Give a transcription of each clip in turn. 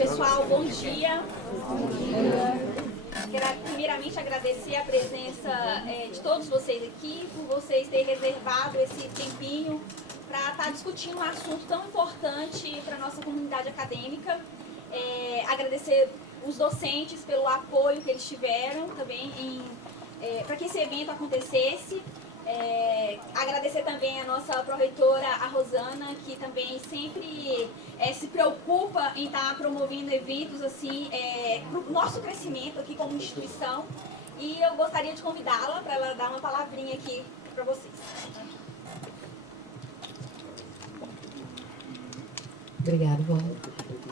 Pessoal, bom dia. Quero primeiramente agradecer a presença de todos vocês aqui, por vocês terem reservado esse tempinho para estar discutindo um assunto tão importante para a nossa comunidade acadêmica. Agradecer os docentes pelo apoio que eles tiveram também para que esse evento acontecesse. Agradecer também a nossa pró-reitora, a Rosana, que também sempre se preocupa em estar promovendo eventos assim, para o nosso crescimento aqui como instituição. E eu gostaria de convidá-la para ela dar uma palavrinha aqui para vocês. Obrigada,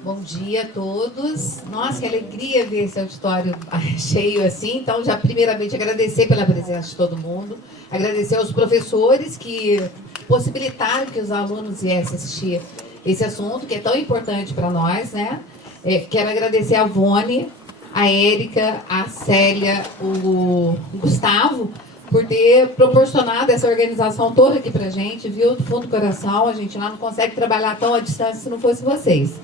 bom dia a todos. Nossa, que alegria ver esse auditório cheio assim. Então, já primeiramente agradecer pela presença de todo mundo, agradecer aos professores que possibilitaram que os alunos viessem assistir esse assunto, que é tão importante para nós, né? Quero agradecer a Vone, a Érica, a Célia, o Gustavo, por ter proporcionado essa organização toda aqui pra gente, viu? Do fundo do coração, a gente lá não consegue trabalhar tão à distância se não fosse vocês.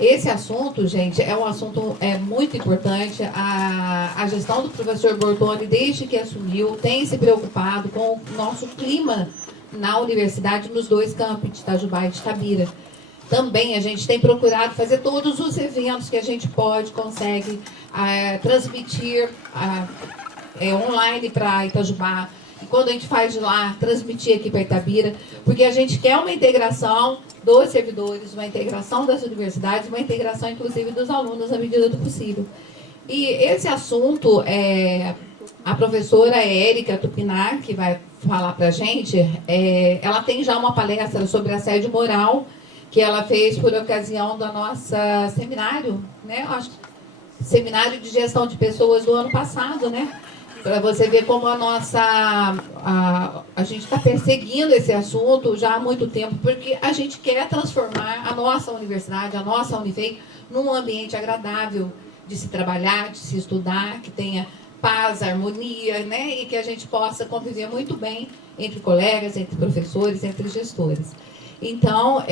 Esse assunto, gente, é um assunto muito importante. A gestão do professor Bortoni, desde que assumiu, tem se preocupado com o nosso clima na universidade, nos dois campos, de Itajubá e de Itabira. Também a gente tem procurado fazer todos os eventos que a gente consegue transmitir online para Itajubá, e quando a gente faz de lá, transmitir aqui para Itabira, porque a gente quer uma integração dos servidores, uma integração das universidades, uma integração, inclusive, dos alunos, na medida do possível. E esse assunto, a professora Érica Tupinar, que vai falar para a gente, ela tem já uma palestra sobre assédio moral, que ela fez por ocasião do nosso seminário, né? Acho que seminário de gestão de pessoas do ano passado, né? Para você ver como a gente está perseguindo esse assunto já há muito tempo, porque a gente quer transformar a nossa universidade, a nossa Unifei, num ambiente agradável de se trabalhar, de se estudar, que tenha paz, harmonia, né? E que a gente possa conviver muito bem entre colegas, entre professores, entre gestores. Então,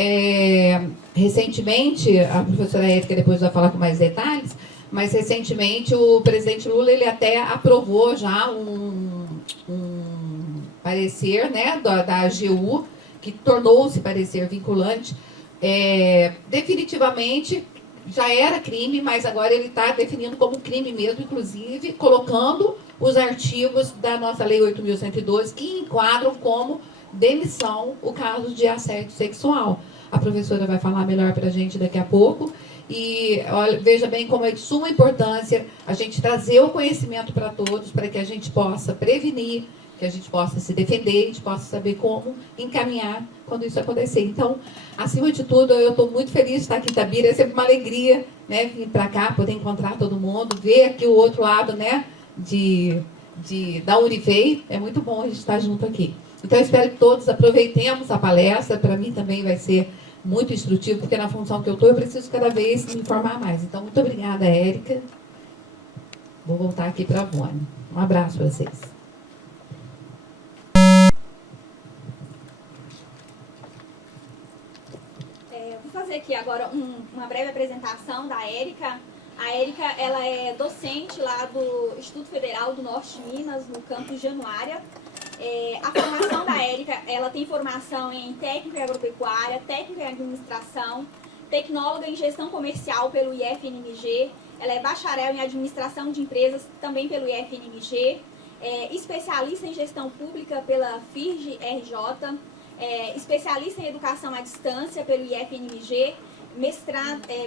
recentemente, a professora Érica depois vai falar com mais detalhes, mas recentemente o presidente Lula ele até aprovou já um parecer, né, da AGU, que tornou-se parecer vinculante. Definitivamente já era crime, mas agora ele está definindo como crime mesmo, inclusive colocando os artigos da nossa Lei 8.112 que enquadram como demissão o caso de assédio sexual. A professora vai falar melhor para a gente daqui a pouco. E olha, veja bem como é de suma importância a gente trazer o conhecimento para todos, para que a gente possa prevenir, que a gente possa se defender, a gente possa saber como encaminhar quando isso acontecer. Então, acima de tudo, eu estou muito feliz de estar aqui em Itabira. É sempre uma alegria, né, vir para cá, poder encontrar todo mundo, ver aqui o outro lado, né, da Unifei. É muito bom a gente estar junto aqui. Então, eu espero que todos aproveitemos a palestra. Para mim também vai ser muito instrutivo, porque na função que eu estou, eu preciso cada vez me informar mais. Então, muito obrigada, Érica. Vou voltar aqui para a Vone. Um abraço para vocês. Vou fazer aqui agora uma breve apresentação da Érica. A Érica, ela é docente lá do Instituto Federal do Norte de Minas, no campus Januária. A formação da Érica, ela tem formação em técnica em agropecuária, técnica em administração, tecnóloga em gestão comercial pelo IFNMG, ela é bacharel em administração de empresas também pelo IFNMG, especialista em gestão pública pela FIRG-RJ, especialista em educação à distância pelo IFNMG,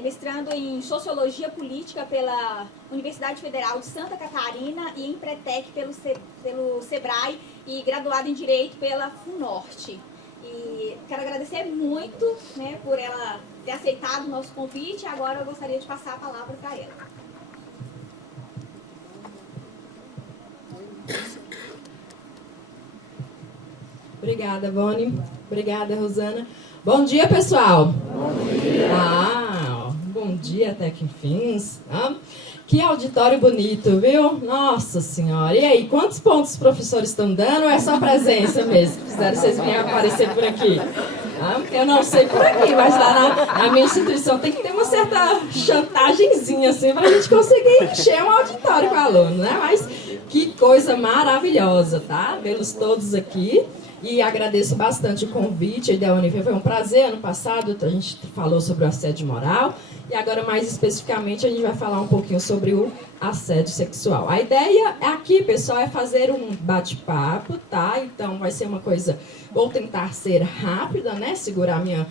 mestrando em Sociologia Política pela Universidade Federal de Santa Catarina e em Pretec pelo SEBRAE e graduada em Direito pela FUNORTE. E quero agradecer muito, né, por ela ter aceitado o nosso convite. Agora eu gostaria de passar a palavra para ela. Obrigada, Vone. Obrigada, Rosana. Bom dia, pessoal. Bom dia. Bom dia até que enfim. Que auditório bonito, viu? Nossa Senhora. E aí, quantos pontos os professores estão dando ou é só presença mesmo? Fizeram vocês virem aparecer por aqui? Eu não sei por aqui, mas lá na minha instituição tem que ter uma certa chantagemzinha, assim, para a gente conseguir encher um auditório com aluno, né? Mas que coisa maravilhosa, tá? Vê-los todos aqui. E agradeço bastante o convite da Univer. Foi um prazer. Ano passado a gente falou sobre o assédio moral. E agora, mais especificamente, a gente vai falar um pouquinho sobre o assédio sexual. A ideia aqui, pessoal, é fazer um bate-papo, tá? Então, vai ser uma coisa... Vou tentar ser rápida, né? Segurar a minha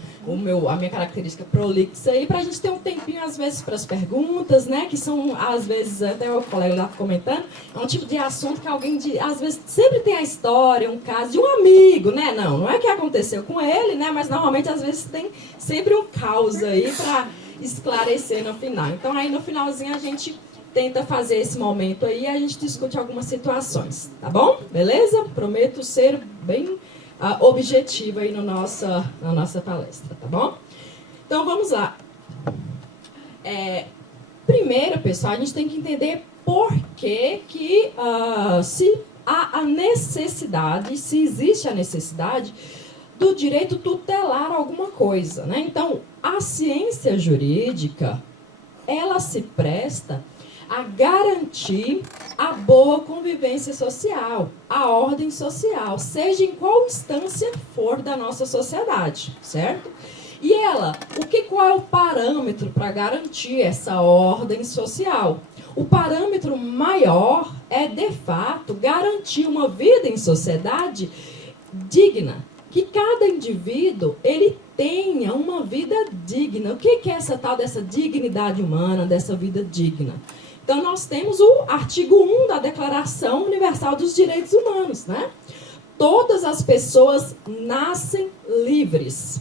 característica prolixa aí, pra gente ter um tempinho, às vezes, para as perguntas, né? Que são, às vezes, até o colega lá comentando, é um tipo de assunto que alguém, às vezes, sempre tem a história, um caso de um amigo, né? Não é que aconteceu com ele, né? Mas, normalmente, às vezes, tem sempre um caos aí para esclarecer no final. Então, aí, no finalzinho, a gente tenta fazer esse momento aí e a gente discute algumas situações, tá bom? Beleza? Prometo ser bem... objetiva aí na nossa palestra, tá bom? Então, vamos lá. Primeiro, pessoal, a gente tem que entender por que se há a necessidade, se existe a necessidade do direito tutelar alguma coisa, né? Então, a ciência jurídica, ela se presta a garantir a boa convivência social, a ordem social, seja em qual instância for da nossa sociedade, certo? E qual é o parâmetro para garantir essa ordem social? O parâmetro maior é, de fato, garantir uma vida em sociedade digna, que cada indivíduo ele tenha uma vida digna. O que é essa tal dessa dignidade humana, dessa vida digna? Então, nós temos o artigo 1 da Declaração Universal dos Direitos Humanos, né? Todas as pessoas nascem livres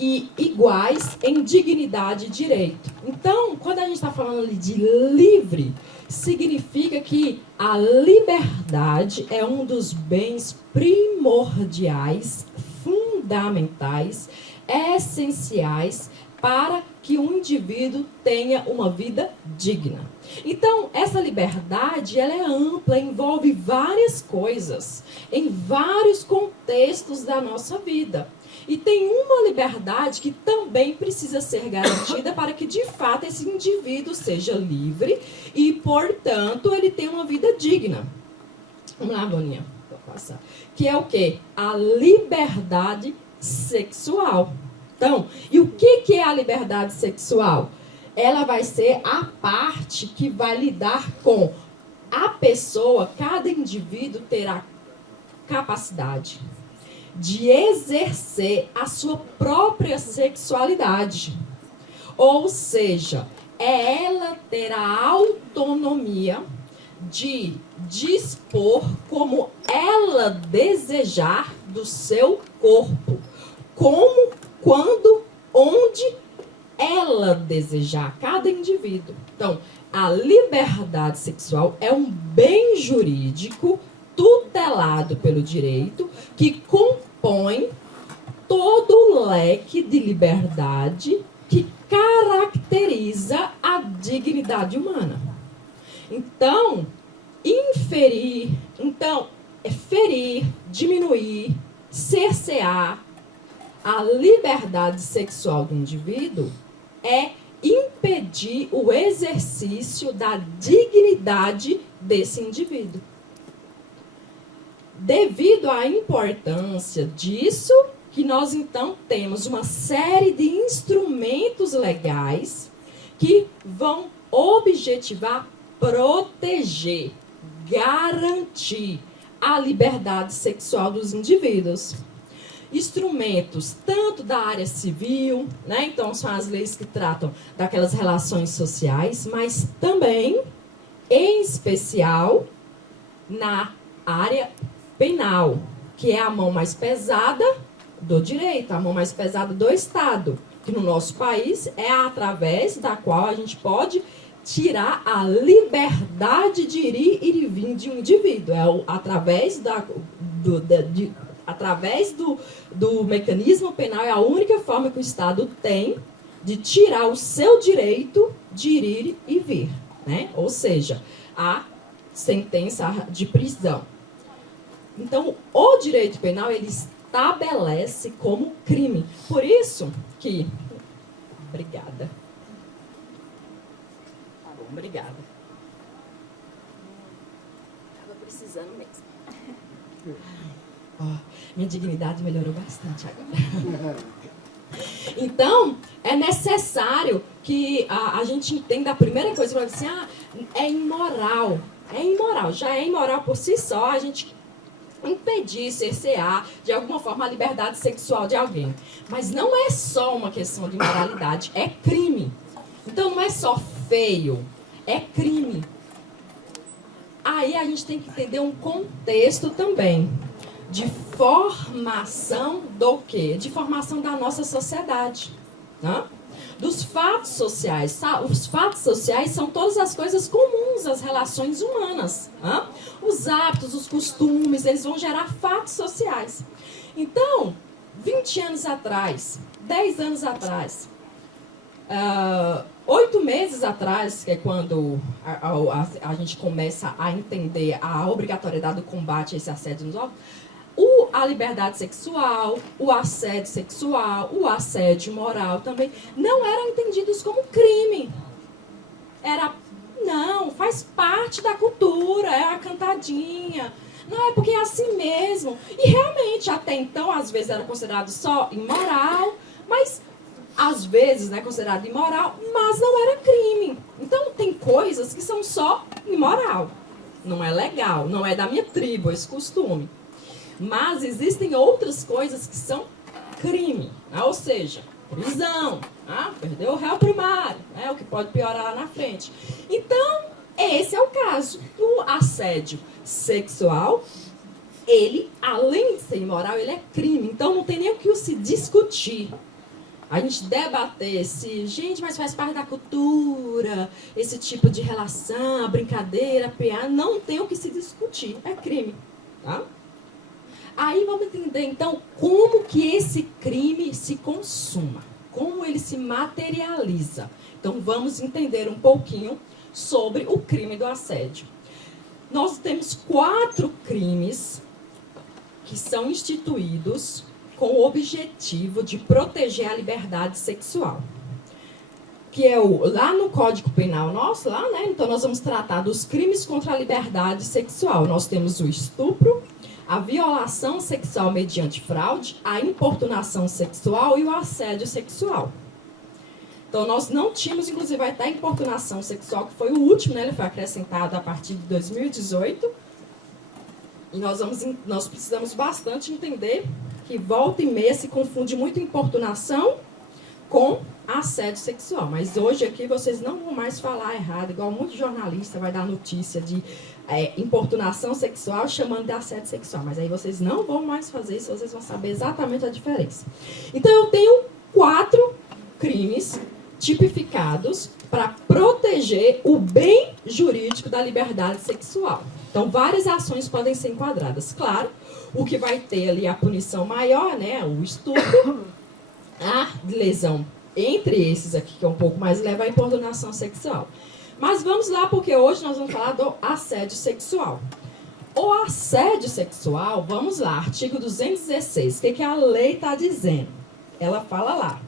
e iguais em dignidade e direito. Então, quando a gente está falando ali de livre, significa que a liberdade é um dos bens primordiais, fundamentais, essenciais para que um indivíduo tenha uma vida digna. Então, essa liberdade, ela é ampla, envolve várias coisas, em vários contextos da nossa vida. E tem uma liberdade que também precisa ser garantida para que, de fato, esse indivíduo seja livre e, portanto, ele tenha uma vida digna. Vamos lá, Boninha. Vou passar. Que é o quê? A liberdade sexual. Então, e o que é a liberdade sexual? Ela vai ser a parte que vai lidar com a pessoa, cada indivíduo terá capacidade de exercer a sua própria sexualidade. Ou seja, é ela ter a autonomia de dispor como ela desejar do seu corpo. Como, quando, onde ela desejar, cada indivíduo. Então, a liberdade sexual é um bem jurídico tutelado pelo direito que compõe todo o leque de liberdade que caracteriza a dignidade humana. Então, ferir, diminuir, cercear a liberdade sexual do indivíduo é impedir o exercício da dignidade desse indivíduo. Devido à importância disso, que nós então temos uma série de instrumentos legais que vão objetivar, proteger, garantir a liberdade sexual dos indivíduos. Instrumentos tanto da área civil, né? Então são as leis que tratam daquelas relações sociais, mas também, em especial, na área penal, que é a mão mais pesada do direito, a mão mais pesada do Estado, que no nosso país é através da qual a gente pode tirar a liberdade de ir e vir de um indivíduo, através do mecanismo penal, é a única forma que o Estado tem de tirar o seu direito de ir e vir, né? Ou seja, a sentença de prisão. Então, o direito penal, ele estabelece como crime. Por isso que... Obrigada. Tá bom, obrigada. Estava precisando mesmo. Minha dignidade melhorou bastante agora. Então, é necessário que a gente entenda a primeira coisa, para dizer assim, é imoral. É imoral, já é imoral por si só a gente impedir, cercear, de alguma forma, a liberdade sexual de alguém. Mas não é só uma questão de moralidade, é crime. Então, não é só feio, é crime. Aí a gente tem que entender um contexto também de formação do quê? De formação da nossa sociedade, né? Dos fatos sociais. Os fatos sociais são todas as coisas comuns às relações humanas, né? Os hábitos, os costumes, eles vão gerar fatos sociais. Então, 20 anos atrás, 10 anos atrás, 8 meses atrás, que é quando a gente começa a entender a obrigatoriedade do combate a esse assédio nos órgãos, a liberdade sexual, o assédio sexual, o assédio moral também, não eram entendidos como crime. Não, faz parte da cultura, é a cantadinha. Não, é porque é assim mesmo. E realmente, até então, às vezes era considerado só imoral, mas às vezes, né, considerado imoral, mas não era crime. Então, tem coisas que são só imoral. Não é legal, não é da minha tribo esse costume. Mas existem outras coisas que são crime, né? Ou seja, prisão, né? Perdeu o réu primário, né? O que pode piorar lá na frente. Então, esse é o caso. O assédio sexual, ele, além de ser imoral, ele é crime. Então, não tem nem o que se discutir. A gente debater se, gente, mas faz parte da cultura, esse tipo de relação, brincadeira, piada, não tem o que se discutir. É crime, tá? Aí vamos entender, então, como que esse crime se consuma, como ele se materializa. Então, vamos entender um pouquinho sobre o crime do assédio. Nós temos 4 crimes que são instituídos com o objetivo de proteger a liberdade sexual. Que é lá no Código Penal nosso, lá, né? Então, nós vamos tratar dos crimes contra a liberdade sexual. Nós temos o estupro, a violação sexual mediante fraude, a importunação sexual e o assédio sexual. Então, nós não tínhamos, inclusive, até a importunação sexual, que foi o último, né? Ele foi acrescentado a partir de 2018. E nós precisamos bastante entender que volta e meia se confunde muito importunação com assédio sexual. Mas hoje aqui vocês não vão mais falar errado, igual muito jornalista vai dar notícia de importunação sexual chamando de assédio sexual. Mas aí vocês não vão mais fazer isso, vocês vão saber exatamente a diferença. Então eu tenho 4 crimes tipificados para proteger o bem jurídico da liberdade sexual. Então várias ações podem ser enquadradas. Claro, o que vai ter ali a punição maior, né, o estupro, a lesão entre esses aqui, que é um pouco mais leve, a importunação sexual. Mas vamos lá, porque hoje nós vamos falar do assédio sexual. O assédio sexual, vamos lá, artigo 216, o que a lei está dizendo? Ela fala lá,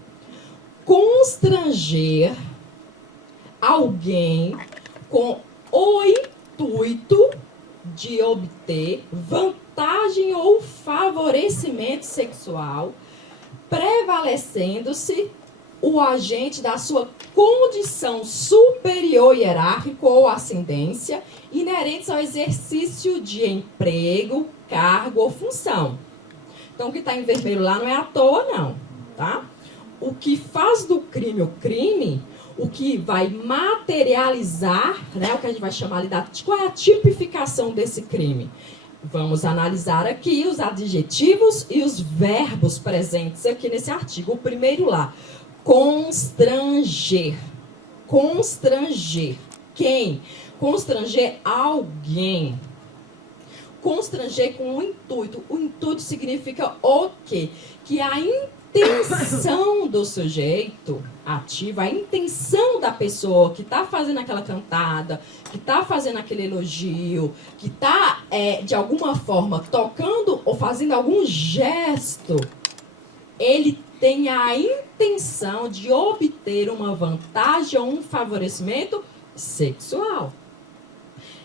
constranger alguém com o intuito de obter vantagem ou favorecimento sexual, prevalecendo-se o agente da sua condição superior hierárquica ou ascendência inerentes ao exercício de emprego, cargo ou função. Então, o que está em vermelho lá não é à toa, não, tá? O que faz do crime o crime, o que vai materializar, né, o que a gente vai chamar ali qual é a tipificação desse crime? Vamos analisar aqui os adjetivos e os verbos presentes aqui nesse artigo. O primeiro lá, constranger. Constranger. Quem? Constranger alguém. Constranger com o intuito. O intuito significa o quê? Que a intenção do sujeito ativo, a intenção da pessoa que está fazendo aquela cantada, que está fazendo aquele elogio, que está, de alguma forma, tocando ou fazendo algum gesto, ele tem a intenção de obter uma vantagem ou um favorecimento sexual.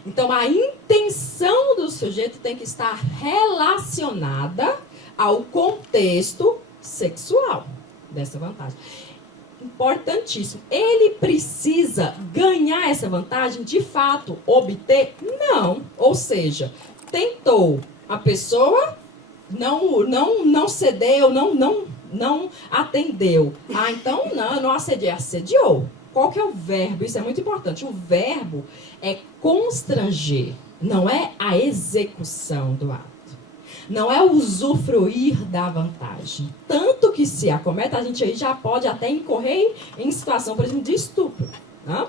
Então, a intenção do sujeito tem que estar relacionada ao contexto sexual dessa vantagem. Importantíssimo. Ele precisa ganhar essa vantagem, de fato, obter? Não. Ou seja, tentou, a pessoa não cedeu, não atendeu. Ah, então não assediou, assediou. Qual que é o verbo? Isso é muito importante. O verbo é constranger, não é a execução do ato. Não é usufruir da vantagem. Tanto que se acomete, a gente aí já pode até incorrer em situação, por exemplo, de estupro. Né?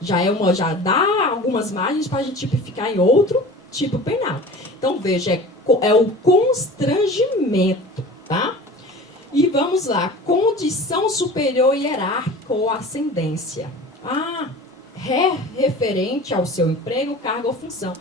Já dá algumas margens para a gente tipificar em outro tipo penal. Então, veja, é o constrangimento, tá? E vamos lá, condição superior hierárquica ou ascendência. Referente ao seu emprego, cargo ou função.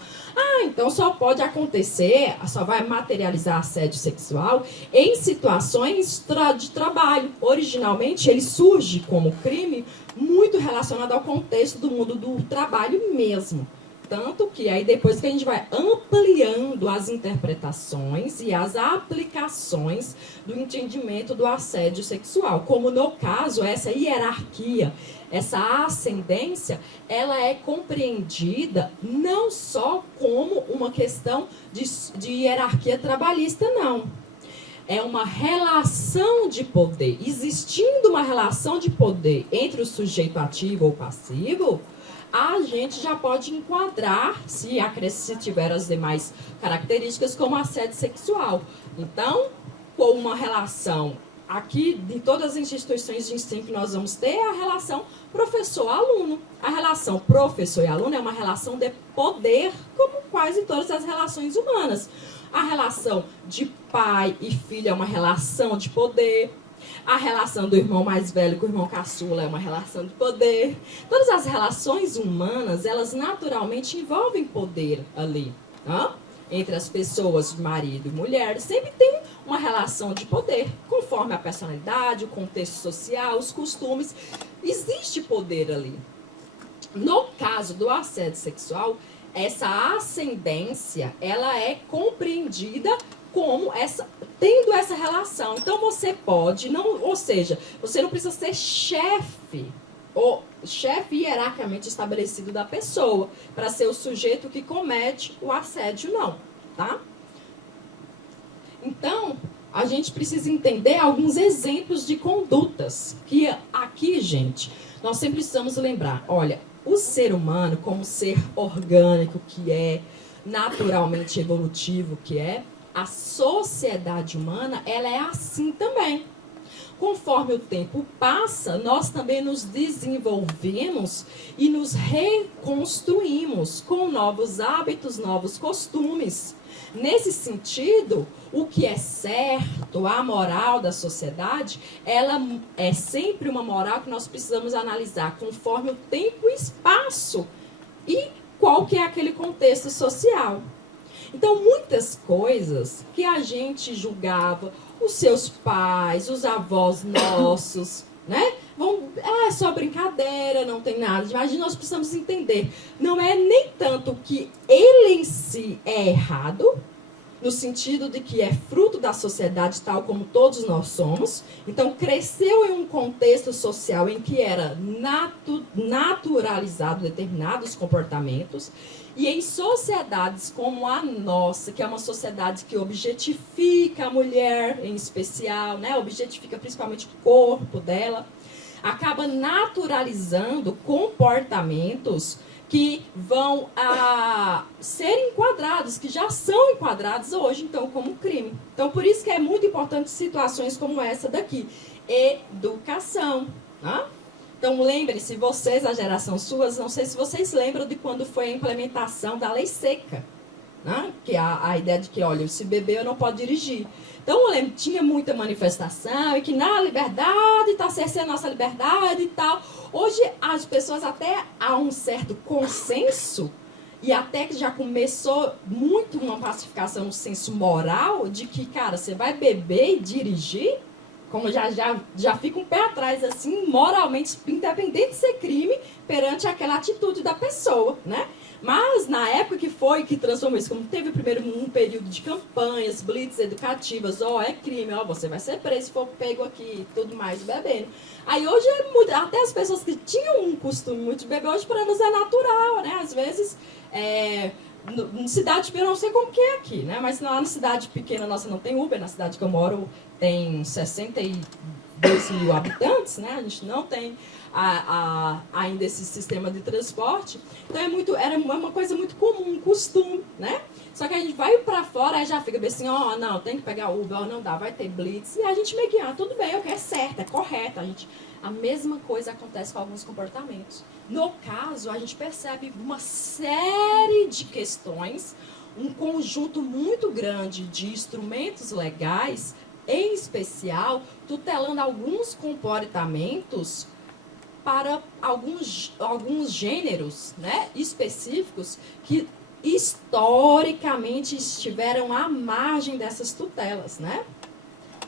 Então só pode acontecer, só vai materializar assédio sexual em situações de trabalho. Originalmente, ele surge como crime muito relacionado ao contexto do mundo do trabalho mesmo. Tanto que aí depois que a gente vai ampliando as interpretações e as aplicações do entendimento do assédio sexual. Como no caso, essa hierarquia, essa ascendência, ela é compreendida não só como uma questão de hierarquia trabalhista, não. É uma relação de poder. Existindo uma relação de poder entre o sujeito ativo ou passivo, a gente já pode enquadrar, se tiver as demais características, como assédio sexual. Então, com uma relação, aqui, em todas as instituições de ensino que nós vamos ter, é a relação professor-aluno. A relação professor e aluno é uma relação de poder, como quase todas as relações humanas. A relação de pai e filho é uma relação de poder. A relação do irmão mais velho com o irmão caçula é uma relação de poder. Todas as relações humanas, elas naturalmente envolvem poder ali. Tá? Entre as pessoas, marido e mulher, sempre tem uma relação de poder. Conforme a personalidade, o contexto social, os costumes, existe poder ali. No caso do assédio sexual, essa ascendência, ela é compreendida como tendo essa relação. Então você pode, ou seja, você não precisa ser chefe, ou chefe hierarquicamente estabelecido da pessoa, para ser o sujeito que comete o assédio, não, tá? Então, a gente precisa entender alguns exemplos de condutas, que aqui, gente, nós sempre precisamos lembrar, olha, o ser humano, como ser orgânico que é, naturalmente evolutivo que é, a sociedade humana, ela é assim também. Conforme o tempo passa, nós também nos desenvolvemos e nos reconstruímos com novos hábitos, novos costumes. Nesse sentido, o que é certo, a moral da sociedade, ela é sempre uma moral que nós precisamos analisar conforme o tempo e espaço e qual que é aquele contexto social. Então, muitas coisas que a gente julgava, os seus pais, os avós nossos, né? É só brincadeira, não tem nada. Mas nós precisamos entender, não é nem tanto que ele em si é errado, no sentido de que é fruto da sociedade tal como todos nós somos. Então, cresceu em um contexto social em que era naturalizado determinados comportamentos. E em sociedades como a nossa, que é uma sociedade que objetifica a mulher em especial, né? Objetifica principalmente o corpo dela, acaba naturalizando comportamentos que vão ser enquadrados, que já são enquadrados hoje, então, como crime. Então, por isso que é muito importante situações como essa daqui. Educação. Tá? Então, lembre-se, vocês, a geração suas, não sei se vocês lembram de quando foi a implementação da lei seca. né? Que a ideia de que, olha, se beber eu não posso dirigir. Então, eu lembro, tinha muita manifestação e que na liberdade está cerceando a nossa liberdade e tal. Hoje, as pessoas até há um certo consenso e até que já começou muito uma pacificação no senso moral de que, cara, você vai beber e dirigir, como já fica um pé atrás, assim, moralmente, independente de ser crime, perante aquela atitude da pessoa, né? Mas, na época que transformou isso, como teve primeiro um período de campanhas, blitz educativas, é crime, você vai ser preso se for pego aqui, tudo mais, bebendo. Aí hoje, até as pessoas que tinham um costume muito de beber, hoje para nós é natural, né? Às vezes, em cidade pequena, eu não sei como que é aqui, né? Mas lá na cidade pequena nossa não tem Uber, na cidade que eu moro tem 62 mil habitantes, né? A gente não tem ainda esse sistema de transporte. Então era uma coisa muito comum, um costume, né? Só que a gente vai para fora, aí já fica bem assim, não, tem que pegar Uber, não dá, vai ter blitz. E a gente meio que, tudo bem, é certo, é correto. A mesma coisa acontece com alguns comportamentos. No caso, a gente percebe uma série de questões, um conjunto muito grande de instrumentos legais, em especial, tutelando alguns comportamentos para alguns gêneros, né, específicos que historicamente estiveram à margem dessas tutelas, né?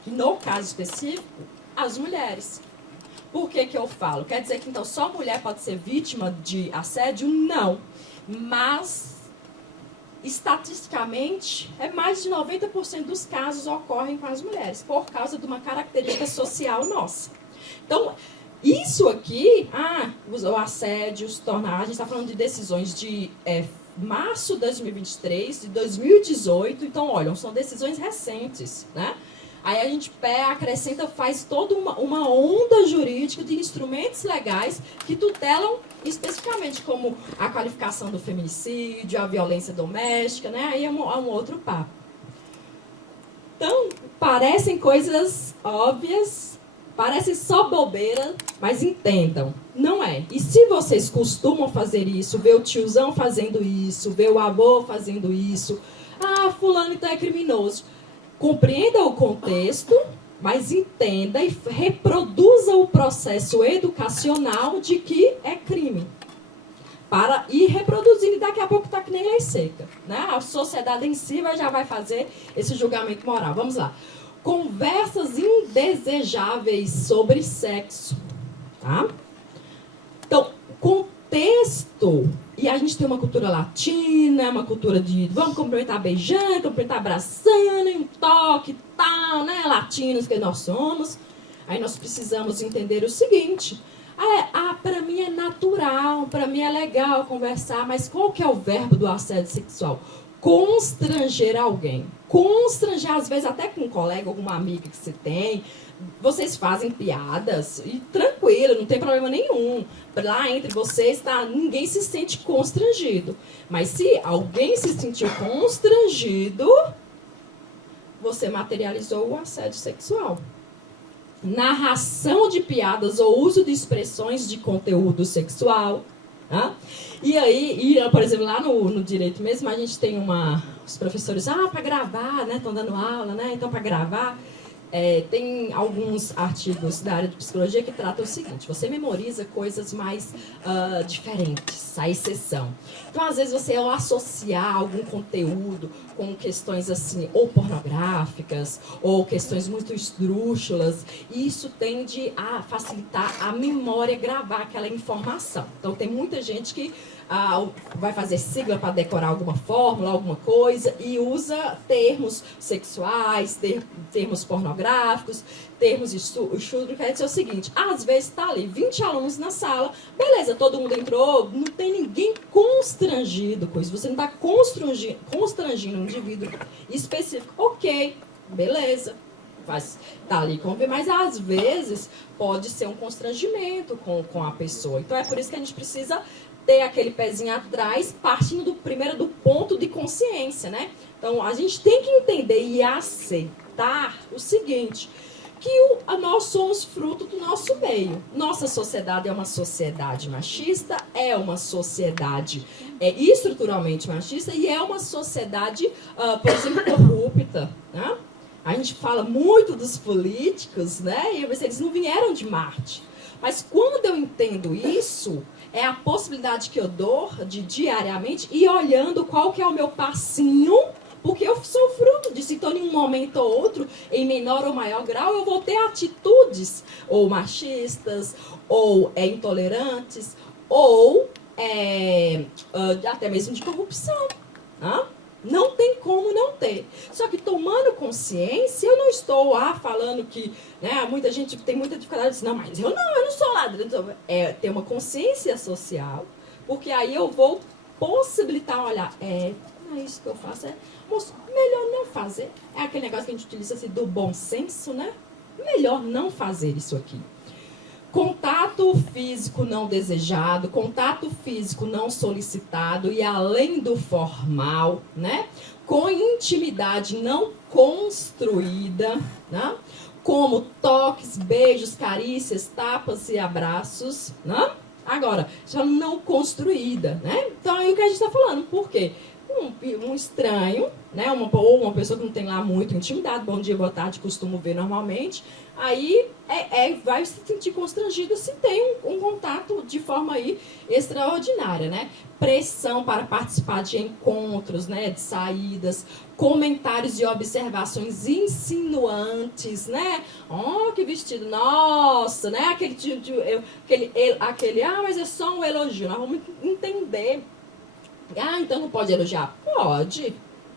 No caso específico, as mulheres. Por que eu falo? Quer dizer que então só mulher pode ser vítima de assédio? Não. Mas estatisticamente, mais de 90% dos casos ocorrem com as mulheres, por causa de uma característica social nossa. Então, isso aqui, o assédio se torna... A gente está falando de decisões de março de 2023, de 2018. Então, olha, são decisões recentes, né? Aí a gente acrescenta, faz toda uma onda jurídica de instrumentos legais que tutelam especificamente como a qualificação do feminicídio, a violência doméstica, né? Aí é um outro papo. Então, parecem coisas óbvias, parecem só bobeira, mas entendam, não é. E se vocês costumam fazer isso, ver o tiozão fazendo isso, ver o avô fazendo isso, fulano então é criminoso. Compreenda o contexto, mas entenda e reproduza o processo educacional de que é crime. Para ir reproduzindo, e daqui a pouco está que nem lei seca, né? A sociedade em si já vai fazer esse julgamento moral. Vamos lá. Conversas indesejáveis sobre sexo. Tá? Então, contexto. E a gente tem uma cultura latina, uma cultura de vamos cumprimentar beijando, cumprimentar abraçando, um toque, tal, né? Latinos que nós somos. Aí nós precisamos entender o seguinte. Para mim é natural, para mim é legal conversar, mas qual que é o verbo do assédio sexual? Constranger alguém. Constranger, às vezes, até com um colega, alguma amiga que você tem. Vocês fazem piadas e tranquilo, não tem problema nenhum. Lá entre vocês, ninguém se sente constrangido. Mas se alguém se sentiu constrangido, você materializou o assédio sexual. Narração de piadas ou uso de expressões de conteúdo sexual. Tá? E aí, por exemplo, lá no direito mesmo, a gente tem os professores, para gravar, né? Estão dando aula, né? Então, para gravar, tem alguns artigos da área de psicologia que tratam o seguinte: você memoriza coisas mais diferentes, a exceção. Então, às vezes, você associar algum conteúdo com questões assim, ou pornográficas, ou questões muito esdrúxulas, e isso tende a facilitar a memória, gravar aquela informação. Então, tem muita gente que vai fazer sigla para decorar alguma fórmula, alguma coisa, e usa termos sexuais, termos pornográficos, termos estúdio, quer dizer o seguinte: às vezes está ali 20 alunos na sala, beleza, todo mundo entrou, não tem ninguém constrangido com isso, você não está constrangindo um indivíduo específico, ok, beleza, tá ali, mas às vezes pode ser um constrangimento com a pessoa. Então é por isso que a gente precisa ter aquele pezinho atrás, partindo primeiro do ponto de consciência, né? Então, a gente tem que entender e aceitar o seguinte, que nós somos fruto do nosso meio. Nossa sociedade é uma sociedade machista, é uma sociedade estruturalmente machista e é uma sociedade, por exemplo, corrupta, né? A gente fala muito dos políticos, né? E eles não vieram de Marte. Mas quando eu entendo isso, é a possibilidade que eu dou de diariamente ir olhando qual que é o meu passinho, porque eu sou fruto disso. Então, em um momento ou outro, em menor ou maior grau, eu vou ter atitudes ou machistas, ou intolerantes, ou até mesmo de corrupção. Né? Não tem como não ter. Só que tomando consciência, eu não estou falando que, né, muita gente tem muita dificuldade de dizer, não, mas eu não sou ladrão. É ter uma consciência social, porque aí eu vou possibilitar, olhar, não é isso que eu faço, moço, melhor não fazer. É aquele negócio que a gente utiliza assim, do bom senso, né? Melhor não fazer isso aqui. Contato físico não desejado, contato físico não solicitado e além do formal, né? Com intimidade não construída, né? Como toques, beijos, carícias, tapas e abraços, né? Agora, já não construída, né? Então, aí o que a gente está falando, por quê? Um estranho, né? Ou uma pessoa que não tem lá muito intimidade, bom dia, boa tarde, costumo ver normalmente, aí vai se sentir constrangido se tem um contato de forma aí extraordinária, né? Pressão para participar de encontros, né? De saídas, comentários e observações insinuantes, né? Oh, que vestido, nossa, né? Aquele, mas é só um elogio, nós vamos entender. Então não pode elogiar?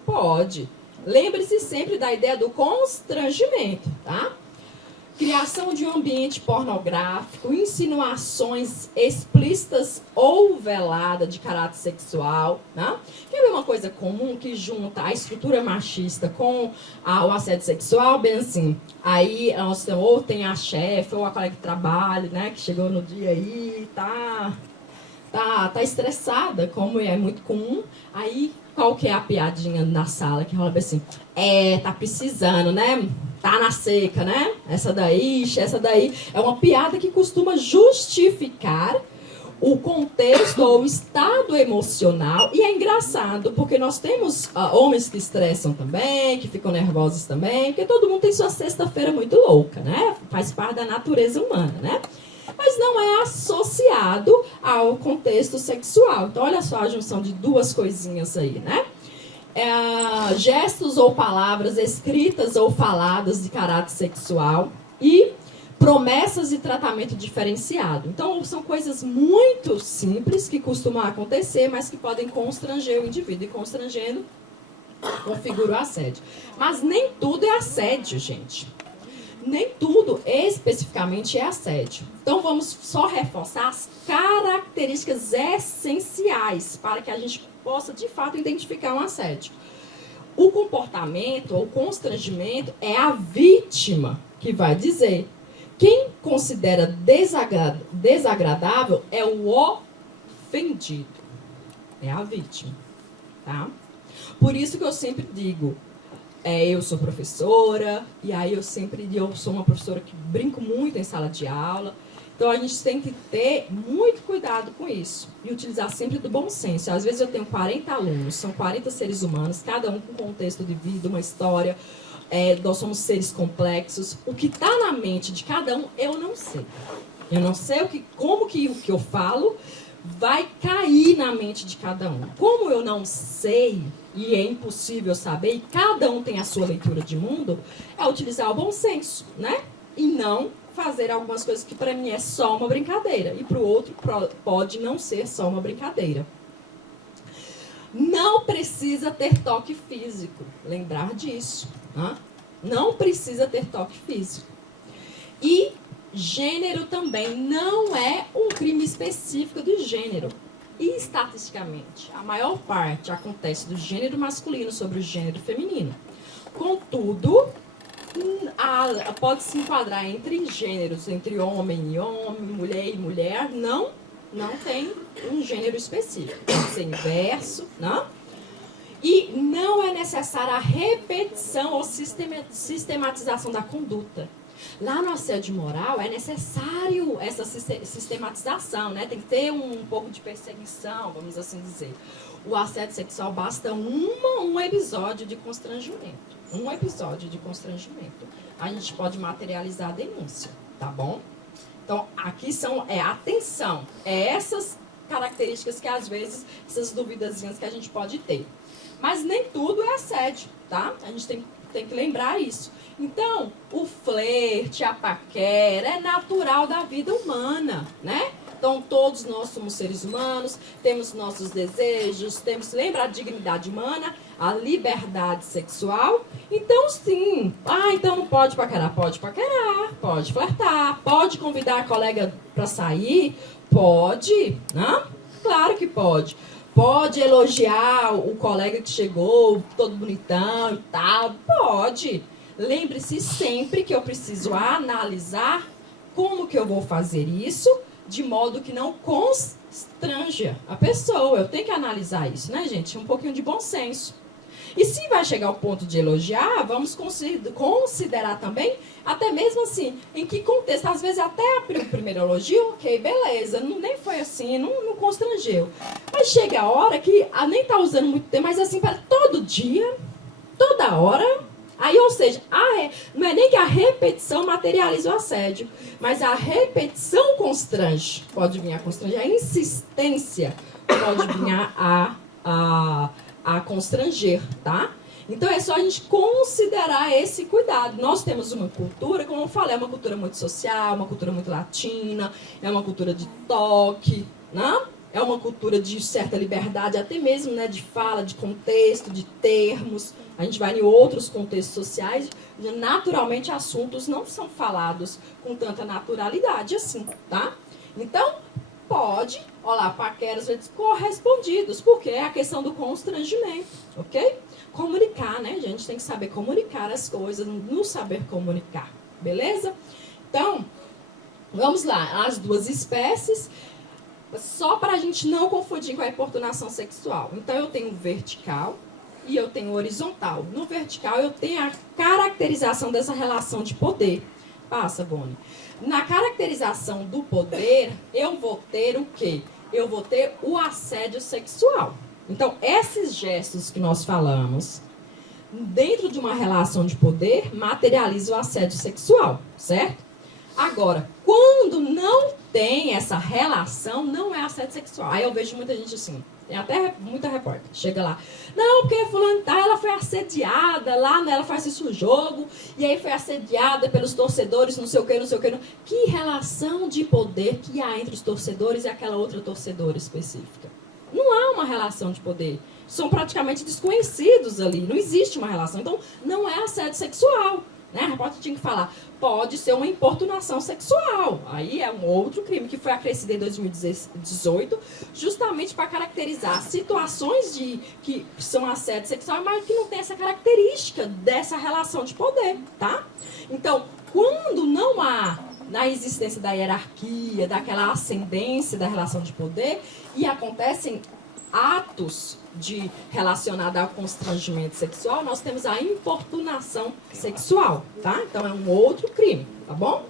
Pode. Lembre-se sempre da ideia do constrangimento, tá? Criação de um ambiente pornográfico, insinuações explícitas ou veladas de caráter sexual, né? Quer ver uma coisa comum que junta a estrutura machista com o assédio sexual? Bem assim, aí ou tem a chefe ou a colega de trabalho, né? Que chegou no dia aí, tá estressada, como é muito comum. Aí, qual que é a piadinha na sala que rola bem assim? Tá precisando, né? Tá na seca, né? Essa daí é uma piada que costuma justificar o contexto ou o estado emocional. E é engraçado, porque nós temos homens que estressam também, que ficam nervosos também, porque todo mundo tem sua sexta-feira muito louca, né? Faz parte da natureza humana, né? Mas não é associado ao contexto sexual. Então, olha só a junção de duas coisinhas aí, né? Gestos ou palavras escritas ou faladas de caráter sexual e promessas de tratamento diferenciado. Então, são coisas muito simples que costumam acontecer, mas que podem constranger o indivíduo. E constrangendo, configura o assédio. Mas nem tudo é assédio, gente. Nem tudo especificamente é assédio. Então, vamos só reforçar as características essenciais para que a gente possa, de fato, identificar um assédio. O comportamento ou constrangimento é a vítima que vai dizer. Quem considera desagradável é o ofendido. É a vítima. Tá? Por isso que eu sempre digo... eu sou professora, e aí eu sou uma professora que brinco muito em sala de aula. Então, a gente tem que ter muito cuidado com isso. E utilizar sempre do bom senso. Às vezes eu tenho 40 alunos, são 40 seres humanos, cada um com um contexto de vida, uma história. Nós somos seres complexos. O que está na mente de cada um, eu não sei. Eu não sei como que o que eu falo vai cair na mente de cada um. Como eu não sei... e é impossível saber, e cada um tem a sua leitura de mundo, é utilizar o bom senso, né? E não fazer algumas coisas que para mim é só uma brincadeira, e para o outro pode não ser só uma brincadeira. Não precisa ter toque físico, lembrar disso, né? Não precisa ter toque físico. E gênero também não é um crime específico do gênero. E, estatisticamente, a maior parte acontece do gênero masculino sobre o gênero feminino. Contudo, pode se enquadrar entre gêneros, entre homem e homem, mulher e mulher, não tem um gênero específico. Pode ser inverso, não? E não é necessária a repetição ou sistematização da conduta. Lá no assédio moral é necessário essa sistematização, né? Tem que ter um pouco de perseguição, vamos assim dizer. O assédio sexual basta um episódio de constrangimento. Um episódio de constrangimento. A gente pode materializar a denúncia, tá bom? Então, aqui atenção, essas características que às vezes, essas duvidazinhas que a gente pode ter. Mas nem tudo é assédio, tá? A gente tem que lembrar isso. Então, o flerte, a paquera é natural da vida humana, né? Então, todos nós somos seres humanos, temos nossos desejos, lembra a dignidade humana, a liberdade sexual. Então, sim. Então não pode paquerar. Pode paquerar, pode flertar, pode convidar a colega para sair, pode, né? Claro que pode. Pode elogiar o colega que chegou, todo bonitão e tal, pode. Lembre-se sempre que eu preciso analisar como que eu vou fazer isso, de modo que não constranja a pessoa. Eu tenho que analisar isso, né, gente? Um pouquinho de bom senso. E se vai chegar ao ponto de elogiar, vamos considerar também, até mesmo assim, em que contexto. Às vezes até o primeiro elogio, ok, beleza, nem foi assim, não constrangeu. Mas chega a hora que nem tá usando muito tempo, mas assim, para todo dia, toda hora. Aí, ou seja, não é nem que a repetição materializa o assédio, mas a repetição constrange. Pode vir a constranger, a insistência pode vir a constranger, tá? Então, é só a gente considerar esse cuidado. Nós temos uma cultura, como eu falei, é uma cultura muito social, uma cultura muito latina, é uma cultura de toque, né? É uma cultura de certa liberdade, até mesmo, né, de fala, de contexto, de termos. A gente vai em outros contextos sociais, naturalmente assuntos não são falados com tanta naturalidade assim, tá? Então, pode, olha lá, paqueras correspondidos, porque é a questão do constrangimento, ok? Comunicar, né, gente? A gente tem que saber comunicar as coisas, no saber comunicar, beleza? Então, vamos lá, as duas espécies, só para a gente não confundir com a importunação sexual. Então, eu tenho vertical e eu tenho horizontal. No vertical, eu tenho a caracterização dessa relação de poder. Passa, Boni. Na caracterização do poder, eu vou ter o quê? Eu vou ter o assédio sexual. Então, esses gestos que nós falamos, dentro de uma relação de poder, materializam o assédio sexual, certo? Agora, quando não tem essa relação, não é assédio sexual. Aí eu vejo muita gente assim, tem até muita repórter, chega lá, não, porque fulano ela foi assediada lá, né, ela faz isso no jogo, e aí foi assediada pelos torcedores, não sei o que, não sei o que. Que relação de poder que há entre os torcedores e aquela outra torcedora específica? Não há uma relação de poder. São praticamente desconhecidos ali, não existe uma relação. Então, não é assédio sexual. Né? A repórter tinha que falar, pode ser uma importunação sexual. Aí é um outro crime que foi acrescido em 2018, justamente para caracterizar situações que são assédio sexual, mas que não tem essa característica dessa relação de poder, tá? Então, quando não há na existência da hierarquia, daquela ascendência da relação de poder, e acontecem atos relacionados ao constrangimento sexual, nós temos a importunação sexual, tá? Então, é um outro crime, tá bom?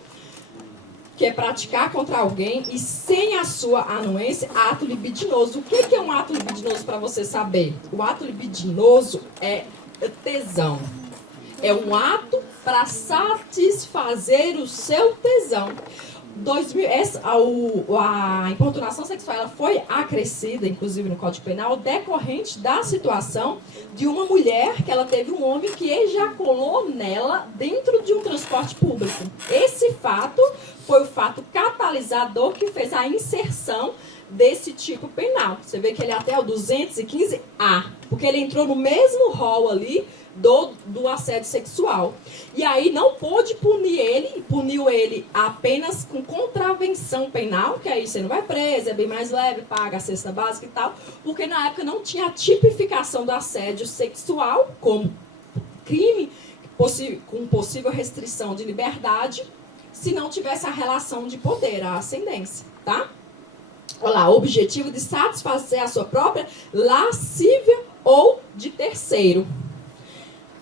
Que é praticar contra alguém e sem a sua anuência, ato libidinoso. O que é um ato libidinoso para você saber? O ato libidinoso é tesão. É um ato para satisfazer o seu tesão. A importunação sexual ela foi acrescida, inclusive no Código Penal, decorrente da situação de uma mulher que ela teve um homem que ejaculou nela dentro de um transporte público. Esse fato foi o fato catalisador que fez a inserção desse tipo penal. Você vê que ele é até o 215A, porque ele entrou no mesmo rol ali do assédio sexual. E aí não pôde punir ele, puniu ele apenas com contravenção penal, que aí você não vai preso, é bem mais leve, paga a cesta básica e tal, porque na época não tinha a tipificação do assédio sexual como crime com possível restrição de liberdade, se não tivesse a relação de poder, a ascendência, tá? Olha lá, objetivo de satisfazer a sua própria lascívia ou de terceiro.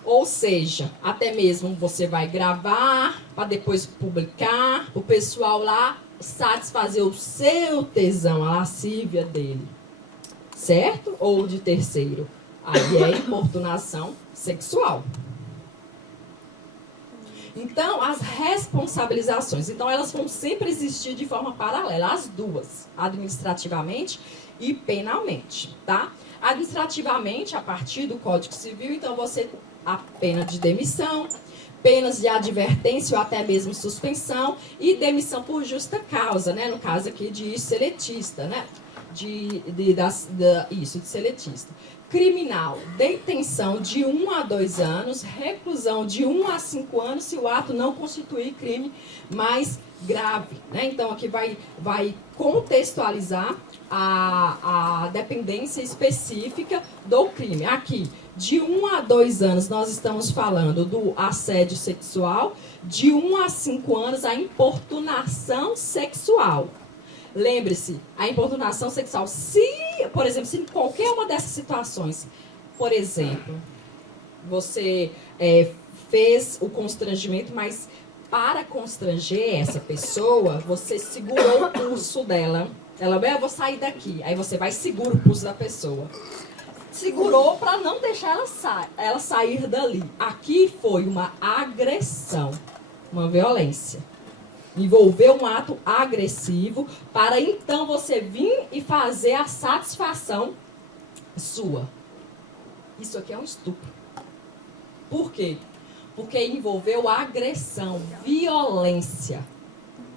Ou seja, até mesmo você vai gravar para depois publicar, o pessoal lá satisfazer o seu tesão, a lascívia dele. Certo? Ou de terceiro. Aí é importunação sexual. Então, as responsabilizações, então elas vão sempre existir de forma paralela, as duas, administrativamente e penalmente, tá? Administrativamente, a partir do Código Civil, então você a pena de demissão, penas de advertência ou até mesmo suspensão e demissão por justa causa, né? No caso aqui de seletista, né? De seletista. Criminal, detenção de 1 a 2 anos, reclusão de 1 a 5 anos se o ato não constituir crime mais grave, né? Então aqui vai contextualizar a dependência específica do crime. Aqui, de 1 a 2 anos, nós estamos falando do assédio sexual. De 1 a 5 anos, a importunação sexual. Lembre-se, a importunação sexual, por exemplo, se em qualquer uma dessas situações, por exemplo, você fez o constrangimento, mas para constranger essa pessoa, você segurou o pulso dela. Ela vai, eu vou sair daqui. Aí você vai e segura o pulso da pessoa. Segurou para não deixar ela sair dali. Aqui foi uma agressão, uma violência. Envolveu um ato agressivo para então você vir e fazer a satisfação sua. Isso aqui é um estupro. Por quê? Porque envolveu agressão, violência.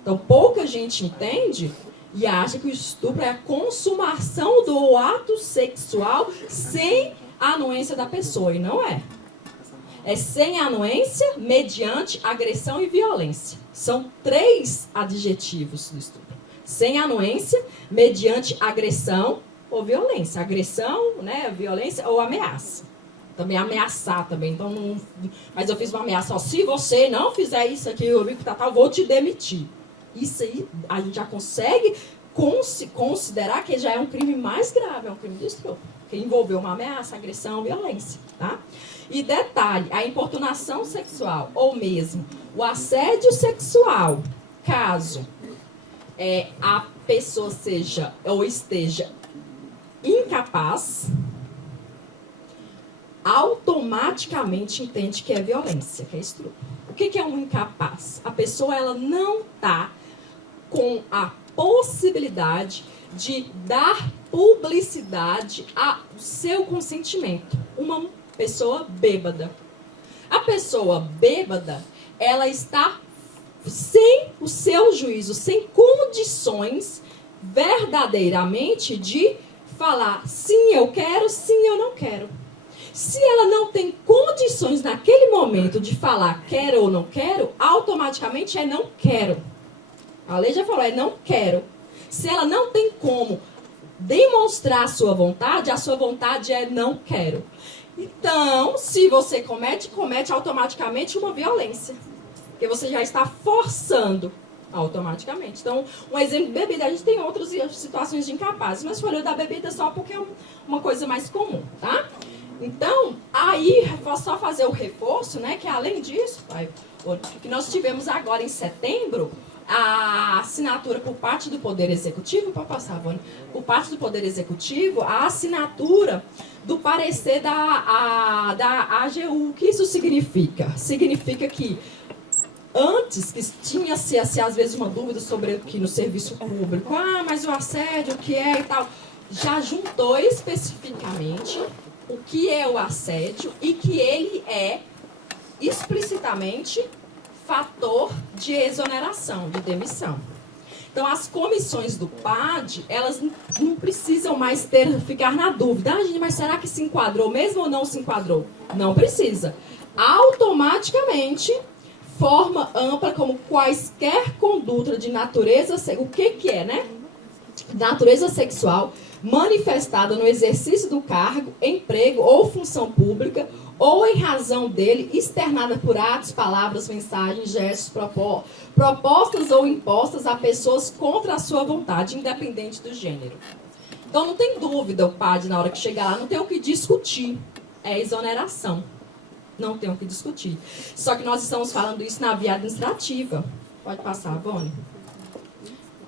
Então pouca gente entende e acha que o estupro é a consumação do ato sexual sem a anuência da pessoa. E não é. É sem anuência, mediante agressão e violência. São 3 adjetivos do estupro. Sem anuência, mediante agressão ou violência. Agressão, né, violência ou ameaça. Também ameaçar também. Então, mas eu fiz uma ameaça. Ó, se você não fizer isso aqui, eu vou te demitir. Isso aí a gente já consegue considerar que já é um crime mais grave, é um crime de estupro. Que envolveu uma ameaça, agressão, violência, tá? E detalhe, a importunação sexual, ou mesmo o assédio sexual, caso a pessoa seja ou esteja incapaz, automaticamente entende que é violência, que é estupro. O que é um incapaz? A pessoa ela não está com a possibilidade de dar publicidade ao seu consentimento. Uma pessoa bêbada. A pessoa bêbada, ela está sem o seu juízo, sem condições verdadeiramente de falar sim, eu quero, sim, eu não quero. Se ela não tem condições naquele momento de falar quero ou não quero, automaticamente é não quero. A lei já falou, é não quero. Se ela não tem como demonstrar a sua vontade é não quero. Então, se você comete automaticamente uma violência. Porque você já está forçando automaticamente. Então, um exemplo de bebida, a gente tem outras situações de incapazes, mas falei da bebida só porque é uma coisa mais comum, tá? Então, aí, vou só fazer o reforço, né, que além disso, que nós tivemos agora em setembro, a assinatura por parte do Poder Executivo, para passar, Vânia, por parte do Poder Executivo, a assinatura do parecer da AGU. O que isso significa? Significa que antes que tinha-se às vezes uma dúvida sobre o que no serviço público, mas o assédio, o que é e tal, já juntou especificamente o que é o assédio e que ele é explicitamente fator de exoneração, de demissão. Então, as comissões do PAD, elas não precisam mais ficar na dúvida. Gente, mas será que se enquadrou mesmo ou não se enquadrou? Não precisa. Automaticamente, forma ampla como quaisquer conduta de natureza... O que é, né? Natureza sexual manifestada no exercício do cargo, emprego ou função pública, ou em razão dele, externada por atos, palavras, mensagens, gestos, propostas ou impostas a pessoas contra a sua vontade, independente do gênero. Então, não tem dúvida o PAD, na hora que chegar lá, não tem o que discutir. É exoneração. não tem o que discutir. Só que nós estamos falando isso na via administrativa. Pode passar, Boni.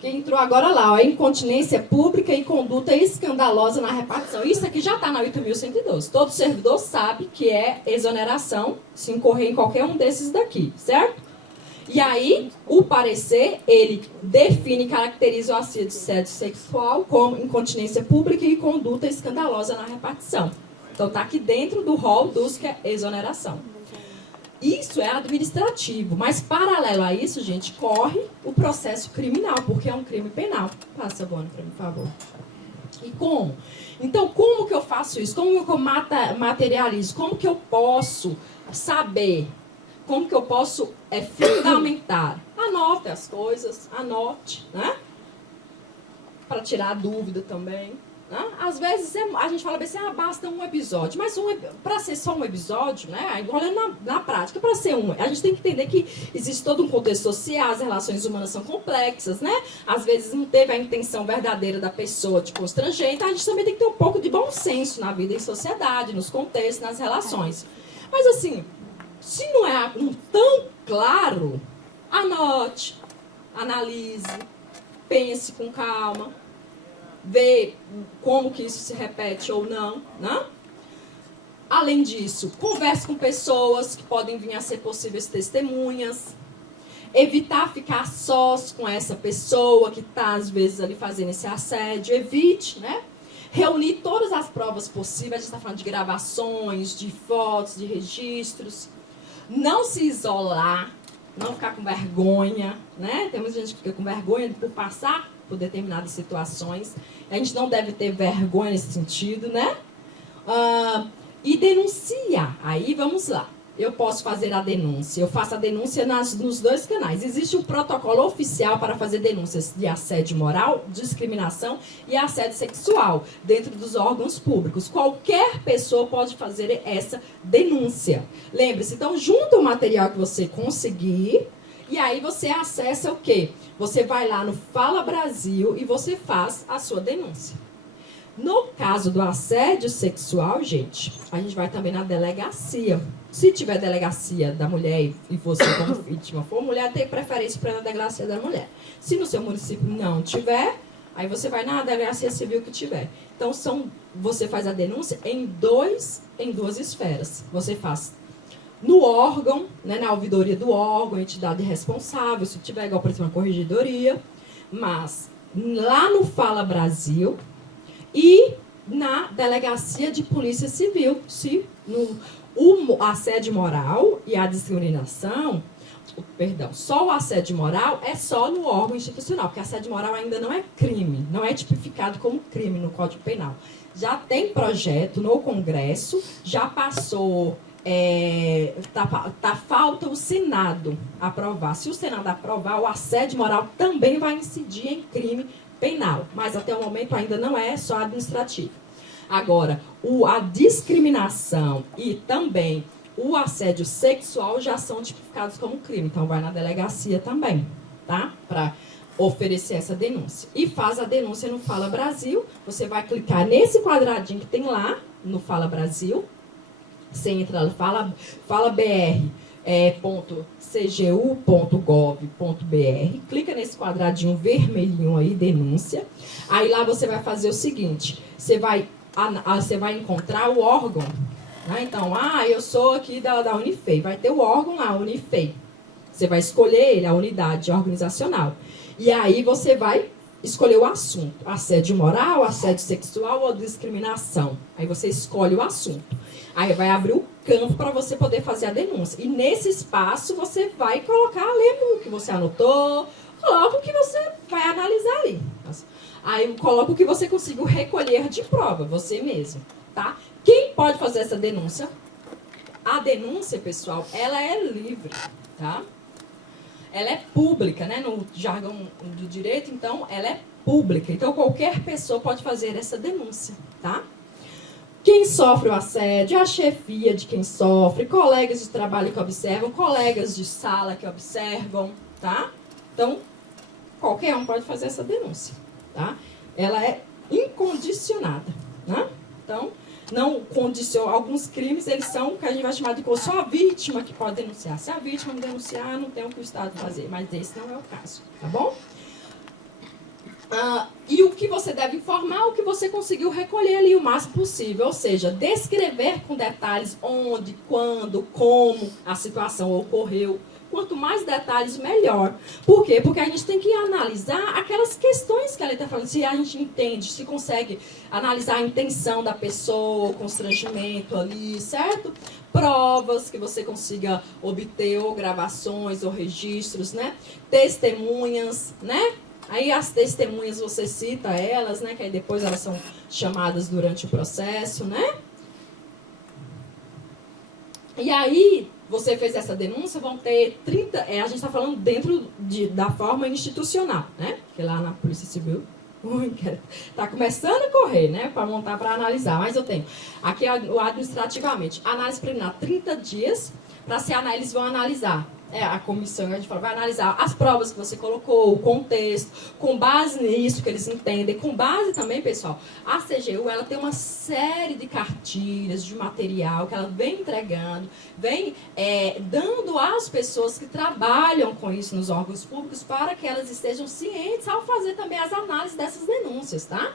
Quem entrou agora lá, ó, incontinência pública e conduta escandalosa na repartição. Isso aqui já está na 8.112. Todo servidor sabe que é exoneração se incorrer em qualquer um desses daqui, certo? E aí, o parecer, ele define e caracteriza o assédio sexual como incontinência pública e conduta escandalosa na repartição. Então, está aqui dentro do rol dos que é exoneração. Isso é administrativo, mas paralelo a isso, gente, corre o processo criminal, porque é um crime penal. Passa, Boni, para mim, por favor. E como? Então, como que eu faço isso? Como que eu materializo? Como que eu posso saber? Como que eu posso fundamentar? Anote as coisas, anote, né? Para tirar a dúvida também. Né? Às vezes a gente fala assim, basta um episódio, mas para ser só um episódio, né? Olhando na prática, para ser a gente tem que entender que existe todo um contexto social, as relações humanas são complexas, né? Às vezes não teve a intenção verdadeira da pessoa de constranger, então a gente também tem que ter um pouco de bom senso na vida em sociedade, nos contextos, nas relações. Mas assim, se não é tão claro, anote, analise, pense com calma, ver como que isso se repete ou não, né? Além disso, converse com pessoas que podem vir a ser possíveis testemunhas, evitar ficar sós com essa pessoa que está, às vezes, ali fazendo esse assédio, evite, né? Reunir todas as provas possíveis, a gente está falando de gravações, de fotos, de registros, não se isolar, não ficar com vergonha, né? Tem muita gente que fica com vergonha por passar por determinadas situações. A gente não deve ter vergonha nesse sentido, né? E denunciar. Aí, vamos lá. Eu posso fazer a denúncia. Eu faço a denúncia nos dois canais. Existe um protocolo oficial para fazer denúncias de assédio moral, discriminação e assédio sexual dentro dos órgãos públicos. Qualquer pessoa pode fazer essa denúncia. Lembre-se, então, junta o material que você conseguir e aí você acessa o quê? Você vai lá no Fala Brasil e você faz a sua denúncia. No caso do assédio sexual, gente, a gente vai também na delegacia. Se tiver delegacia da mulher e você como vítima for mulher, tem preferência para a delegacia da mulher. Se no seu município não tiver, aí você vai na delegacia civil que tiver. Então, você faz a denúncia em duas esferas. Você faz no órgão, né, na ouvidoria do órgão, entidade responsável, se tiver igual, por exemplo, uma corregedoria, mas lá no Fala Brasil e na delegacia de polícia civil, se o assédio moral e a discriminação, só o assédio moral é só no órgão institucional, porque assédio moral ainda não é crime, não é tipificado como crime no Código Penal. Já tem projeto no Congresso, já passou... falta o Senado aprovar. Se o Senado aprovar, o assédio moral também vai incidir em crime penal. Mas até o momento ainda não é só administrativo. Agora, a discriminação e também o assédio sexual já são tipificados como crime. Então, vai na delegacia também, tá? Para oferecer essa denúncia. E faz a denúncia no Fala Brasil. Você vai clicar nesse quadradinho que tem lá, no Fala Brasil. Você entra lá, falabr.cgu.gov.br, clica nesse quadradinho vermelhinho aí, denúncia. Aí lá você vai fazer o seguinte, você vai encontrar o órgão, né? Então, eu sou aqui da Unifei, vai ter o órgão lá, Unifei. Você vai escolher ele, a unidade organizacional. E aí você vai escolher o assunto, assédio moral, assédio sexual ou discriminação. Aí você escolhe o assunto. Aí vai abrir o campo para você poder fazer a denúncia. E nesse espaço você vai colocar ali o que você anotou, coloca o que você vai analisar ali. Aí coloca o que você conseguiu recolher de prova, você mesmo, tá? Quem pode fazer essa denúncia? A denúncia, pessoal, ela é livre, tá? Ela é pública, né? No jargão do direito, então, ela é pública. Então, qualquer pessoa pode fazer essa denúncia, tá? Quem sofre o assédio, a chefia de quem sofre, colegas de trabalho que observam, colegas de sala que observam, tá? Então, qualquer um pode fazer essa denúncia, tá? Ela é incondicionada, né? Então, não condiciona. Alguns crimes, eles são o que a gente vai chamar de só a vítima que pode denunciar. Se a vítima não denunciar, não tem o que o Estado fazer. Mas esse não é o caso, tá bom? E o que você deve informar, o que você conseguiu recolher ali o máximo possível. Ou seja, descrever com detalhes onde, quando, como a situação ocorreu. Quanto mais detalhes, melhor. Por quê? Porque a gente tem que analisar aquelas questões que ela está falando. Se a gente entende, se consegue analisar a intenção da pessoa, o constrangimento ali, certo? Provas que você consiga obter, ou gravações, ou registros, né? Testemunhas, né? Aí as testemunhas você cita elas, né? Que aí depois elas são chamadas durante o processo, né? E aí, você fez essa denúncia, vão ter 30... a gente está falando dentro da forma institucional, né? Porque lá na Polícia Civil está começando a correr, né? Para montar, para analisar. Mas eu tenho aqui o administrativamente. Análise preliminar, 30 dias para se analisar. Eles vão analisar. A comissão, a gente fala, vai analisar as provas que você colocou, o contexto, com base nisso que eles entendem, com base também, pessoal, a CGU, ela tem uma série de cartilhas, de material que ela vem entregando, vem dando às pessoas que trabalham com isso nos órgãos públicos para que elas estejam cientes ao fazer também as análises dessas denúncias, tá?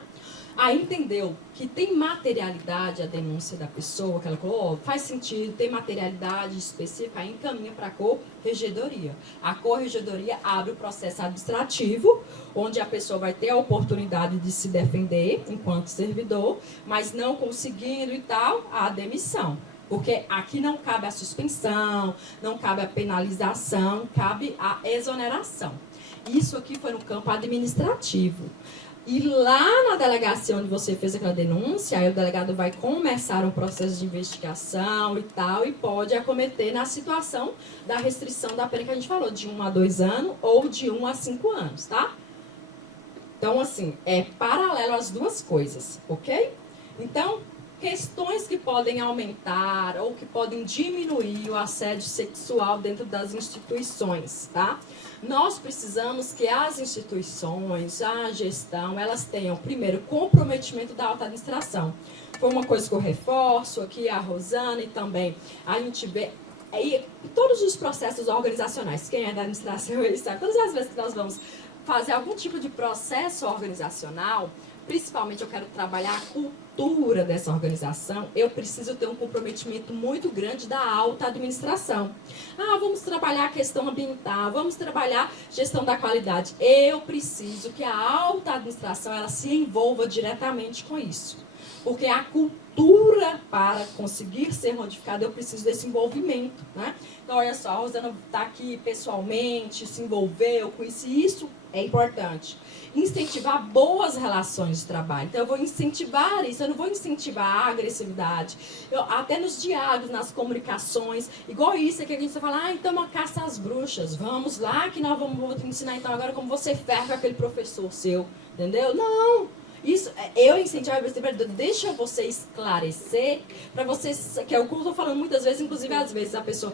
Aí entendeu que tem materialidade a denúncia da pessoa, que ela falou, faz sentido, tem materialidade específica, aí encaminha para a corregedoria. A corregedoria abre o processo administrativo, onde a pessoa vai ter a oportunidade de se defender enquanto servidor, mas não conseguindo e tal, a demissão. Porque aqui não cabe a suspensão, não cabe a penalização, cabe a exoneração. Isso aqui foi no campo administrativo. E lá na delegacia onde você fez aquela denúncia, aí o delegado vai começar um processo de investigação e tal, e pode acometer na situação da restrição da pena que a gente falou, de 1 a 2 anos ou de 1 a 5 anos, tá? Então, assim, é paralelo as duas coisas, ok? Então, questões que podem aumentar ou que podem diminuir o assédio sexual dentro das instituições, tá? Nós precisamos que as instituições, a gestão, elas tenham, primeiro, comprometimento da alta administração. Foi uma coisa que eu reforço aqui, a Rosana, e também a gente vê aí todos os processos organizacionais. Quem é da administração, ele sabe. Todas as vezes que nós vamos fazer algum tipo de processo organizacional, principalmente eu quero trabalhar a cultura dessa organização, eu preciso ter um comprometimento muito grande da alta administração. Vamos trabalhar a questão ambiental, vamos trabalhar gestão da qualidade. Eu preciso que a alta administração ela se envolva diretamente com isso. Porque a cultura, para conseguir ser modificada, eu preciso desse envolvimento, né? Então, olha só, a Rosana está aqui pessoalmente, se envolveu com isso, e isso é importante. Incentivar boas relações de trabalho. Então, eu vou incentivar isso, eu não vou incentivar a agressividade. Até nos diálogos, nas comunicações, igual isso aqui, a gente fala, então uma caça às bruxas, vamos lá que nós vou te ensinar então agora como você ferra aquele professor seu, entendeu? Não! Isso, eu incentivo a agressividade, deixa você esclarecer, para você, que é o que eu estou falando muitas vezes, inclusive às vezes a pessoa,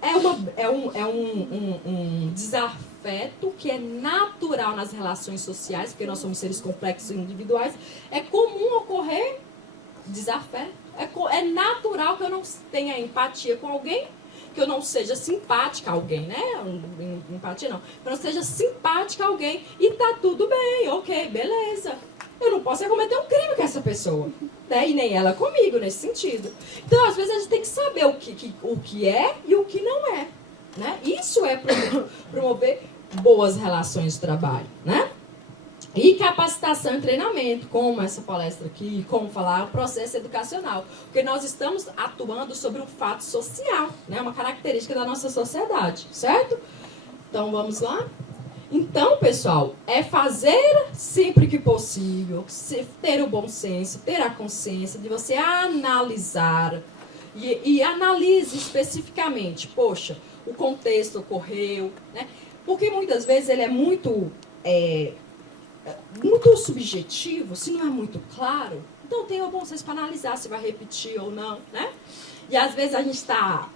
é um desafeto que é natural nas relações sociais, porque nós somos seres complexos e individuais, é comum ocorrer desafeto, é natural que eu não tenha empatia com alguém, que eu não seja simpática a alguém, né? Empatia não, que eu não seja simpática a alguém, e tá tudo bem, ok, beleza. Eu não posso cometer um crime com essa pessoa, né? E nem ela comigo, nesse sentido. Então, às vezes, a gente tem que saber o que é e o que não é, né? Isso é promover boas relações de trabalho, né? E capacitação e treinamento, como essa palestra aqui, como falar o processo educacional. Porque nós estamos atuando sobre um fato social, né? Uma característica da nossa sociedade, certo? Então, vamos lá? Então, pessoal, é fazer sempre que possível, ter o bom senso, ter a consciência de você analisar e analise especificamente, poxa, o contexto ocorreu, né? Porque muitas vezes ele é muito subjetivo, se não é muito claro, então tenha o bom senso para analisar se vai repetir ou não, né? E às vezes a gente está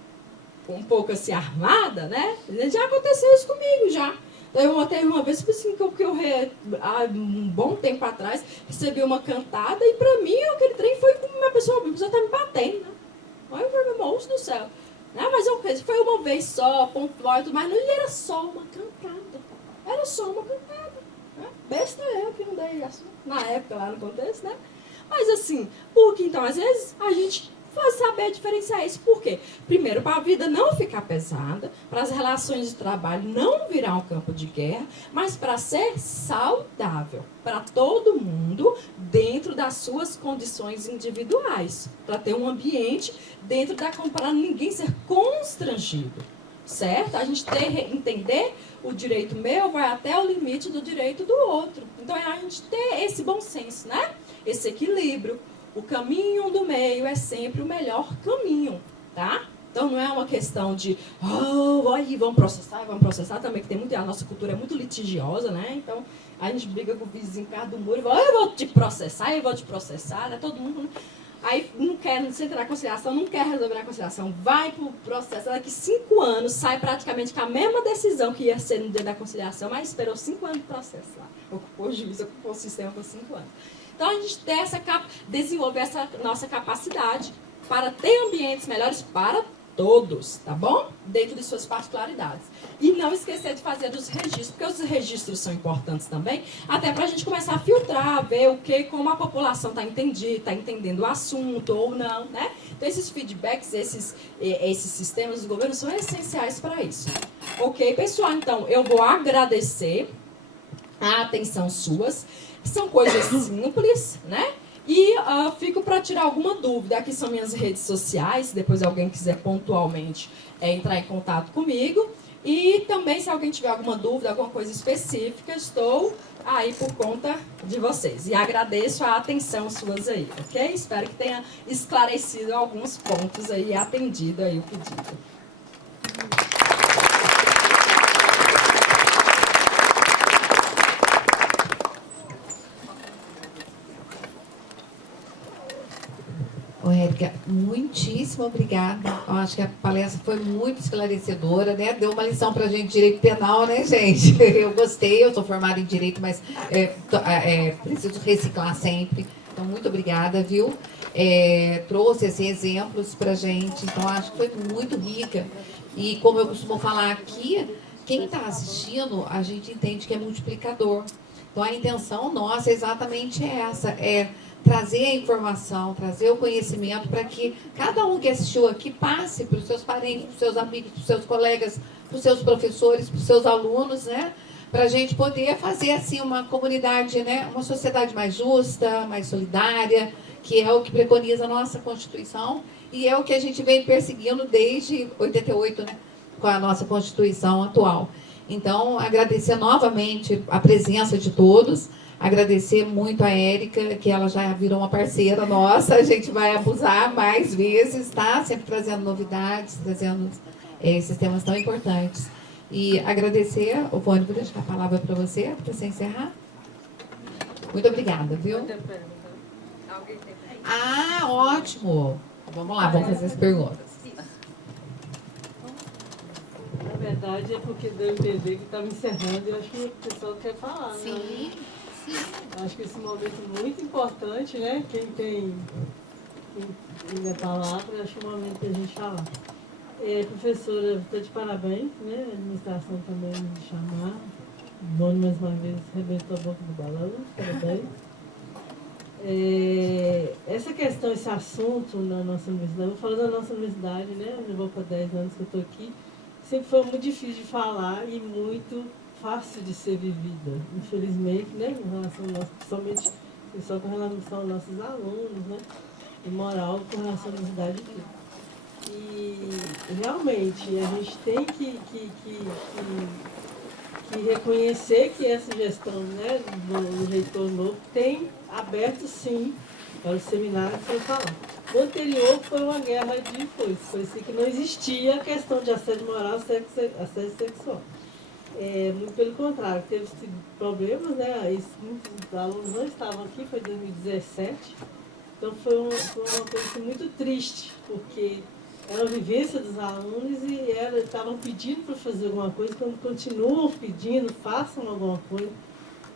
um pouco assim armada, né? Já aconteceu isso comigo, já. Então, teve uma vez assim, há um bom tempo atrás, recebi uma cantada e para mim aquele trem foi como uma pessoa está me batendo. Né? Aí eu falei, meu moço do céu. Né? Mas foi uma vez só, pontual e tudo, mas não era só uma cantada. Era só uma cantada. Né? Besta eu que não dei assim, na época lá no contexto, né? Mas assim, porque então às vezes a gente vai saber diferenciar isso. Por quê? Primeiro, para a vida não ficar pesada, para as relações de trabalho não virar um campo de guerra, mas para ser saudável para todo mundo dentro das suas condições individuais. Para ter um ambiente dentro da... para ninguém ser constrangido. Certo? A gente entender o direito meu vai até o limite do direito do outro. Então, é a gente ter esse bom senso, né? Esse equilíbrio. O caminho do meio é sempre o melhor caminho, tá? Então, não é uma questão de, vamos processar também, que tem muito, a nossa cultura é muito litigiosa, né? Então, a gente briga com o vizinho perto do muro e fala, eu vou te processar, né? Todo mundo... Aí não quer no centro da conciliação, não quer resolver na conciliação, vai para o processo. Daqui 5 anos sai praticamente com a mesma decisão que ia ser no dia da conciliação, mas esperou 5 anos de processo lá. Ocupou o juiz, ocupou o sistema por 5 anos. Então a gente tem desenvolver essa nossa capacidade para ter ambientes melhores para todos, tá bom? Dentro de suas particularidades. E não esquecer de fazer os registros, porque os registros são importantes também, até para a gente começar a filtrar, ver como a população está entendendo o assunto ou não, né? Então, esses feedbacks, esses sistemas do governo são essenciais para isso. Ok, pessoal? Então, eu vou agradecer a atenção suas. São coisas simples, né? E fico para tirar alguma dúvida. Aqui são minhas redes sociais, se depois alguém quiser pontualmente entrar em contato comigo. E também, se alguém tiver alguma dúvida, alguma coisa específica, estou aí por conta de vocês. E agradeço a atenção suas aí, ok? Espero que tenha esclarecido alguns pontos aí e atendido aí o pedido. Érica, muitíssimo obrigada. Eu acho que a palestra foi muito esclarecedora, né? Deu uma lição para a gente de direito penal, né, gente? Eu gostei, eu sou formada em direito, mas preciso reciclar sempre. Então, muito obrigada, viu? Trouxe esses exemplos para a gente, então acho que foi muito rica. E como eu costumo falar aqui, quem está assistindo, a gente entende que é multiplicador. Então, a intenção nossa é exatamente essa, trazer a informação, trazer o conhecimento para que cada um que assistiu aqui passe para os seus parentes, para os seus amigos, para os seus colegas, para os seus professores, para os seus alunos, né? Para a gente poder fazer assim uma comunidade, né? Uma sociedade mais justa, mais solidária, que é o que preconiza a nossa Constituição e é o que a gente vem perseguindo desde 88, né? Com a nossa Constituição atual. Então, agradecer novamente a presença de todos. Agradecer muito a Érica, que ela já virou uma parceira nossa. A gente vai abusar mais vezes, tá? Sempre trazendo novidades, trazendo esses temas tão importantes. E agradecer, Vânia, vou deixar a palavra para você encerrar. Muito obrigada, viu? Ah, ótimo! Vamos lá, vamos fazer as perguntas. Na verdade, é porque deu a entender que estava encerrando e eu acho que o pessoal quer falar, né? Sim. Acho que esse momento é muito importante, né? Quem tem a palavra, acho que é o momento da gente falar. Professora, estou de parabéns, né? A administração também me chamar. O Boni, mais uma vez, arrebentou a boca do balão. Parabéns. Essa questão, esse assunto na nossa universidade, eu vou falar da nossa universidade, né? Eu vou para 10 anos que eu estou aqui. Sempre foi muito difícil de falar e muito fácil de ser vivida, infelizmente, né, em relação a nós, principalmente só com relação aos nossos alunos, né, e moral com relação à universidade e tudo. E realmente a gente tem que reconhecer que essa gestão, né, do reitor novo tem aberto sim para os seminários sem falar. O anterior foi uma guerra de foice, foi assim que não existia a questão de assédio moral, assédio sexual. Muito pelo contrário, teve problemas, né? Muitos alunos não estavam aqui, foi em 2017. Então foi uma coisa assim, muito triste, porque era a vivência dos alunos e estavam pedindo para fazer alguma coisa, quando continuam pedindo, façam alguma coisa,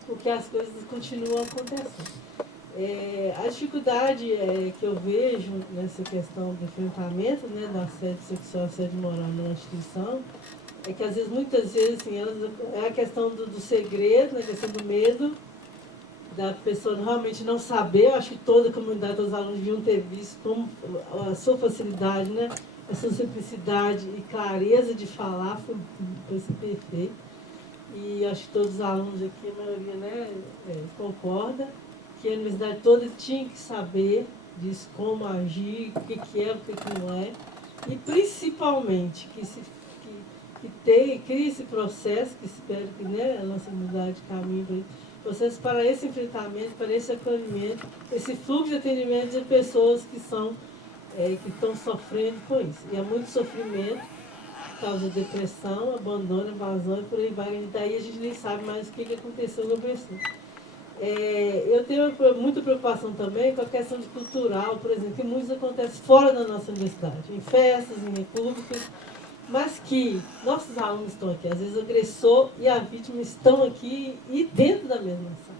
porque as coisas continuam acontecendo. A dificuldade que eu vejo nessa questão do enfrentamento, né, da assédio sexual, assédio moral na instituição, é que às vezes, muitas vezes, assim, é a questão do segredo, né, a questão do medo, da pessoa realmente não saber. Eu acho que toda a comunidade, todos os alunos deviam ter visto como a sua facilidade, né, a sua simplicidade e clareza de falar foi perfeito. E acho que todos os alunos aqui, a maioria, né, concorda que a universidade toda tinha que saber disso, como agir, o que é, o que não é, e principalmente crie esse processo, que espero que, né, a nossa universidade caminhe processo para esse enfrentamento, para esse acolhimento, esse fluxo de atendimento de pessoas que estão sofrendo com isso. E há muito sofrimento por causa de depressão, abandono, evasão e por aí vai. E daí a gente nem sabe mais o que aconteceu com a pessoa. Eu tenho muita preocupação também com a questão de cultural, por exemplo, que muitos acontecem fora da nossa universidade, em festas, em repúblicas, mas que nossos alunos estão aqui. Às vezes o agressor e a vítima estão aqui e dentro da mesma sala.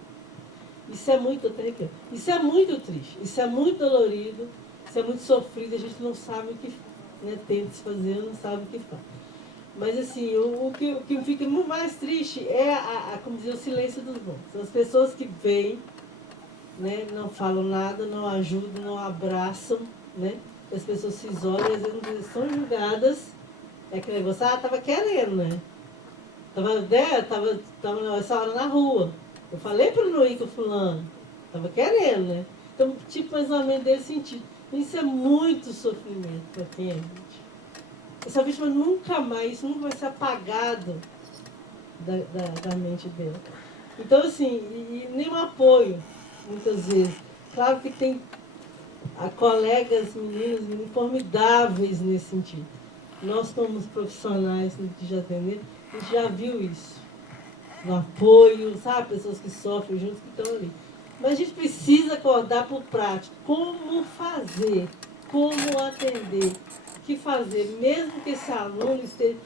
Isso é muito triste, isso é muito triste, isso é muito dolorido, isso é muito sofrido, a gente não sabe o que, né, tenta se fazer, não sabe o que faz. Mas assim, o que fica muito mais triste é como dizer, o silêncio dos bons. São as pessoas que vêm, né, não falam nada, não ajudam, não abraçam, né? As pessoas se isolam e às vezes são julgadas. É aquele negócio, estava querendo, né? Tava essa hora na rua. Eu falei para não ir com o fulano. Estava querendo, né? Então, tipo, mais ou menos desse sentido. Isso é muito sofrimento para quem é vítima. Essa vítima nunca mais, isso nunca vai ser apagado da mente dela. Então, assim, e nenhum apoio, muitas vezes. Claro que tem colegas, meninos formidáveis nesse sentido. Nós, como profissionais de atendimento, a gente já viu isso. No apoio, sabe? Pessoas que sofrem juntos, que estão ali. Mas a gente precisa acordar para o prático. Como fazer? Como atender? O que fazer? Mesmo que esse aluno esteja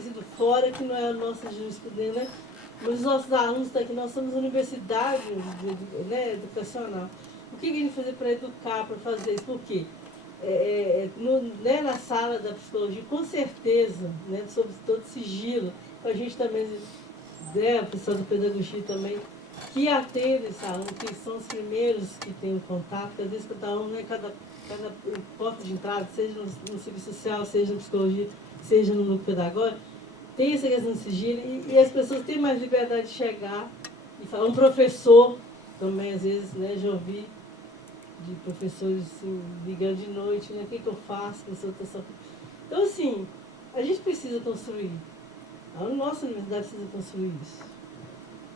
sido fora, que não é a nossa jurisprudência, né? Mas os nossos alunos estão aqui, nós somos universidade, né, educacional. O que a gente fazer para educar, para fazer isso? Por quê? Né, na sala da psicologia, com certeza, né, sobre todo sigilo, a gente também, né, a pessoa da pedagogia também, que atende esse aluno, que são os primeiros que têm o contato, às vezes cada um, né, cada porta de entrada, seja no serviço social, seja na psicologia, seja no núcleo pedagógico, tem essa questão de sigilo e as pessoas têm mais liberdade de chegar e falar. Um professor também, às vezes, né, já ouvi de professores assim, ligando de noite, né? O que eu faço? A pessoa está sofrendo. Então, assim, a gente precisa construir. A nossa universidade precisa construir isso.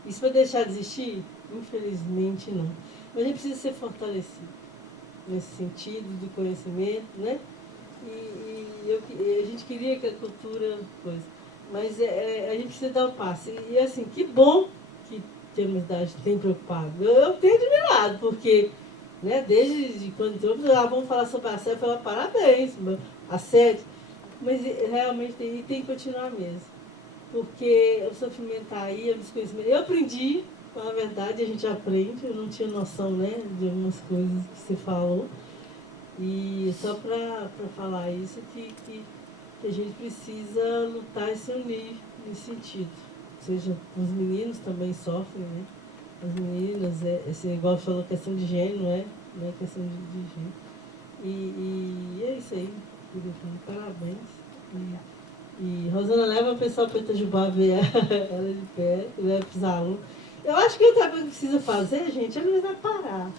Isso vai deixar de existir? Infelizmente, não. Mas a gente precisa ser fortalecido nesse sentido de conhecimento, né? E a gente queria que a cultura coisa. Mas a gente precisa dar um passo. E assim, que bom que a universidade tem preocupado. Eu tenho admirado, porque... Né, desde quando entrou, vamos falar sobre a assédio, falar parabéns, assédio, mas realmente tem que continuar mesmo, porque o sofrimento está aí, o desconhecimento. Eu aprendi, na verdade, a gente aprende, eu não tinha noção, né, de algumas coisas que você falou, e só para falar isso, que a gente precisa lutar e se unir nesse sentido. Ou seja, os meninos também sofrem, né? As meninas, igual falou, questão de gênero, né? Questão de gênero. E é isso aí, parabéns. E Rosana, leva o pessoal para Itajubá ver ela de pé, leva para os alunos. Eu acho que outra coisa que precisa fazer, gente, é não vai parar.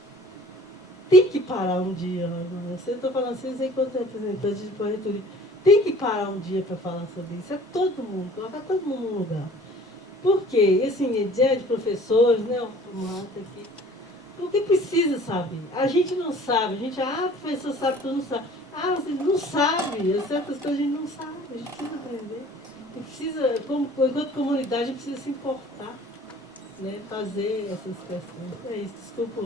Tem que parar um dia, Rosana. Eu estou falando assim, sei quanto representante de corretoria. Tem que parar um dia para falar sobre isso. É todo mundo, colocar todo mundo no lugar. Por quê? Assim, diante de professores, né, o Marta aqui, porque precisa saber. A gente não sabe, a gente, o professor sabe, tu não sabe. Você não sabe, certas coisas a gente não sabe, a gente precisa aprender. A gente precisa, enquanto comunidade, a gente precisa se importar, né, fazer essas questões. É isso, desculpa.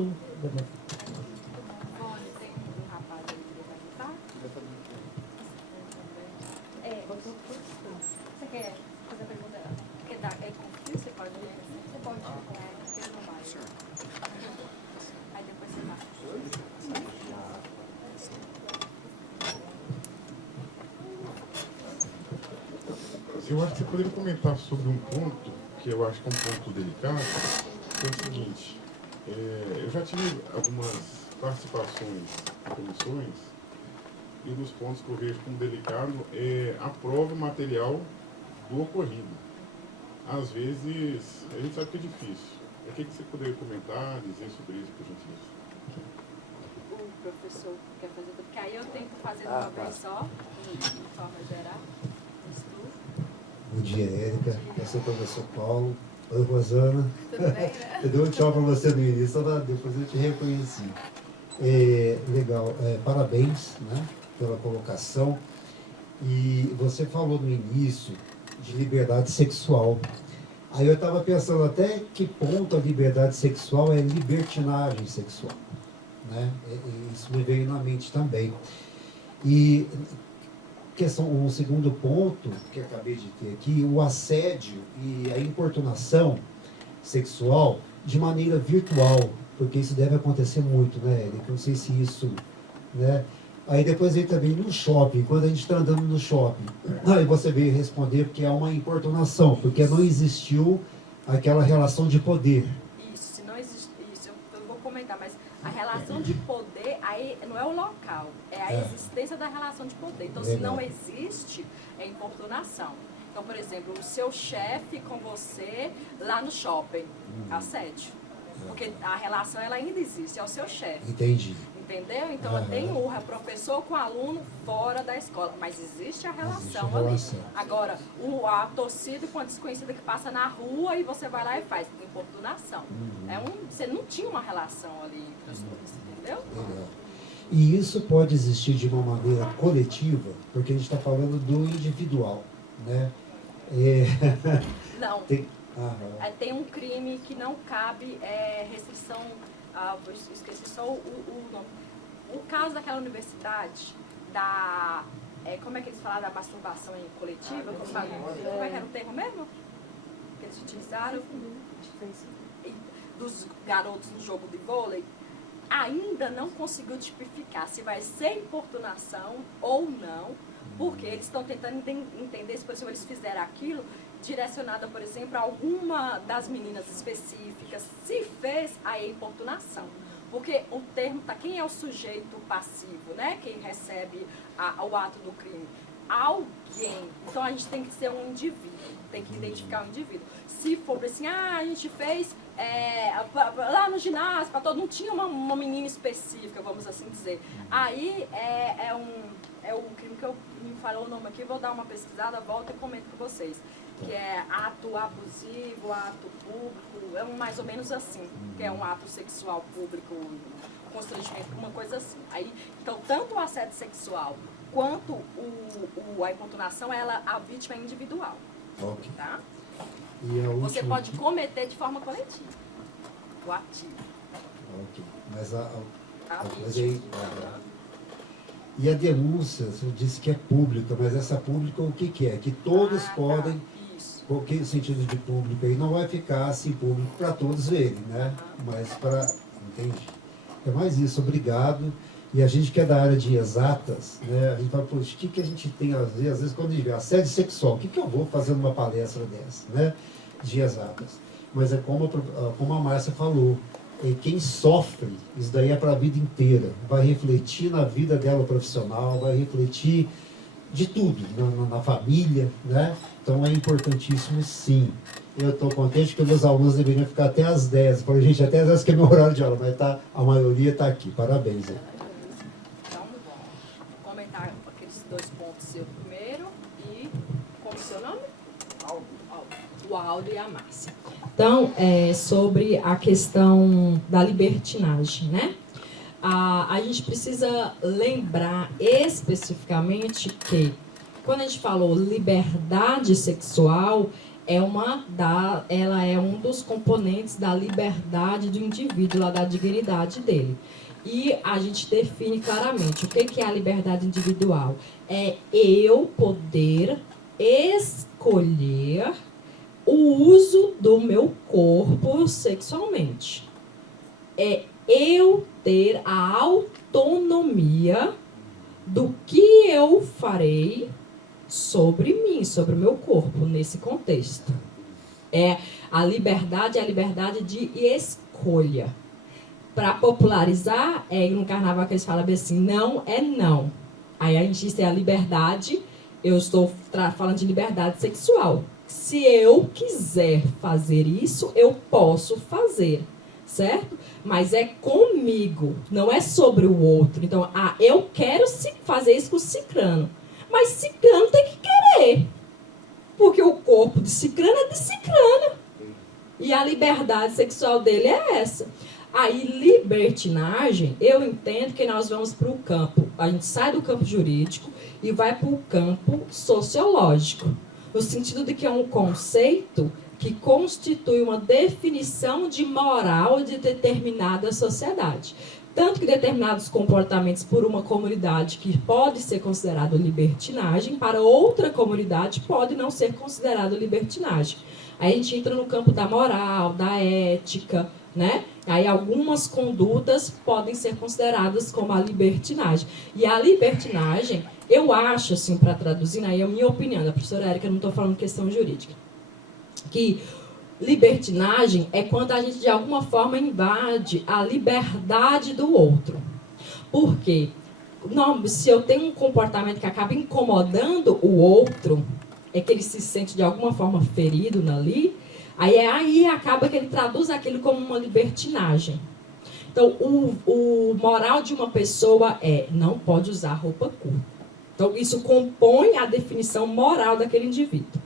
Eu acho que você poderia comentar sobre um ponto, que eu acho que é um ponto delicado, que é o seguinte, eu já tive algumas participações em comissões, e um dos pontos que eu vejo como delicado é a prova material do ocorrido. Às vezes, a gente sabe que é difícil. O que você poderia comentar, dizer sobre isso, por gentileza? O professor quer fazer, porque aí eu tento fazer de uma vez só, de forma geral. Bom dia, Érica. Eu sou o professor Paulo. Oi, Rosana. Tudo bem, né? Eu dei um tchau para você no início, depois eu te reconheci. Legal. Parabéns, né, pela colocação. E você falou no início de liberdade sexual. Aí eu estava pensando até que ponto a liberdade sexual é libertinagem sexual, né? Isso me veio na mente também. E um segundo ponto que acabei de ter aqui, o assédio e a importunação sexual de maneira virtual, porque isso deve acontecer muito, né, Érica? Eu não sei se isso, né? Aí depois veio também no shopping, quando a gente está andando no shopping, aí você veio responder que é uma importunação, porque não existiu aquela relação de poder. Isso, se não existe, isso eu vou comentar, mas a relação de poder aí não é o local, é a existência da relação de poder. Então, Legal. se não existe, é importunação. Então, por exemplo, o seu chefe com você lá no shopping, assédio. Porque a relação ela ainda existe, é o seu chefe. Entendi. Entendeu? Então tem o professor com o aluno fora da escola, mas existe a relação Existe a ali. relação. Agora, a torcida com a desconhecida que passa na rua e você vai lá e faz importunação. Você não tinha uma relação ali entre os dois, entendeu? Legal. E isso pode existir de uma maneira coletiva, porque a gente está falando do individual, né? Não. Tem um crime que não cabe restrição. Esqueci só o nome. O caso daquela universidade, como é que eles falaram da masturbação coletiva? Como é que era o termo mesmo? Que eles utilizaram? Dos garotos no jogo de vôlei. Ainda não conseguiu tipificar se vai ser importunação ou não, porque eles estão tentando entender se, por exemplo, eles fizeram aquilo direcionada, por exemplo, a alguma das meninas específicas, se fez a importunação. Porque o termo tá, quem é o sujeito passivo, né? Quem recebe o ato do crime? Alguém. Então a gente tem que ser um indivíduo, tem que identificar o indivíduo. Se for assim, a gente fez lá no ginásio, não tinha uma menina específica, vamos assim dizer. Aí é o crime que eu me falou o nome aqui, vou dar uma pesquisada, volto e comento com vocês. Que é ato abusivo, ato público, mais ou menos assim, que é um ato sexual público, constrangimento, uma coisa assim. Aí, então, tanto o assédio sexual quanto a importunação, a vítima é individual. Ok. Tá? E a Você última... pode cometer de forma coletiva, o ativo. Ok. Mas a vítima. E a denúncia, você disse que é pública, mas essa pública o que é? Que todos podem, qualquer sentido de público aí, não vai ficar assim público para todos verem, né? Mas para... Entendi. É mais isso, obrigado. E a gente que é da área de exatas, né? A gente fala, poxa, o que a gente tem às vezes quando a gente vê assédio sexual, o que eu vou fazer numa palestra dessa, né? De exatas. Mas é como a Márcia falou, quem sofre, isso daí é para a vida inteira. Vai refletir na vida dela profissional, vai refletir de tudo, na família, né? Então é importantíssimo, sim. Eu estou contente que meus alunos deveriam ficar até às 10. Eu falei, gente, até às 10 que é meu horário de aula, mas a maioria está aqui. Parabéns. Então, vou comentar aqueles 2 pontos seu primeiro e como é o seu nome? O Aldo e a Márcia. Então, sobre a questão da libertinagem, né? A gente precisa lembrar especificamente que, quando a gente falou liberdade sexual, ela é um dos componentes da liberdade do indivíduo, lá da dignidade dele. E a gente define claramente o que é a liberdade individual. É eu poder escolher o uso do meu corpo sexualmente. É eu ter a autonomia do que eu farei sobre mim, sobre o meu corpo, nesse contexto. A liberdade é a liberdade de escolha. Para popularizar, no carnaval que eles falam bem assim, não é não. Aí a gente tem a liberdade, eu estou falando de liberdade sexual. Se eu quiser fazer isso, eu posso fazer, certo? Mas é comigo, não é sobre o outro. Então, eu quero fazer isso com o cicrano. Mas cicrano tem que querer. Porque o corpo de cicrano é de cicrano. E a liberdade sexual dele é essa. Aí, libertinagem, eu entendo que nós vamos para o campo. A gente sai do campo jurídico e vai para o campo sociológico. No sentido de que é um conceito que constitui uma definição de moral de determinada sociedade. Tanto que determinados comportamentos por uma comunidade que pode ser considerado libertinagem, para outra comunidade pode não ser considerado libertinagem. Aí a gente entra no campo da moral, da ética, né? Aí algumas condutas podem ser consideradas como a libertinagem. E a libertinagem, eu acho, assim, para traduzir, aí é a minha opinião, da professora Érica, eu não estou falando questão jurídica, que libertinagem é quando a gente, de alguma forma, invade a liberdade do outro. Por quê? Não, se eu tenho um comportamento que acaba incomodando o outro, é que ele se sente, de alguma forma, ferido ali, aí acaba que ele traduz aquilo como uma libertinagem. Então, o moral de uma pessoa não pode usar roupa curta. Então, isso compõe a definição moral daquele indivíduo.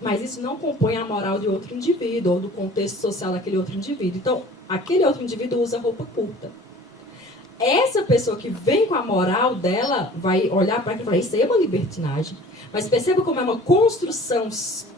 Mas isso não compõe a moral de outro indivíduo, ou do contexto social daquele outro indivíduo. Então, aquele outro indivíduo usa roupa curta. Essa pessoa que vem com a moral dela vai olhar para aquilo e falar, isso aí é uma libertinagem. Mas perceba como é uma construção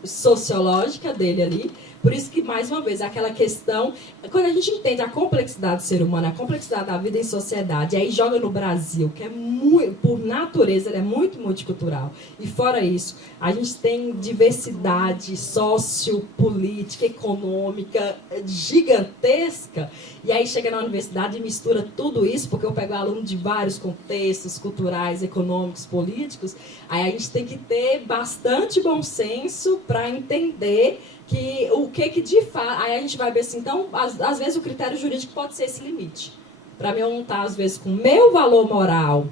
sociológica dele ali. Por isso que, mais uma vez, aquela questão... Quando a gente entende a complexidade do ser humano, a complexidade da vida em sociedade, aí joga no Brasil, que é muito, por natureza, ele é muito multicultural. E fora isso, a gente tem diversidade sociopolítica, econômica, gigantesca. E aí chega na universidade e mistura tudo isso, porque eu pego aluno de vários contextos culturais, econômicos, políticos. Aí a gente tem que ter bastante bom senso para entender que o que de fato... Aí a gente vai ver assim, então, às vezes o critério jurídico pode ser esse limite. Para mim, eu não estar, às vezes, com o meu valor moral,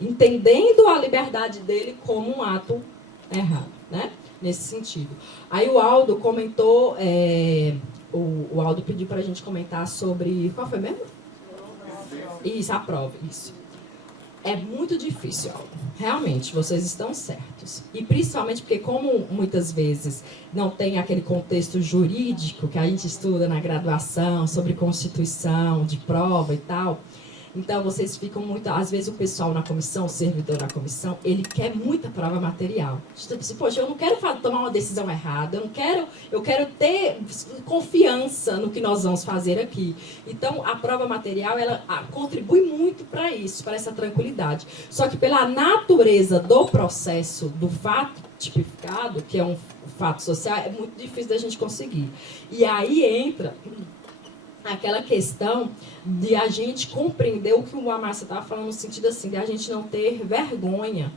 entendendo a liberdade dele como um ato errado, né? Nesse sentido. Aí o Aldo comentou, o Aldo pediu para a gente comentar sobre... Qual foi mesmo? Isso, a prova, isso. É muito difícil, Aldo. Realmente, vocês estão certos. E principalmente porque, como muitas vezes não tem aquele contexto jurídico que a gente estuda na graduação, sobre constituição, de prova e tal, então vocês ficam muito... Às vezes o pessoal na comissão, o servidor na comissão, ele quer muita prova material. Tipo assim, poxa, eu não quero tomar uma decisão errada, eu quero ter confiança no que nós vamos fazer aqui. Então, a prova material, ela contribui muito para isso, para essa tranquilidade. Só que pela natureza do processo, do fato tipificado, que é um fato social, é muito difícil da gente conseguir. E aí entra aquela questão de a gente compreender o que o Márcia estava falando, no sentido assim, de a gente não ter vergonha,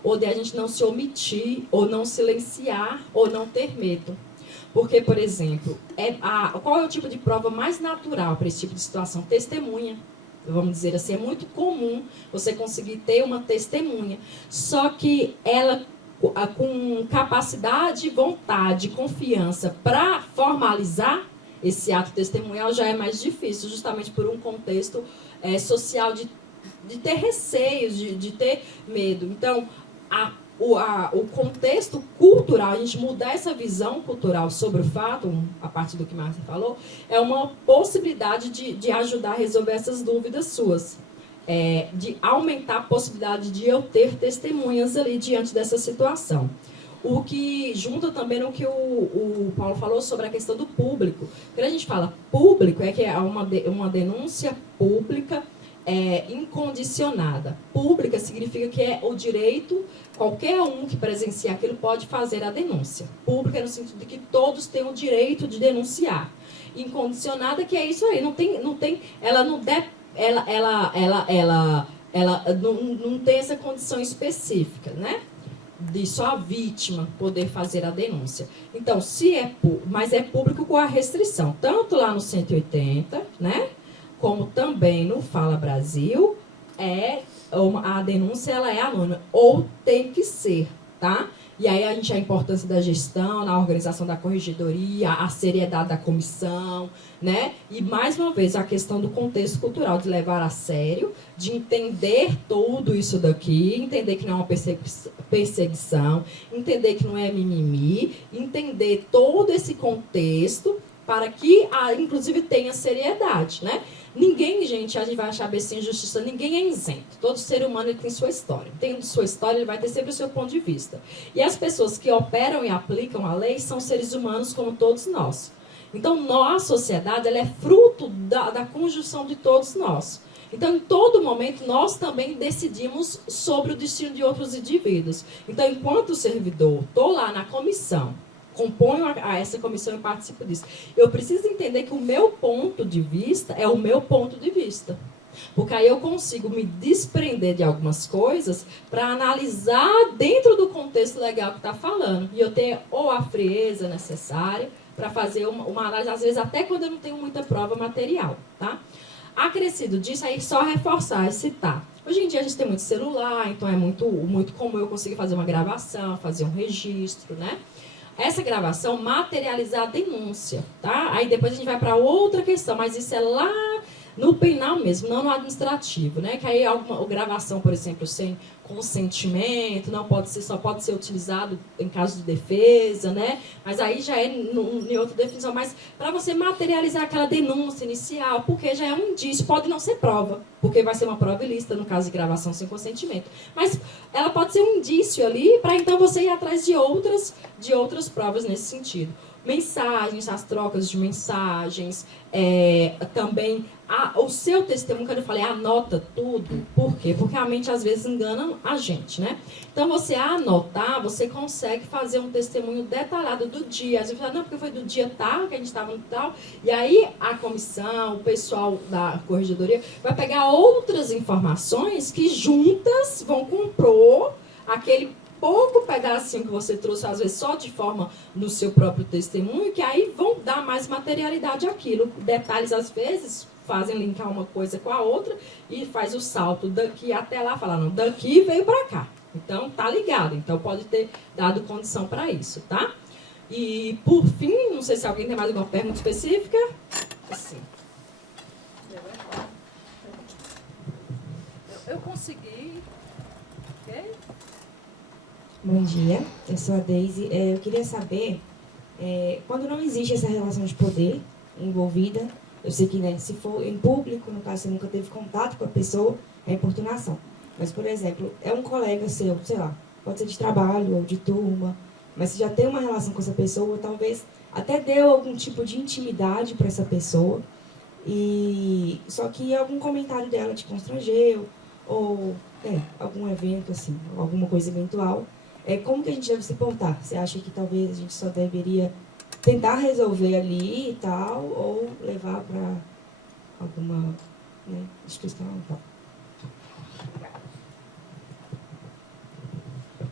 ou de a gente não se omitir, ou não silenciar, ou não ter medo. Porque, por exemplo, qual é o tipo de prova mais natural para esse tipo de situação? Testemunha. Vamos dizer assim, é muito comum você conseguir ter uma testemunha. Só que ela, com capacidade, vontade, confiança para formalizar esse ato testemunhal, já é mais difícil, justamente por um contexto social de ter receios, de ter medo. Então, o contexto cultural, a gente mudar essa visão cultural sobre o fato, a partir do que Márcia falou, é uma possibilidade de ajudar a resolver essas dúvidas suas. De aumentar a possibilidade de eu ter testemunhas ali diante dessa situação. O que junta também no que o Paulo falou sobre a questão do público. Quando a gente fala público, é que é uma denúncia pública incondicionada. Pública significa que é o direito, qualquer um que presencia aquilo pode fazer a denúncia. Pública no sentido de que todos têm o direito de denunciar. Incondicionada, que é isso aí, ela ela não tem essa condição específica, né? De só a vítima poder fazer a denúncia. Então, mas é público com a restrição, tanto lá no 180, né? Como também no Fala Brasil, a denúncia ela é anônima, ou tem que ser, tá? E aí a importância da gestão, na organização da corregedoria, a seriedade da comissão, né? E, mais uma vez, a questão do contexto cultural, de levar a sério, de entender tudo isso daqui, entender que não é uma perseguição, entender que não é mimimi, entender todo esse contexto para que, inclusive, tenha seriedade, né? Ninguém, gente, a gente vai achar bem injustiça, ninguém é isento. Todo ser humano ele tem sua história. Tendo sua história, ele vai ter sempre o seu ponto de vista. E as pessoas que operam e aplicam a lei são seres humanos como todos nós. Então, a sociedade ela é fruto da conjunção de todos nós. Então, em todo momento, nós também decidimos sobre o destino de outros indivíduos. Então, enquanto servidor, estou lá na comissão, componho essa comissão e participo disso. Eu preciso entender que o meu ponto de vista é o meu ponto de vista. Porque aí eu consigo me desprender de algumas coisas para analisar dentro do contexto legal que está falando. E eu tenho ou a frieza necessária para fazer uma análise, às vezes até quando eu não tenho muita prova material. Tá? Acrescido disso, aí só reforçar e citar. Hoje em dia a gente tem muito celular, então é muito comum eu conseguir fazer uma gravação, fazer um registro, né? Essa gravação materializar a denúncia, tá? Aí depois a gente vai para outra questão, mas isso é lá no penal mesmo, não no administrativo, né? Que aí alguma gravação, por exemplo, sem consentimento, só pode ser utilizado em caso de defesa, né? Mas aí já é em outra definição, mas para você materializar aquela denúncia inicial, porque já é um indício, pode não ser prova, porque vai ser uma prova ilícita no caso de gravação sem consentimento. Mas ela pode ser um indício ali para então você ir atrás de outras provas nesse sentido. Mensagens, as trocas de mensagens, também o seu testemunho, quando eu falei, anota tudo. Por quê? Porque a mente às vezes engana a gente, né? Então, você anotar, você consegue fazer um testemunho detalhado do dia. Às vezes, fala, não, porque foi do dia tal, que a gente estava no tal. E aí, a comissão, o pessoal da corregedoria vai pegar outras informações que juntas vão compor aquele pouco pedacinho que você trouxe, às vezes só de forma no seu próprio testemunho, que aí vão dar mais materialidade àquilo. Detalhes, às vezes, fazem linkar uma coisa com a outra e faz o salto daqui até lá, falar, não, daqui veio para cá. Então, tá ligado. Então, pode ter dado condição para isso, tá? E, por fim, não sei se alguém tem mais alguma pergunta específica. Assim. Eu consegui. Ok? Bom dia, eu sou a Deise. Eu queria saber, quando não existe essa relação de poder envolvida, eu sei que, né, se for em público, no caso, você nunca teve contato com a pessoa, é importunação. Mas, por exemplo, é um colega seu, sei lá, pode ser de trabalho ou de turma, mas você já tem uma relação com essa pessoa, talvez até deu algum tipo de intimidade para essa pessoa, só que algum comentário dela te constrangeu, ou algum evento, assim, alguma coisa eventual. Como que a gente deve se portar? Você acha que talvez a gente só deveria tentar resolver ali e tal, ou levar para alguma, né, instituição e tal?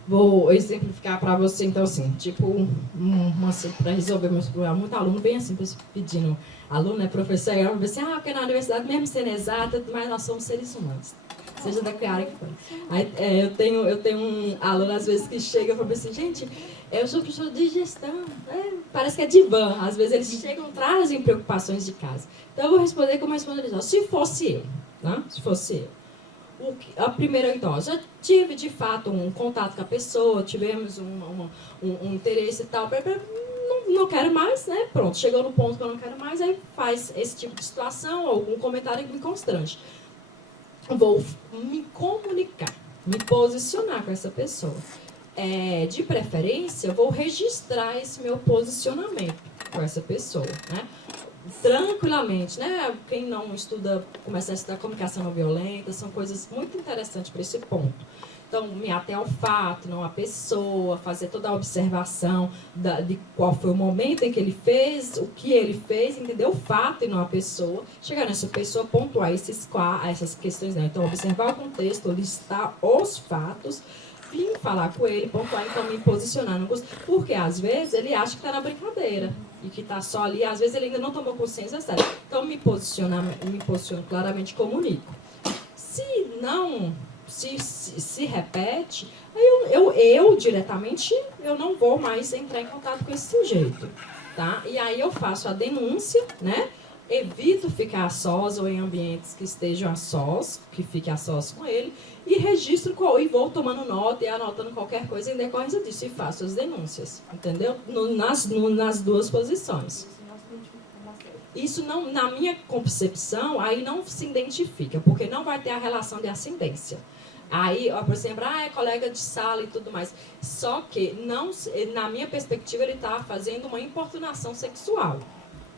Vou exemplificar para você, então, assim, tipo, para resolver meus problemas. Muito aluno vem assim, pedindo, aluno, professor, eu vou assim, porque na universidade, mesmo sendo exata, mas nós somos seres humanos. Seja da que área que for. Aí, eu tenho um aluno, às vezes, que chega e fala assim, gente, eu sou professor de gestão, parece que é divã. Às vezes eles chegam, trazem preocupações de casa. Então, eu vou responder como responderia. Se fosse eu, né? Se fosse eu. A primeira, então, já tive, de fato, um contato com a pessoa, tivemos um interesse e tal, não quero mais, né? Pronto, chegou no ponto que eu não quero mais, aí faz esse tipo de situação, algum comentário que me constrange. Vou me comunicar, me posicionar com essa pessoa. De preferência, eu vou registrar esse meu posicionamento com essa pessoa, né? tranquilamente, né? Quem não estuda, começa a estudar comunicação não violenta, são coisas muito interessantes para esse ponto. Então, me ater ao fato, não à pessoa, fazer toda a observação de qual foi o momento em que ele fez, o que ele fez, entender o fato e não a pessoa. Chegar nessa pessoa, pontuar essas questões, né? Então, observar o contexto, listar os fatos, vim falar com ele, pontuar, então me posicionar. Porque, às vezes, ele acha que está na brincadeira e que está só ali. Às vezes, ele ainda não tomou consciência séria. Então, me posiciono claramente, comunico. Se não... Se repete, aí eu diretamente, eu não vou mais entrar em contato com esse sujeito, tá? E aí eu faço a denúncia, né? Evito ficar a sós ou em ambientes que estejam a sós, que fique a sós com ele, e registro e vou tomando nota e anotando qualquer coisa em decorrência disso e faço as denúncias, entendeu? Nas duas posições. Isso não, na minha concepção, aí não se identifica, porque não vai ter a relação de ascendência. Aí, por exemplo, é colega de sala e tudo mais. Só que, não, na minha perspectiva, ele está fazendo uma importunação sexual.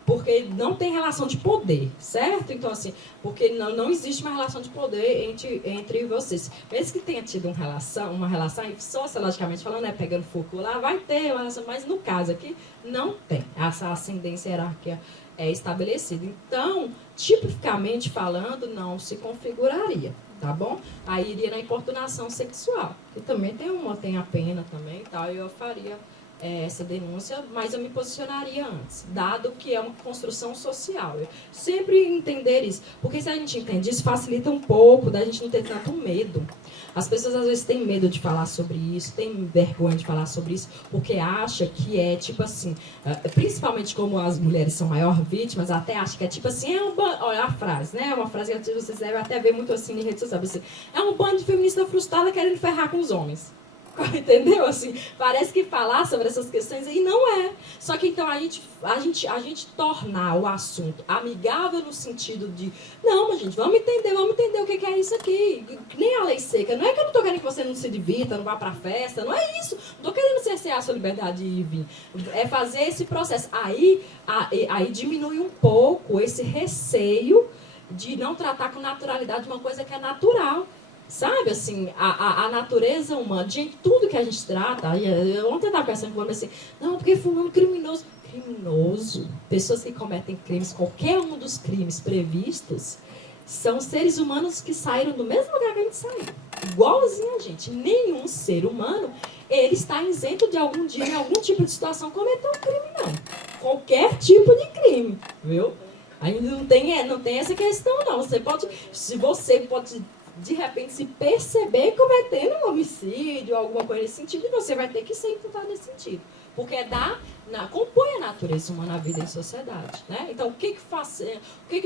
Porque não tem relação de poder, certo? Então, assim, porque não existe uma relação de poder entre vocês. Mesmo que tenha tido uma relação, e sociologicamente falando, pegando fogo lá, vai ter uma relação, mas no caso aqui, não tem. Essa ascendência hierárquica é estabelecida. Então, tipicamente falando, não se configuraria, tá bom? Aí iria na importunação sexual, que também tem a pena também e tal, e eu faria essa denúncia, mas eu me posicionaria antes, dado que é uma construção social. Eu sempre entender isso, porque se a gente entende isso, facilita um pouco da gente não ter tanto medo. As pessoas às vezes têm medo de falar sobre isso, têm vergonha de falar sobre isso, porque acha que é tipo assim, principalmente como as mulheres são maior vítimas, até acha que é tipo assim, olha a frase, né? Uma frase que vocês devem até ver muito assim em redes sociais, assim, é um bando de feminista frustrada querendo ferrar com os homens. Entendeu? Assim, parece que falar sobre essas questões aí não é. Só que então a gente tornar o assunto amigável no sentido de não, mas gente, vamos entender o que é isso aqui. Nem a lei seca. Não é que eu não tô querendo que você não se divirta, não vá pra festa, não é isso. Não tô querendo cercear a sua liberdade de ir e vir. É fazer esse processo. Aí diminui um pouco esse receio de não tratar com naturalidade uma coisa que é natural. Sabe, assim, a natureza humana, gente, tudo que a gente trata, ontem eu estava pensando com assim, não, porque fulano criminoso. Criminoso, pessoas que cometem crimes, qualquer um dos crimes previstos, são seres humanos que saíram do mesmo lugar que a gente saiu. Igualzinho a gente. Nenhum ser humano, ele está isento de algum dia, em algum tipo de situação, cometer um crime, não. Qualquer tipo de crime, viu? Aí não tem essa questão, não. Você pode de repente se perceber cometendo um homicídio, alguma coisa nesse sentido, e você vai ter que ser imputado nesse sentido. Porque compõe a natureza humana, a vida em sociedade. Né? Então, o que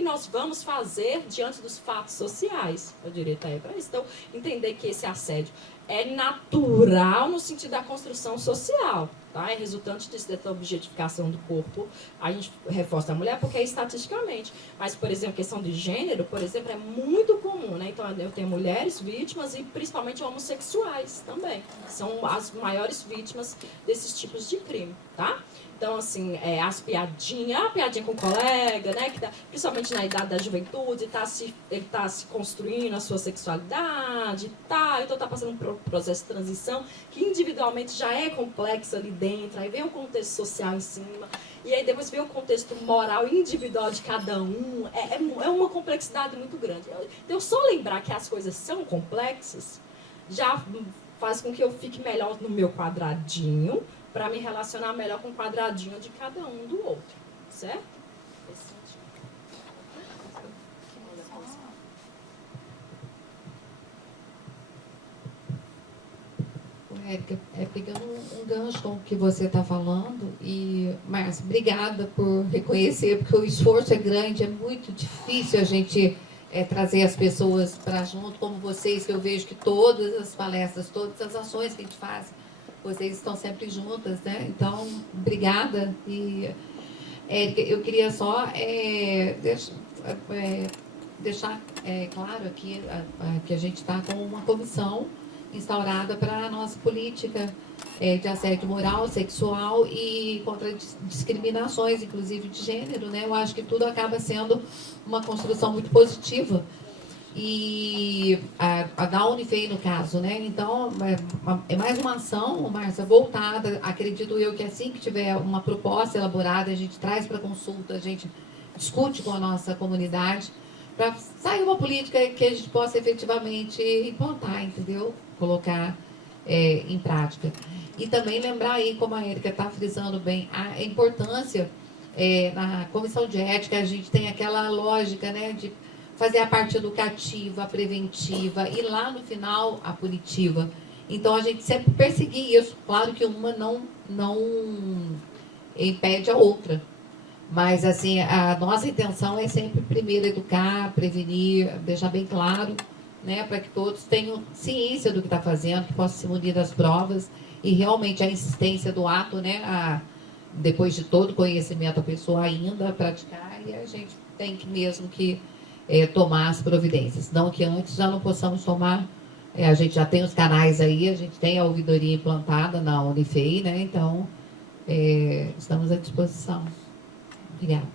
nós vamos fazer diante dos fatos sociais? O direito é para isso. Então, entender que esse assédio é natural no sentido da construção social. Tá? É resultante dessa objetificação do corpo. A gente reforça a mulher porque é estatisticamente. Mas, por exemplo, a questão de gênero, por exemplo, é muito comum. Né? Então, eu tenho mulheres vítimas e principalmente homossexuais também. São as maiores vítimas desses tipos de crime. Tá? Então, assim, a piadinha com o colega, né, que principalmente na idade da juventude, ele tá se construindo a sua sexualidade, então tá passando por um processo de transição que individualmente já é complexo ali dentro, aí vem o contexto social em cima, e aí depois vem o contexto moral individual de cada um, é uma complexidade muito grande. Então, só lembrar que as coisas são complexas, já faz com que eu fique melhor no meu quadradinho, para me relacionar melhor com o quadradinho de cada um do outro, certo? Érica, pegando um gancho com o que você está falando, e, Márcia, obrigada por reconhecer, porque o esforço é grande, é muito difícil a gente trazer as pessoas para junto, como vocês, que eu vejo que todas as palestras, todas as ações que a gente faz, vocês estão sempre juntas, né? Então, obrigada. E eu queria só deixar claro aqui que a gente está com uma comissão instaurada para a nossa política de assédio moral, sexual e contra discriminações, inclusive de gênero, né? Eu acho que tudo acaba sendo uma construção muito positiva. E a da Unifei, no caso, né? Então, é mais uma ação, Márcia, voltada, acredito eu que assim que tiver uma proposta elaborada, a gente traz para consulta, a gente discute com a nossa comunidade, para sair uma política que a gente possa efetivamente implantar, entendeu? Colocar em prática. E também lembrar aí, como a Érica está frisando bem, a importância na comissão de ética, a gente tem aquela lógica, né, de fazer a parte educativa, a preventiva e lá no final a punitiva. Então a gente sempre perseguir isso. Claro que uma não impede a outra. Mas assim, a nossa intenção é sempre primeiro educar, prevenir, deixar bem claro, né, para que todos tenham ciência do que está fazendo, que possam se munir das provas e realmente a insistência do ato, né, depois de todo conhecimento a pessoa ainda praticar, e a gente tem que mesmo que tomar as providências. Não que antes já não possamos tomar, a gente já tem os canais aí, a gente tem a ouvidoria implantada na Unifei, né? Então, estamos à disposição. Obrigada.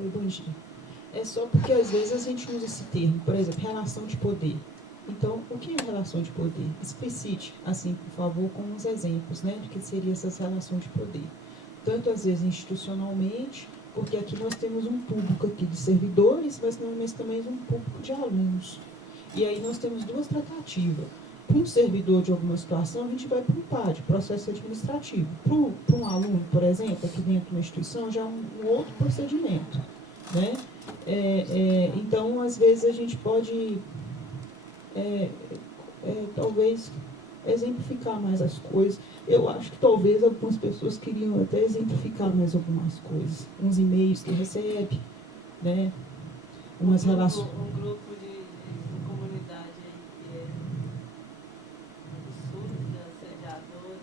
Oi, bom dia. É só porque às vezes a gente usa esse termo, por exemplo, relação de poder. Então, o que é relação de poder? Explicite, assim, por favor, com uns exemplos, né, de que seria essas relações de poder. Tanto, às vezes, institucionalmente, porque aqui nós temos um público aqui de servidores, mas também um público de alunos. E aí nós temos duas tratativas. Para um servidor de alguma situação, a gente vai para um PAD, processo administrativo. Para um aluno, por exemplo, aqui dentro de uma instituição, já é um outro procedimento, né? Então, às vezes, a gente pode... talvez exemplificar mais as coisas. Eu acho que talvez algumas pessoas queriam até exemplificar mais algumas coisas. Uns e-mails que recebe, né? Umas relações. Um grupo de comunidade aí que é absurdo, de assediadores.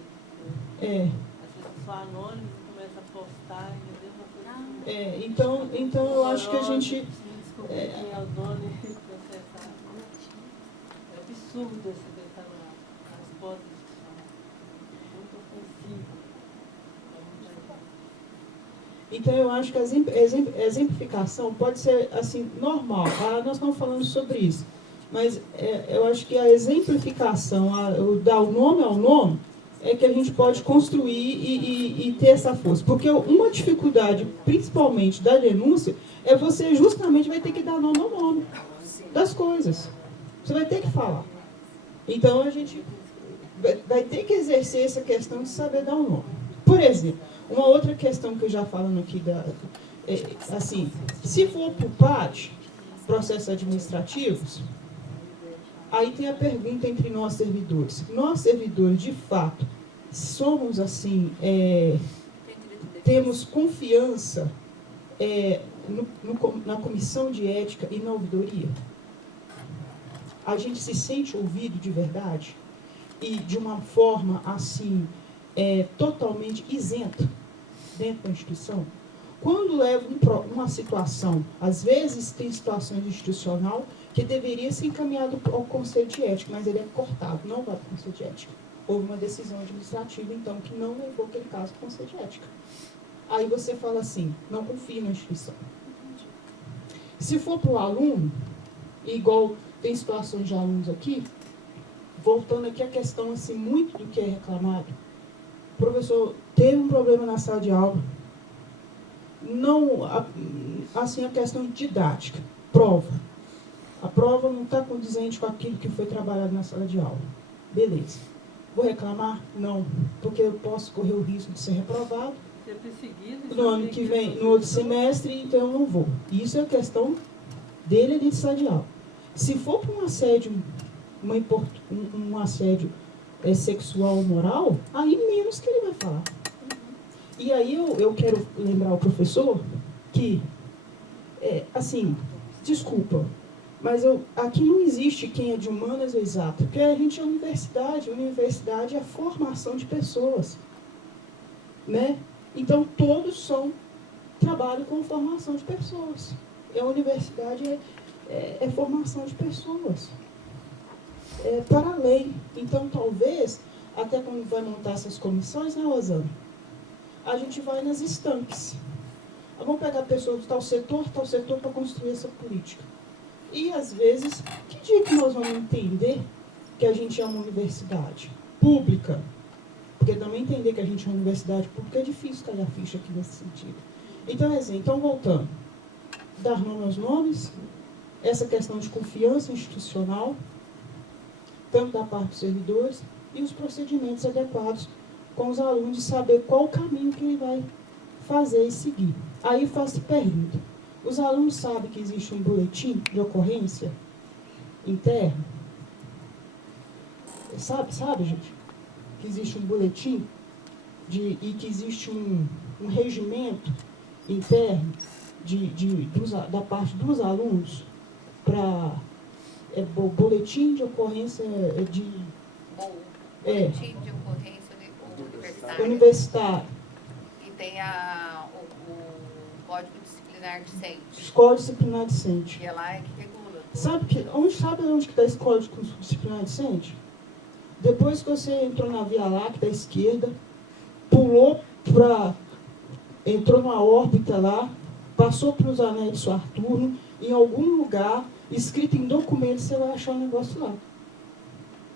As pessoas são anônimas e começam a postar, entendeu? Uma coisa assim. Então eu acho que a gente... Desculpa, quem é o dono e processar. É absurdo essa resposta muito ofensiva. Então, eu acho que a exemplificação pode ser, assim, normal. Nós estamos falando sobre isso. Mas eu acho que a exemplificação, dar o nome ao nome, é que a gente pode construir e ter essa força. Porque uma dificuldade, principalmente da denúncia, é você justamente vai ter que dar nome ao nome das coisas. Você vai ter que falar. Então, a gente vai ter que exercer essa questão de saber dar um nome. Por exemplo, uma outra questão que eu já falando aqui, assim, se for para o PAD, processos administrativos, aí tem a pergunta entre nós servidores. Nós servidores, de fato, somos assim, temos confiança na comissão de ética e na ouvidoria? A gente se sente ouvido de verdade? E de uma forma, assim, totalmente isenta dentro da instituição? Quando leva uma situação, às vezes tem situações institucional que deveria ser encaminhado ao Conselho de Ética, mas ele é cortado, não vai para o Conselho de Ética. Houve uma decisão administrativa, então, que não levou aquele caso para o Conselho de Ética. Aí você fala assim, não confia na instituição. Se for para o aluno, igual tem situações de alunos aqui, voltando aqui a questão, assim, muito do que é reclamado, o professor teve um problema na sala de aula, não, assim, a questão didática, prova. A prova não está condizente com aquilo que foi trabalhado na sala de aula. Beleza. Vou reclamar? Não, porque eu posso correr o risco de ser reprovado no ano que vem, no outro semestre, então eu não vou. Isso é questão dele ali de sala de aula. Se for para um assédio, um assédio sexual ou moral, aí menos que ele vai falar. E aí eu quero lembrar o professor que, assim, desculpa, mas aqui não existe quem é de humanas ou exato, porque a gente é universidade é a formação de pessoas, né? Então todos trabalho com formação de pessoas. E a universidade é formação de pessoas. É para além. Então, talvez, até quando vai montar essas comissões, né, Rosana? A gente vai nas estanques. Vamos pegar pessoas de tal setor, para construir essa política. E, às vezes, que dia que nós vamos entender que a gente é uma universidade pública? Porque também entender que a gente é uma universidade pública é difícil cair a ficha aqui nesse sentido. Então, voltando. Dar nome aos nomes, essa questão de confiança institucional, tanto da parte dos servidores, e os procedimentos adequados com os alunos, de saber qual o caminho que ele vai fazer e seguir. Aí faço pergunta. Os alunos sabem que existe um boletim de ocorrência interno? Sabe, gente? Que existe um boletim e que existe um regimento interno da parte dos alunos para boletim de ocorrência Boletim de ocorrência universitário. E tem o Código Disciplinar Discente. Escola Disciplinar Discente. E é lá que regula. Sabe onde que está esse Código Disciplinar Discente? Depois que você entrou na Via Láctea da esquerda, entrou numa órbita lá, passou pelos anéis de Saturno, em algum lugar, escrito em documento, você vai achar um negócio lá.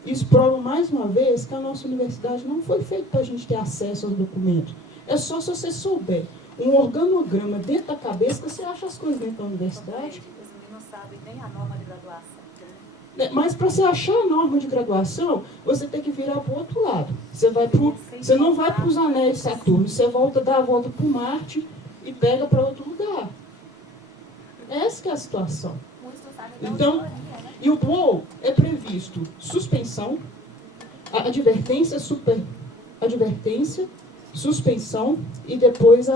Isso prova, mais uma vez, que a nossa universidade não foi feita para a gente ter acesso aos documentos. É só se você souber um organograma dentro da cabeça que você acha as coisas dentro da universidade. Eles não sabem nem a norma de graduação. Mas para você achar a norma de graduação, você tem que virar para o outro lado. Você não vai para os anéis de Saturno, você dá a volta para o Marte e pega para outro lugar. Essa que é a situação. Então, e o BOL é previsto suspensão, advertência, suspensão e depois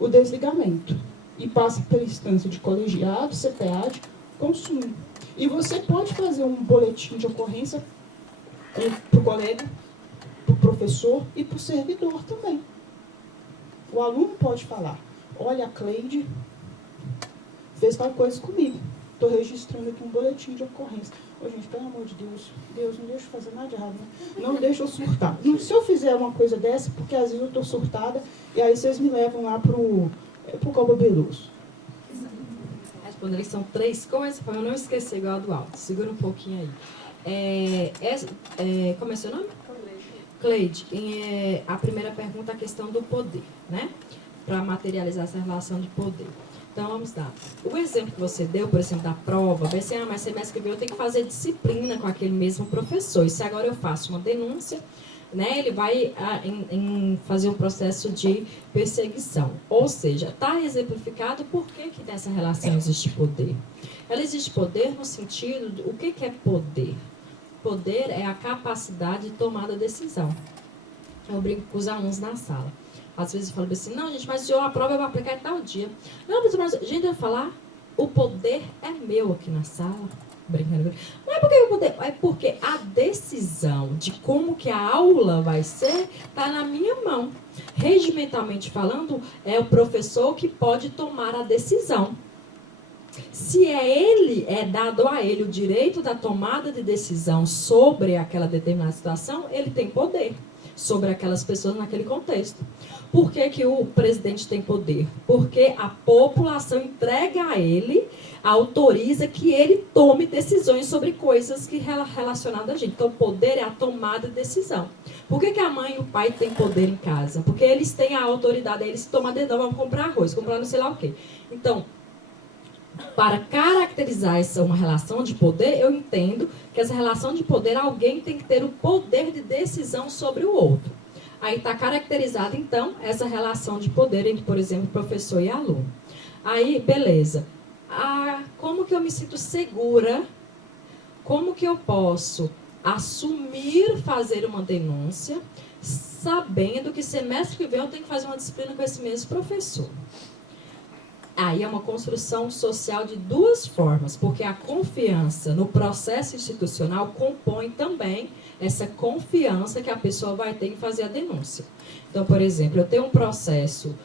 o desligamento. E passa pela instância de colegiado, CPAD, consumo. E você pode fazer um boletim de ocorrência para o colega, para o professor e para o servidor também. O aluno pode falar, olha, a Cleide fez tal coisa comigo. Estou registrando aqui um boletim de ocorrência. Ô, gente, pelo amor de Deus, não deixa eu fazer nada de errado, né? Não deixa eu surtar. Se eu fizer uma coisa dessa, porque às vezes eu estou surtada, e aí vocês me levam lá para o Coba Beloso. Responder, são 3 coisas para eu não esquecer, igual a do alto. Segura um pouquinho aí. Como é seu nome? Cleide. A primeira pergunta é a questão do poder, né? Para materializar essa relação de poder. Então, vamos lá. O exemplo que você deu, por exemplo, da prova, vai ser, mas semestre que vem eu tenho que fazer disciplina com aquele mesmo professor. E se agora eu faço uma denúncia, né, ele vai fazer um processo de perseguição. Ou seja, está exemplificado por que nessa relação existe poder. Ela existe poder no sentido, o que é poder? Poder é a capacidade de tomar a decisão. Eu brinco com os alunos na sala. Às vezes eu falo assim, não, gente, mas se eu aprovo, eu vou aplicar em tal dia. Não, mas gente, vai falar, o poder é meu aqui na sala. Brincando. Não é porque o poder, é porque a decisão de como que a aula vai ser está na minha mão. Regimentalmente falando, é o professor que pode tomar a decisão. Se é dado a ele o direito da tomada de decisão sobre aquela determinada situação, ele tem poder sobre aquelas pessoas naquele contexto. Por que o presidente tem poder? Porque a população entrega a ele, autoriza que ele tome decisões sobre coisas que relacionadas a gente. Então, o poder é a tomada de decisão. Por que a mãe e o pai têm poder em casa? Porque eles têm a autoridade, eles tomam a decisão, vamos comprar arroz, comprar não sei lá o quê. Então, para caracterizar uma relação de poder, eu entendo que essa relação de poder, alguém tem que ter o poder de decisão sobre o outro. Aí está caracterizada, então, essa relação de poder entre, por exemplo, professor e aluno. Aí, beleza. Como que eu me sinto segura? Como que eu posso assumir fazer uma denúncia, sabendo que semestre que vem eu tenho que fazer uma disciplina com esse mesmo professor? Aí é uma construção social de 2 formas, porque a confiança no processo institucional compõe também essa confiança que a pessoa vai ter em fazer a denúncia. Então, por exemplo, eu tenho um processo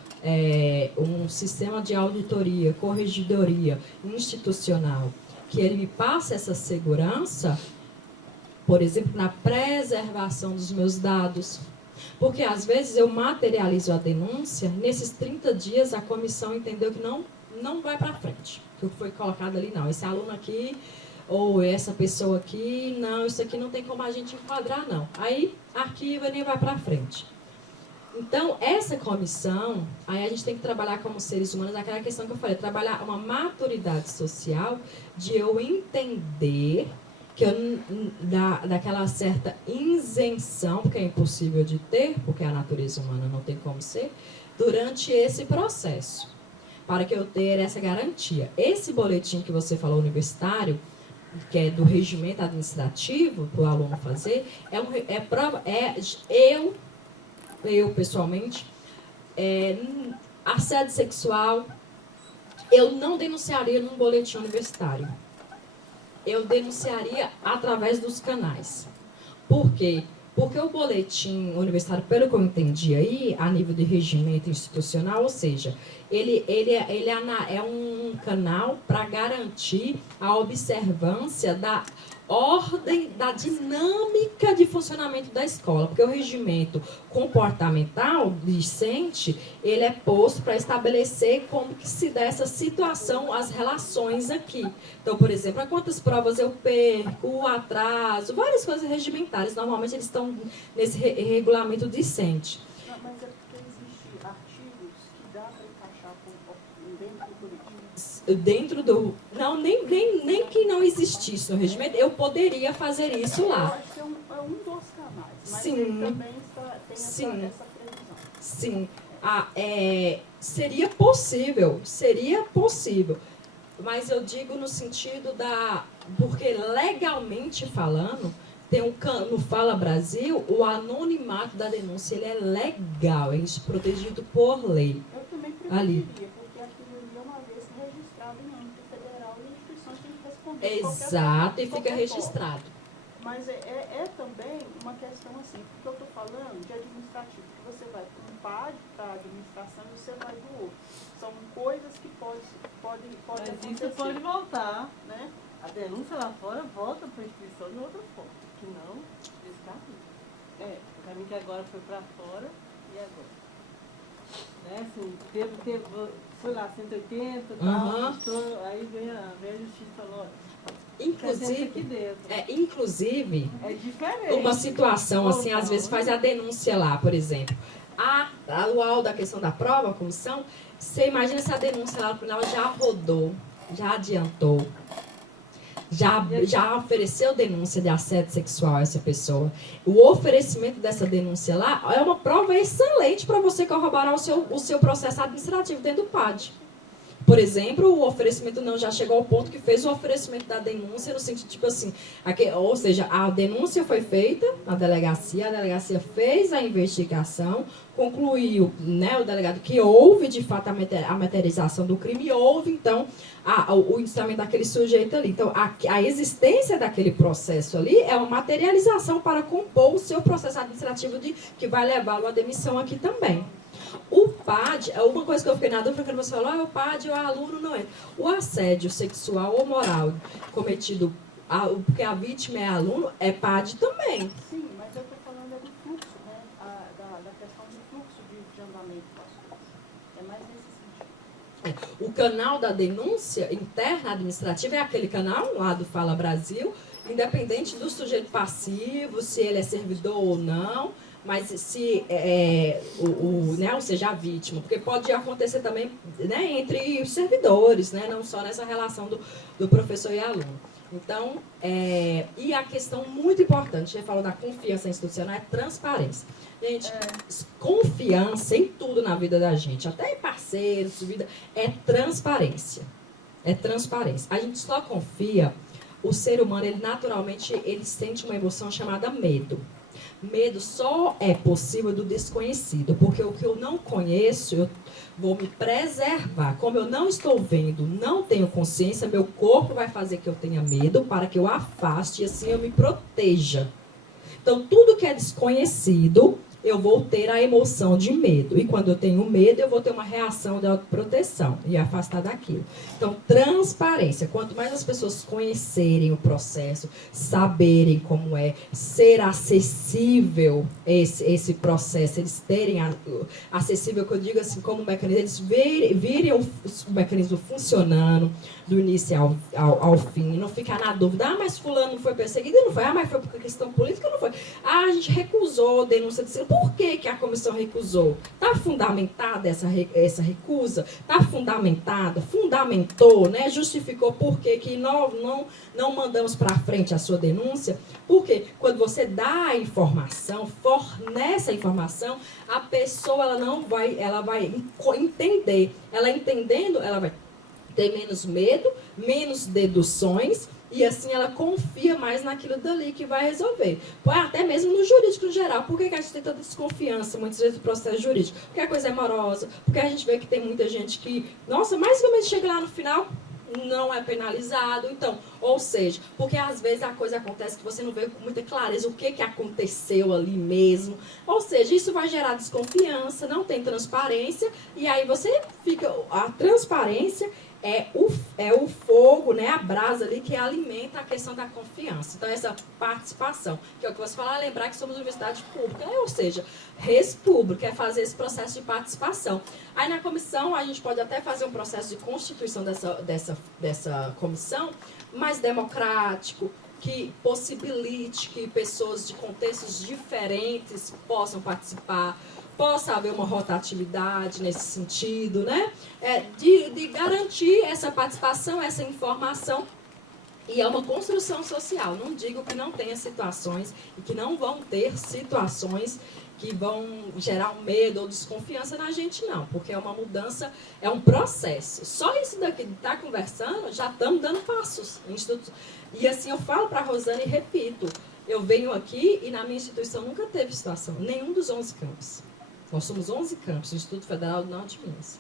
um sistema de auditoria, corregedoria institucional, que ele me passe essa segurança, por exemplo, na preservação dos meus dados. Porque, às vezes, eu materializo a denúncia, nesses 30 dias a comissão entendeu que não vai para frente, que o que foi colocado ali, não. Esse aluno aqui, ou essa pessoa aqui, não, isso aqui não tem como a gente enquadrar, não. Aí, arquiva e nem vai para frente. Então, essa comissão, aí a gente tem que trabalhar como seres humanos, aquela questão que eu falei, trabalhar uma maturidade social de eu entender que daquela certa isenção, porque é impossível de ter, porque a natureza humana não tem como ser, durante esse processo, para que eu tenha essa garantia. Esse boletim que você falou universitário, que é do regimento administrativo, para o aluno fazer, eu pessoalmente, assédio sexual, eu não denunciaria num boletim universitário. Eu denunciaria através dos canais. Por quê? Porque o boletim universitário, pelo que eu entendi aí, a nível de regimento institucional, ou seja, ele é um canal para garantir a observância da ordem, da dinâmica de funcionamento da escola, porque o regimento comportamental discente, ele é posto para estabelecer como que se dá essa situação, as relações aqui. Então, por exemplo, a quantas provas eu perco, o atraso, várias coisas regimentares, normalmente eles estão nesse regulamento discente. Não, mas é porque existem artigos que dá para encaixar dentro do boletim. Dentro do... Não, nem que não existisse no regimento, eu poderia fazer isso lá. Pode ser um dos canais, mas Sim. ele também tem essa previsão. Sim. Seria possível. Mas eu digo no sentido porque legalmente falando, tem no Fala Brasil, o anonimato da denúncia, ele é legal, ele é protegido por lei. Eu também preferiria, Ali. porque aquilo ali é uma vez registrado em âmbito federal e a instituição tem que responder. Exato, e fica registrado. Mas é também uma questão assim, porque eu estou falando de administrativo, que você vai para um PAD, para a administração, e você vai do outro. São coisas que podem Mas acontecer. isso pode voltar. Né? A denúncia lá fora volta para a instituição de outra forma, que não esse caminho. O caminho que agora foi para fora e agora. Né? Assim, foi lá 180, tal, aí vem a justiça e falou, olha, inclusive, é diferente. uma situação assim, às vezes faz a denúncia lá, por exemplo. A luau da questão da prova, a comissão, você imagina se a denúncia lá no final já rodou, já adiantou, já ofereceu denúncia de assédio sexual a essa pessoa. O oferecimento dessa denúncia lá é uma prova excelente para você corroborar o seu processo administrativo dentro do PAD. Por exemplo, o oferecimento não já chegou ao ponto que fez o oferecimento da denúncia no sentido, tipo assim, ou seja, a denúncia foi feita na delegacia, a delegacia fez a investigação, concluiu, né, o delegado que houve, de fato, a materialização do crime e houve, então, o indiciamento daquele sujeito ali. Então, a existência daquele processo ali é uma materialização para compor o seu processo administrativo que vai levá-lo à demissão aqui também. O PAD, uma coisa que eu fiquei na dúvida, quando você falou, o PAD, o aluno não é. O assédio sexual ou moral cometido, porque a vítima é aluno, é PAD também. Sim, mas eu estou falando do fluxo, né? Da questão do fluxo de andamento das coisas. É mais nesse sentido. O canal da denúncia interna administrativa é aquele canal lá do Fala Brasil, independente do sujeito passivo, se ele é servidor ou não, mas se né, ou seja, a vítima, porque pode acontecer também, né, entre os servidores, né, não só nessa relação do professor e aluno. Então, e a questão muito importante, a gente falou da confiança institucional, é transparência. Gente, confiança em tudo na vida da gente, até em parceiros, vida, é transparência. É transparência. A gente só confia, o ser humano, ele naturalmente, ele sente uma emoção chamada medo. Medo só é possível do desconhecido, porque o que eu não conheço, eu vou me preservar. Como eu não estou vendo, não tenho consciência, meu corpo vai fazer que eu tenha medo para que eu afaste e assim eu me proteja. Então, tudo que é desconhecido, eu vou ter a emoção de medo. E quando eu tenho medo, eu vou ter uma reação de autoproteção e afastar daquilo. Então, transparência. Quanto mais as pessoas conhecerem o processo, saberem como é, ser acessível esse processo, eles terem acessível, que eu digo assim, como mecanismo, eles virem o mecanismo funcionando do início ao fim, não ficar na dúvida, mas fulano não foi perseguido, não foi, mas foi por questão política, não foi. A gente recusou denúncia de por que a comissão recusou? Está fundamentada essa recusa? Está fundamentada? Fundamentou, né? Justificou por que não mandamos para frente a sua denúncia? Porque quando você dá a informação, fornece a informação, a pessoa ela vai entender. Ela entendendo, ela vai ter menos medo, menos deduções, e assim ela confia mais naquilo dali que vai resolver. Até mesmo no jurídico em geral. Por que a gente tem tanta desconfiança, muitas vezes, do processo jurídico? Porque a coisa é morosa, porque a gente vê que tem muita gente que, nossa, mais ou menos chega lá no final, não é penalizado. Então, ou seja, porque às vezes a coisa acontece que você não vê com muita clareza o que aconteceu ali mesmo. Ou seja, isso vai gerar desconfiança, não tem transparência, e aí você fica... A transparência é o fogo, né, a brasa ali que alimenta a questão da confiança. Então, essa participação, que é o que você fala, lembrar que somos universidade pública, ou seja, res pública, é fazer esse processo de participação. Aí, na comissão, a gente pode até fazer um processo de constituição dessa comissão mais democrático, que possibilite que pessoas de contextos diferentes possam participar, possa haver uma rotatividade nesse sentido, né? De garantir essa participação, essa informação. E é uma construção social. Não digo que não tenha situações e que não vão ter situações que vão gerar um medo ou desconfiança na gente, não. Porque é uma mudança, é um processo. Só isso daqui de estar conversando, já estamos dando passos. E assim eu falo para a Rosane e repito, eu venho aqui e na minha instituição nunca teve situação, nenhum dos 11 campos. Nós somos 11 campos do Instituto Federal do Norte de Minas.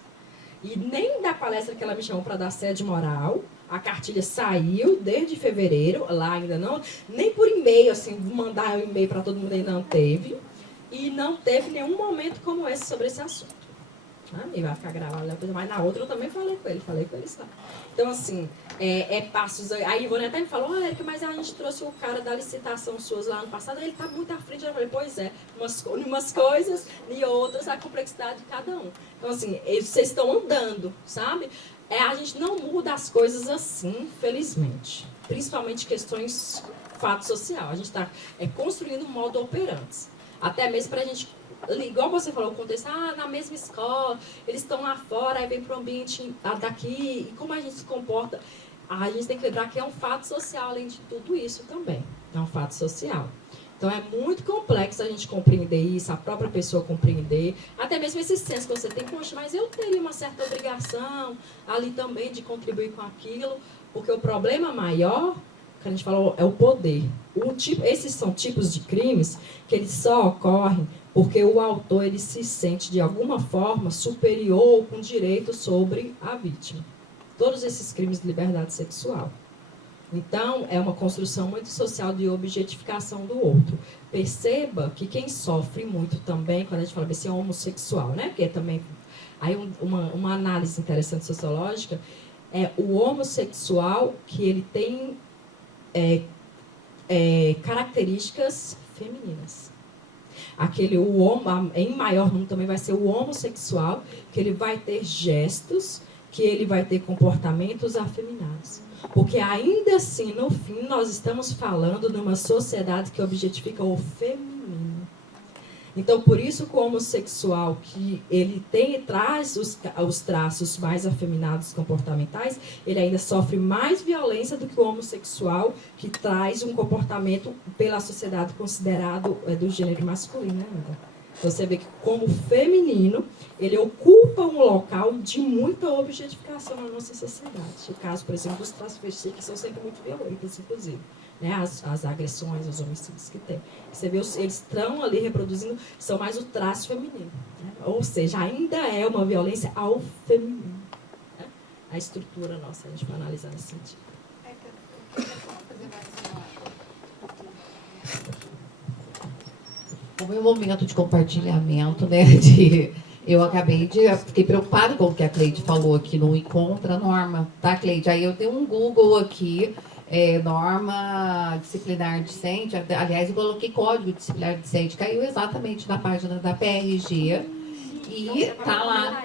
E nem da palestra que ela me chamou para dar sede moral, a cartilha saiu desde fevereiro, lá ainda não, nem por e-mail, assim, mandar um e-mail para todo mundo ainda não teve. E não teve nenhum momento como esse sobre esse assunto. E vai ficar gravado, mas na outra eu também falei com ele lá. Então, assim, passos. Aí o Ivone até me falou, olha, mas a gente trouxe o cara da licitação suas lá no passado, ele está muito à frente. Eu falei, pois é, umas coisas e outras, a complexidade de cada um. Então, assim, vocês estão andando, sabe? A gente não muda as coisas assim, felizmente. Principalmente questões, fato social. A gente está construindo um modo operante. Até mesmo para a gente, igual você falou, o contexto, na mesma escola, eles estão lá fora, aí vem para o ambiente daqui, e como a gente se comporta, a gente tem que lembrar que é um fato social, além de tudo isso também, é um fato social. Então, é muito complexo a gente compreender isso, a própria pessoa compreender, até mesmo esse senso que você tem, poxa, mas eu teria uma certa obrigação ali também de contribuir com aquilo, porque o problema maior, que a gente falou, é o poder. Esses são tipos de crimes que eles só ocorrem porque o autor ele se sente, de alguma forma, superior ou com direito sobre a vítima. Todos esses crimes de liberdade sexual. Então, é uma construção muito social de objetificação do outro. Perceba que quem sofre muito também, quando a gente fala desse homossexual, né? Porque é também... Aí uma análise interessante sociológica é o homossexual que ele tem características femininas. Em maior número também vai ser o homossexual, que ele vai ter gestos, que ele vai ter comportamentos afeminados. Porque ainda assim, no fim, nós estamos falando de uma sociedade que objetifica o feminino. Então, por isso que o homossexual, que ele traz os traços mais afeminados comportamentais, ele ainda sofre mais violência do que o homossexual, que traz um comportamento pela sociedade considerado do gênero masculino, né, Ana? Você vê que, como feminino, ele ocupa um local de muita objetificação na nossa sociedade. O caso, por exemplo, dos transvestis, que são sempre muito violentos, inclusive. Né? As agressões, os homicídios que tem. Você vê, eles estão ali reproduzindo, são mais o traço feminino. Né? Ou seja, ainda é uma violência ao feminino. Né? A estrutura nossa, a gente vai analisar nesse sentido. O meu momento de compartilhamento, né, fiquei preocupada com o que a Cleide falou aqui, não encontra a norma, tá, Cleide? Aí eu dei um Google aqui, norma disciplinar discente, aliás, eu coloquei código disciplinar discente, caiu exatamente na página da PRG, e tá lá.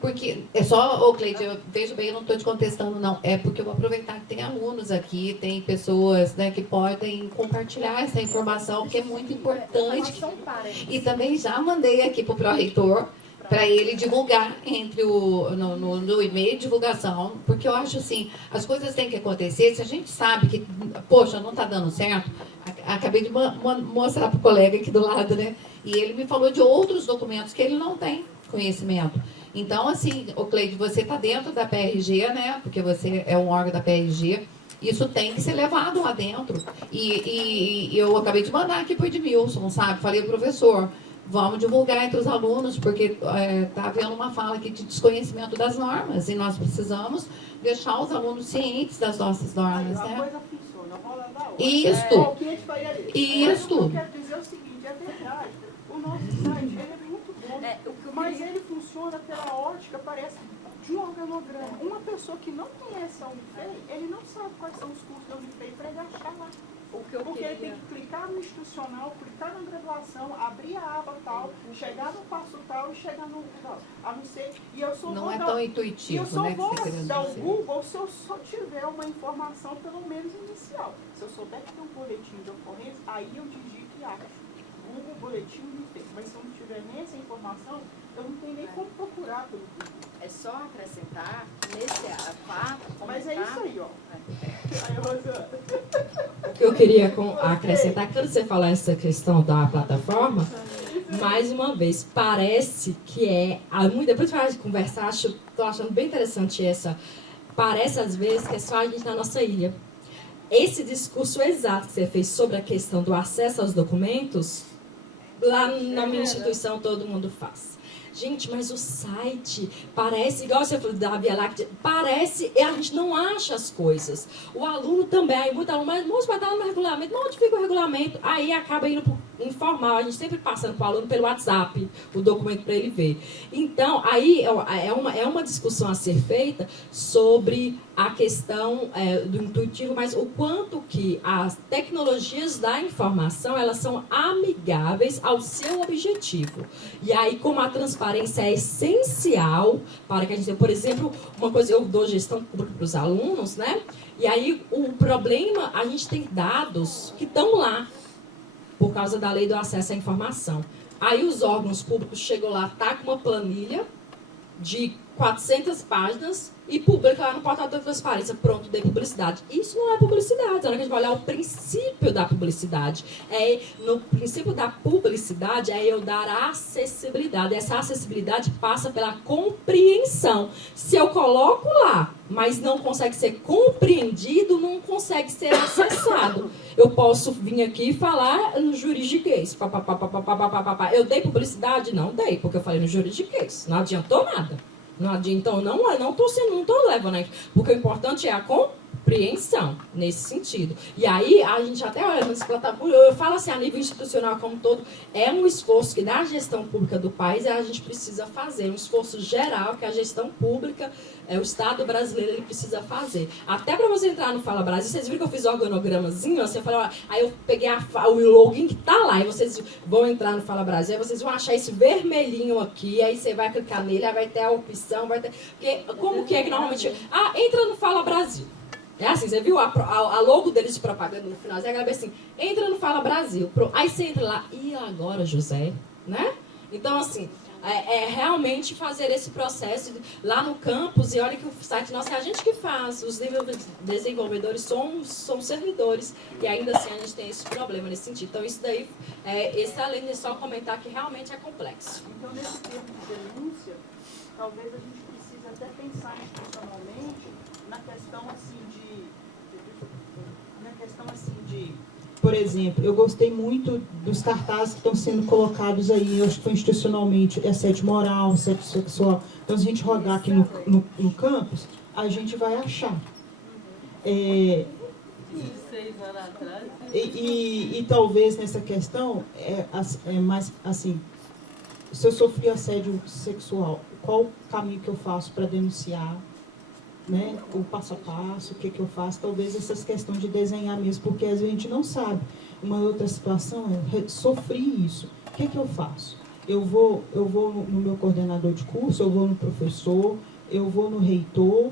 Porque é só, Cleide, veja bem, eu não estou te contestando, não. É porque eu vou aproveitar que tem alunos aqui, tem pessoas, né, que podem compartilhar essa informação, que é muito importante. E também já mandei aqui para o pró-reitor, para ele divulgar no e-mail de divulgação, porque eu acho assim, as coisas têm que acontecer, se a gente sabe que, poxa, não está dando certo, acabei de mostrar para o colega aqui do lado, né? E ele me falou de outros documentos que ele não tem conhecimento. Então, assim, Cleide, você está dentro da PRG, né? Porque você é um órgão da PRG. Isso tem que ser levado lá dentro. E eu acabei de mandar aqui para o Edmilson, sabe? Falei, professor, vamos divulgar entre os alunos, porque está havendo uma fala aqui de desconhecimento das normas. E nós precisamos deixar os alunos cientes das nossas normas, né? A coisa funciona, rola da outra. Isso. O que a gente faria ali? Isso. Eu quero dizer o seguinte, é verdade. O nosso site, ele é muito bom. Mas ele funciona pela ótica, parece, de um organograma. Uma pessoa que não conhece a Unifei, ele não sabe quais são os cursos da Unifei para ele achar lá. Porque ele tem que clicar no institucional, clicar na graduação, abrir a aba tal, chegar no passo tal e chegar no tal. A não ser, e eu só não vou é dar, tão intuitivo, eu só né? vou que dar o Google se eu só tiver uma informação, pelo menos inicial. Se eu souber que tem um boletim de ocorrência, aí eu digito e acho. Google, boletim, Unifei. Mas se eu não tiver nem essa informação, eu não tenho nem como procurar pelo Google. É só acrescentar nesse fato. Mas é isso aí, ó. Aí, Rosana. O que eu queria acrescentar, quando você falar essa questão da plataforma, mais uma vez, parece que depois que a gente conversar, estou achando bem interessante essa. Parece às vezes que é só a gente na nossa ilha. Esse discurso exato que você fez sobre a questão do acesso aos documentos, lá na minha instituição todo mundo faz. Gente, mas o site parece, igual você falou da Via Láctea, parece, a gente não acha as coisas. O aluno também, aí muito aluno, mas moço, vai dar no regulamento, mas onde fica o regulamento? Aí acaba indo pro informal, a gente sempre passando para o aluno pelo WhatsApp, o documento para ele ver. Então, aí é uma discussão a ser feita sobre a questão do intuitivo, mas o quanto que as tecnologias da informação, elas são amigáveis ao seu objetivo. E aí, como a transparência é essencial para que a gente, por exemplo, uma coisa, eu dou gestão pública para os alunos, né? E aí, o problema, a gente tem dados que estão lá, por causa da lei do acesso à informação. Aí os órgãos públicos chegam lá, tá com uma planilha de 400 páginas e publica lá no portal da transparência, pronto, dei publicidade. Isso não é publicidade, na hora que a gente vai olhar o princípio da publicidade. No princípio da publicidade é eu dar acessibilidade. Essa acessibilidade passa pela compreensão. Se eu coloco lá, mas não consegue ser compreendido, não consegue ser acessado. Eu posso vir aqui e falar no juridiquês. Eu dei publicidade? Não dei, porque eu falei no juridiquês. Não adiantou nada. Então, não estou levando, porque o importante é a compreensão nesse sentido. E aí, a gente até olha nesse plataforma, eu falo assim, a nível institucional como um todo, é um esforço que na gestão pública do país a gente precisa fazer, um esforço geral que a gestão pública, o Estado brasileiro, ele precisa fazer. Até para você entrar no Fala Brasil, vocês viram que eu fiz o organogramazinho, assim, eu falei, aí eu peguei o login que tá lá, e vocês vão entrar no Fala Brasil, aí vocês vão achar esse vermelhinho aqui, aí você vai clicar nele, aí vai ter a opção, vai ter... Porque, como que é que normalmente... entra no Fala Brasil. É assim, você viu a logo deles de propaganda no final, você vai assim, entra no Fala Brasil. Aí você entra lá, e agora, José? Né? Então, assim, realmente fazer esse processo lá no campus, e olha que o site nosso é a gente que faz, os desenvolvedores são servidores, e ainda assim a gente tem esse problema nesse sentido. Então, isso daí, além de só comentar que realmente é complexo. Então, nesse termo de denúncia, talvez a gente precise até pensar institucionalmente na questão assim de... Por exemplo, eu gostei muito dos cartazes que estão sendo colocados aí, eu acho que foi institucionalmente, assédio moral, assédio sexual. Então, se a gente rodar aqui no campus, a gente vai achar. 6 anos atrás. E talvez nessa questão, é mais assim, se eu sofri assédio sexual, qual o caminho que eu faço para denunciar, né? O passo a passo, o que eu faço? Talvez essas questões de desenhar mesmo, porque às vezes a gente não sabe. Uma outra situação é, sofri isso, o que eu faço? Eu vou no meu coordenador de curso, eu vou no professor, eu vou no reitor,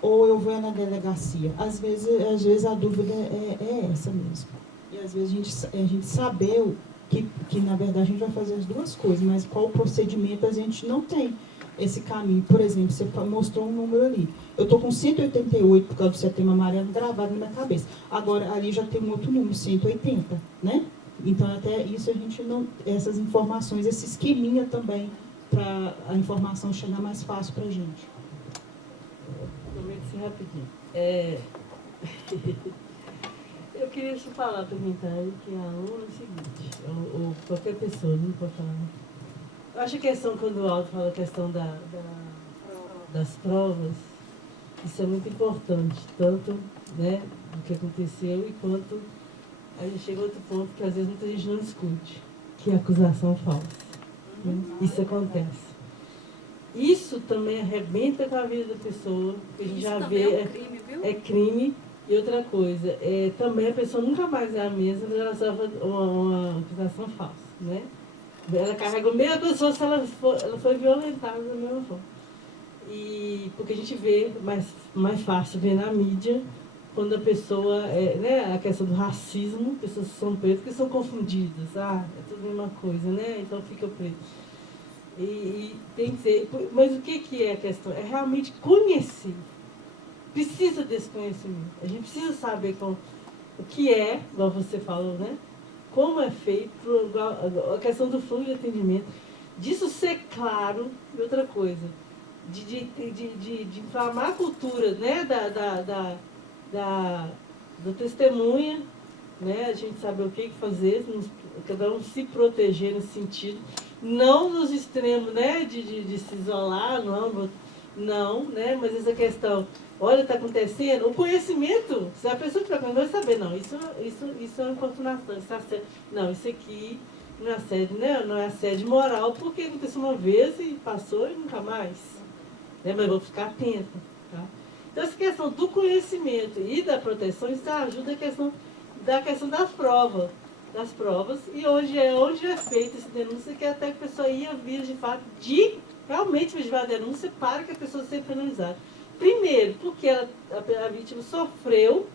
ou eu vou na delegacia. Às vezes a dúvida é essa mesmo. E às vezes a gente saber que na verdade a gente vai fazer as duas coisas, mas qual o procedimento a gente não tem esse caminho. Por exemplo, você mostrou um número ali. Eu estou com 188 por causa do Setembro Amarelo gravado na minha cabeça. Agora, ali já tem um outro número, 180, né? Então, até isso a gente não... Essas informações, esse esqueminha também, para a informação chegar mais fácil para a gente. Comece rapidinho. Eu queria te falar, perguntar aí que a aluna é o seguinte, ou qualquer pessoa, não pode falar. Eu acho a questão, quando o Aldo fala a questão das provas, isso é muito importante, tanto, né, do que aconteceu e quanto a gente chega a outro ponto que às vezes muita gente não discute, que é a acusação falsa. Né? Isso acontece. Isso também arrebenta com a vida da pessoa, que a gente já vê, é um crime, viu? É crime. E outra coisa, também a pessoa nunca mais é a mesma, mas ela sofre uma acusação falsa, né? Ela carrega a mesma pessoa se ela foi violentada da mesma forma. E porque a gente vê, mais fácil ver na mídia, quando a pessoa, né, a questão do racismo, pessoas que são pretas, que são confundidas, é tudo a mesma coisa, né? Então fica preto. E tem que ser, mas o que é a questão? É realmente conhecer. Precisa desse conhecimento. A gente precisa saber o que é, igual você falou, né? Como é feito, a questão do fluxo de atendimento, disso ser claro, e outra coisa, de inflamar a cultura, né? Da testemunha, né? A gente saber o que fazer, cada um se proteger nesse sentido, não nos extremos, né? De se isolar, não, né? Mas essa questão, olha, está acontecendo, o conhecimento, se a pessoa que está vai saber, não, isso é uma importunação, isso é assédio. Não, isso aqui não é assédio, né? Não é assédio moral, porque aconteceu uma vez e passou e nunca mais. Né? Mas eu vou ficar atenta. Tá? Então, essa questão do conhecimento e da proteção, isso ajuda da questão das provas. E hoje onde é feita essa denúncia, que até que a pessoa ia vir de fato realmente vigiar a denúncia para que a pessoa seja penalizada. Primeiro, porque a vítima sofreu,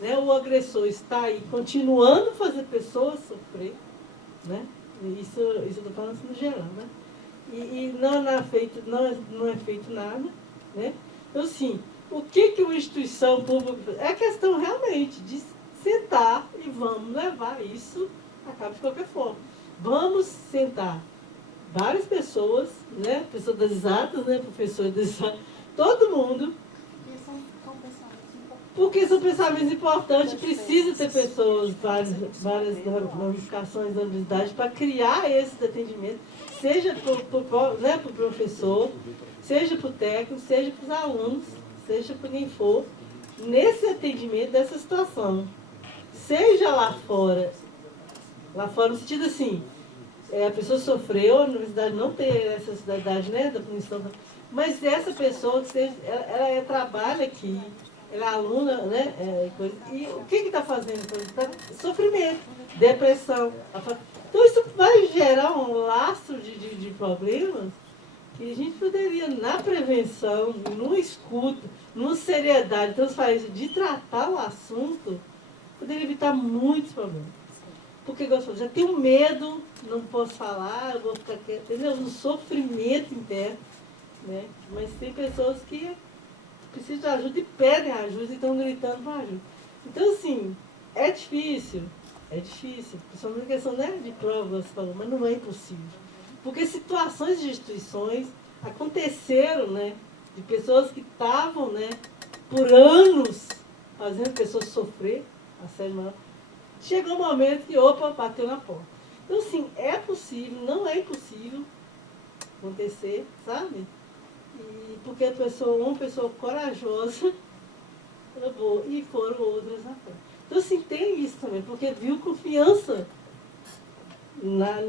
né, o agressor está aí continuando a fazer a pessoa sofrer, né? Isso eu estou falando assim no geral, né? E não é feito nada, né? Então, assim, o que uma instituição pública... É questão realmente de sentar e vamos levar isso a cabo de qualquer forma. Vamos sentar várias pessoas, né? Pessoas das exatas, né? Professores das exatas, todo mundo. Porque são pensamentos importantes, precisa ter pessoas, várias ramificações da habilidade para criar esses atendimentos, seja para o professor, seja para o técnico, seja para os alunos, seja para quem for, nesse atendimento dessa situação. Seja lá fora no sentido assim, a pessoa sofreu, a universidade não tem essa necessidade, né, da punição, mas essa pessoa, ela trabalha aqui, ela é aluna, né, e o que está fazendo? Sofrimento, depressão. Então isso vai gerar um lastro de problemas que a gente poderia, na prevenção, numa escuta, numa seriedade, transparência, de tratar o assunto, poderia evitar muitos problemas. Porque, igual eu falei, já tenho medo, não posso falar, eu vou ficar quieto, entendeu? Um sofrimento interno, né? Mas tem pessoas que precisam de ajuda e pedem ajuda e estão gritando por ajuda. Então, assim, é difícil, principalmente a questão, né, de provas, mas não é impossível. Porque situações de instituições aconteceram, né, de pessoas que estavam, né, por anos fazendo pessoas sofrer assédio moral. Chegou um momento que, bateu na porta. Então, assim, é possível, não é impossível acontecer, sabe? E porque uma pessoa corajosa, e foram outras na frente. Então, assim, tem isso também, porque viu confiança na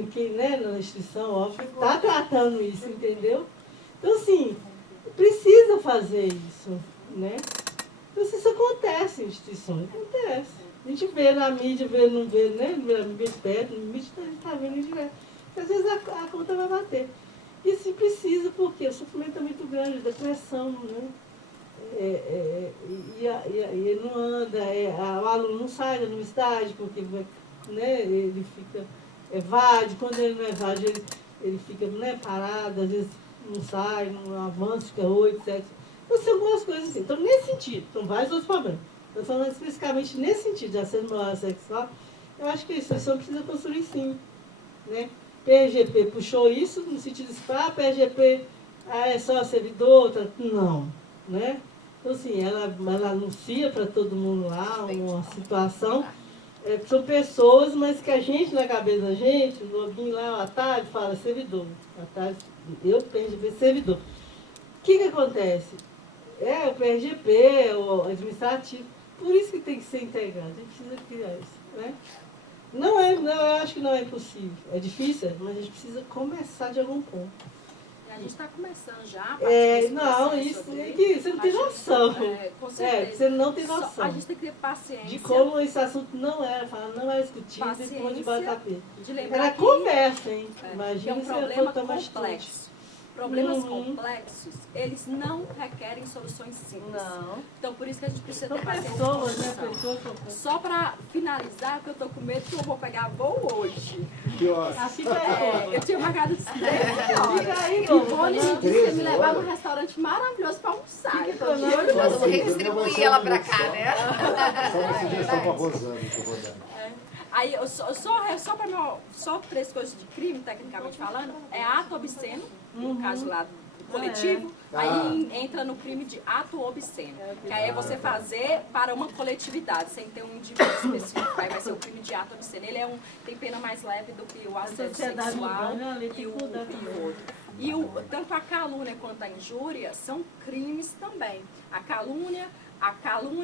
instituição, óbvio, está tratando isso, entendeu? Então, assim, precisa fazer isso, né? Então, isso acontece em instituições, acontece. A gente vê na mídia, vê, não vê, né? Vê perto, no mídia, a gente está vendo, a gente vê. Às vezes a conta vai bater. E se precisa, porque o sofrimento é muito grande, depressão, né? E não anda, o aluno não sai da universidade, porque, né, ele fica evade, quando ele não evade, ele fica, né, parado, às vezes não sai, não avança, fica 8, 7. Então, são algumas coisas assim. Então, nesse sentido, são vários outros problemas. Estou falando especificamente nesse sentido, de assédio moral e sexual, eu acho que a instituição precisa construir sim, né? PRGP puxou isso no sentido de a PRGP é só servidor, não, né? Então, assim, ela anuncia para todo mundo lá uma situação, são pessoas, mas que a gente, na cabeça da gente, o login lá, à tarde, fala servidor, à tarde, eu PRGP servidor. O que acontece? O PRGP, o administrativo, por isso que tem que ser integrado, a gente precisa criar isso, né? Não, eu acho que não é impossível. É difícil, mas a gente precisa começar de algum ponto. A gente está começando já. Não, isso é que você não tem noção. Com certeza. Você não tem noção. A gente tem que ter paciência. De como esse assunto não era discutido paciência, e pôr de batapê. De lembrar era que, conversa, hein? Imagina, é um problema complexo. Problemas complexos, eles não requerem soluções simples. Não. Então, por isso que a gente precisa São ter paciência. pessoas, né? Só para finalizar, que eu tô com medo que eu vou pegar voo hoje. Que horas? Eu tinha marcado 13 horas. Fica aí, Ivone me disse que ia me levar num restaurante maravilhoso para almoçar. Eu tô de olho Vamos redistribuir ela para cá, né? Só uma sugestão para a Rosana, que eu vou dar. Aí, só 3 coisas de crime, tecnicamente falando, é ato obsceno, no caso lá do coletivo, aí entra no crime de ato obsceno, que aí é você fazer para uma coletividade, sem ter um indivíduo específico, aí vai ser o crime de ato obsceno. Ele tem pena mais leve do que o assédio sexual e o outro. E tanto a calúnia quanto a injúria são crimes também. A calúnia,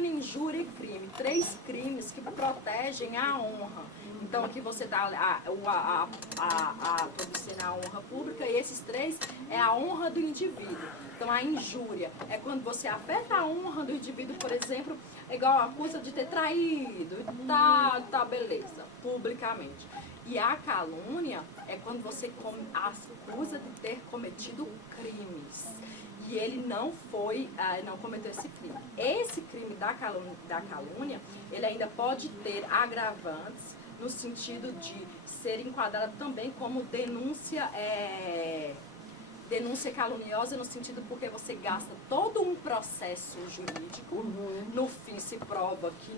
injúria e crime. 3 crimes que protegem a honra. Então, aqui você dá a obscena a honra pública, e esses 3 é a honra do indivíduo. Então, a injúria é quando você afeta a honra do indivíduo, por exemplo, igual a acusa de ter traído, tá, beleza, publicamente. E a calúnia é quando você acusa de ter cometido crimes. E ele não cometeu esse crime. Esse crime da calúnia, ele ainda pode ter agravantes, no sentido de ser enquadrado também como denúncia caluniosa, no sentido porque você gasta todo um processo jurídico, no fim se prova que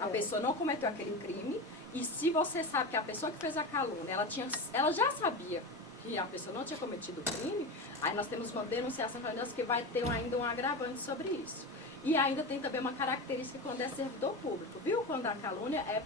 a pessoa não cometeu aquele crime, e se você sabe que a pessoa que fez a calúnia, ela já sabia que a pessoa não tinha cometido o crime, aí nós temos uma denunciação caluniosa que vai ter ainda um agravante sobre isso. E ainda tem também uma característica quando é servidor público, viu? Quando a calúnia é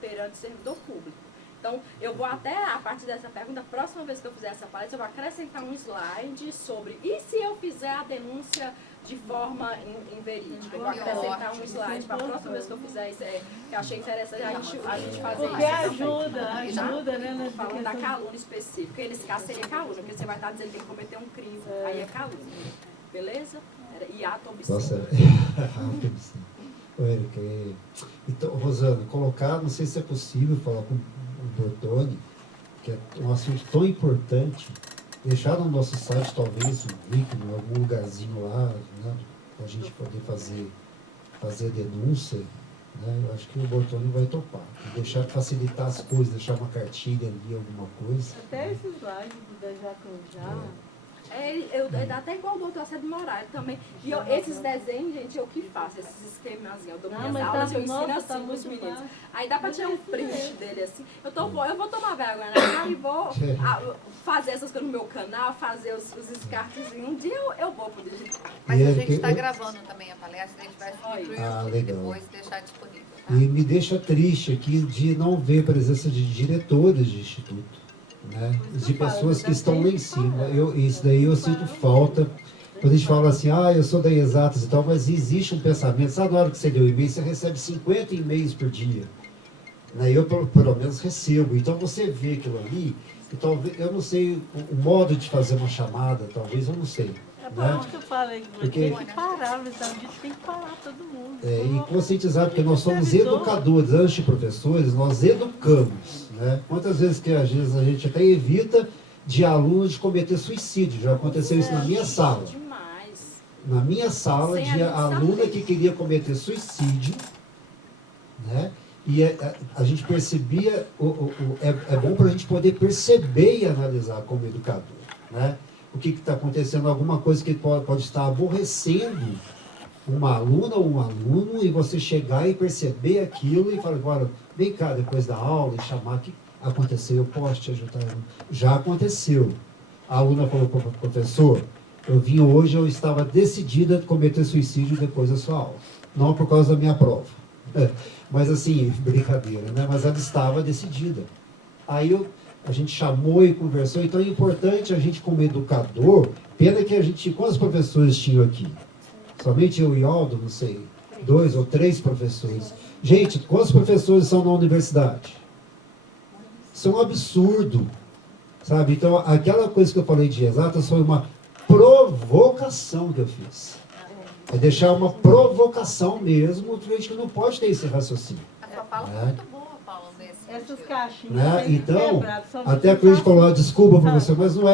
perante servidor público. Então, eu vou até, a partir dessa pergunta, a próxima vez que eu fizer essa palestra, eu vou acrescentar um slide sobre, e se eu fizer a denúncia de forma inverídica? Eu vou acrescentar um slide para a próxima vez que eu fizer isso, que eu achei interessante a gente fazer porque isso. ajuda, né? Falando da calúnia específica, nesse caso seria calúnia, porque você vai estar dizendo que ele cometeu um crime, aí é calúnia. Beleza? E ato obsceno. Nossa, Érica, então, Rosana, não sei se é possível falar com o Bortoni, que é um assunto tão importante, deixar no nosso site talvez um link em algum lugarzinho lá, né, para a gente poder fazer denúncia, né, eu acho que o Bortoni vai topar. Deixar facilitar as coisas, deixar uma cartilha ali, alguma coisa. Até esses slides da Jacão Dá até igual o doutor Assédio Moraes também. E esses desenhos, gente, eu que faço, esses esquemas, eu dou minhas aulas, eu ensino assim pros meninos. Aí dá pra tirar um print dele assim. Eu vou tomar vergonha na cara e vou fazer essas coisas no meu canal, fazer os escartezinhos. Um dia eu vou pro digital. Mas a gente está gravando também a palestra, a gente vai subir pro YouTube depois e deixar disponível. Tá? E me deixa triste aqui de não ver a presença de diretores de instituto. Né? De pessoas que estão lá em cima. Isso daí eu sinto falta. Quando a gente fala assim, eu sou da Exatas e tal, mas existe um pensamento, sabe, na hora que você deu e-mail, você recebe 50 e-mails por dia. Né? Eu, pelo menos, recebo. Então, você vê aquilo ali, e talvez, eu não sei o modo de fazer uma chamada, talvez, eu não sei. É por isso que eu falei que tem que parar, tem que parar todo mundo. E conscientizar, porque nós somos educadores, antes de professores, nós educamos. Né? Quantas vezes que às vezes a gente até evita de alunos de cometer suicídio? Já aconteceu isso na minha sala. Na minha sala, de aluna que queria cometer suicídio, né? E a gente percebia, é bom para a gente poder perceber e analisar como educador, né? O que está acontecendo, alguma coisa que pode estar aborrecendo uma aluna ou um aluno, e você chegar e perceber aquilo e falar, agora, vem cá depois da aula e chamar, o que aconteceu, eu posso te ajudar? Já aconteceu. A aluna falou para o professor, eu vim hoje, eu estava decidida a cometer suicídio depois da sua aula, não por causa da minha prova. Mas assim, brincadeira, né? Mas ela estava decidida. Aí a gente chamou e conversou. Então é importante a gente, como educador, pena que a gente, quantos professores tinham aqui? Somente eu e Aldo, não sei, 2 ou 3 professores. Gente, quantos professores são na universidade? Isso é um absurdo, sabe? Então, aquela coisa que eu falei de exatas foi uma provocação que eu fiz. É deixar uma provocação mesmo, porque a gente não pode ter esse raciocínio. A sua fala foi muito boa, Paulo, nesse Essas caixinhas. Né? Então, até a Cris falou, desculpa professor, mas não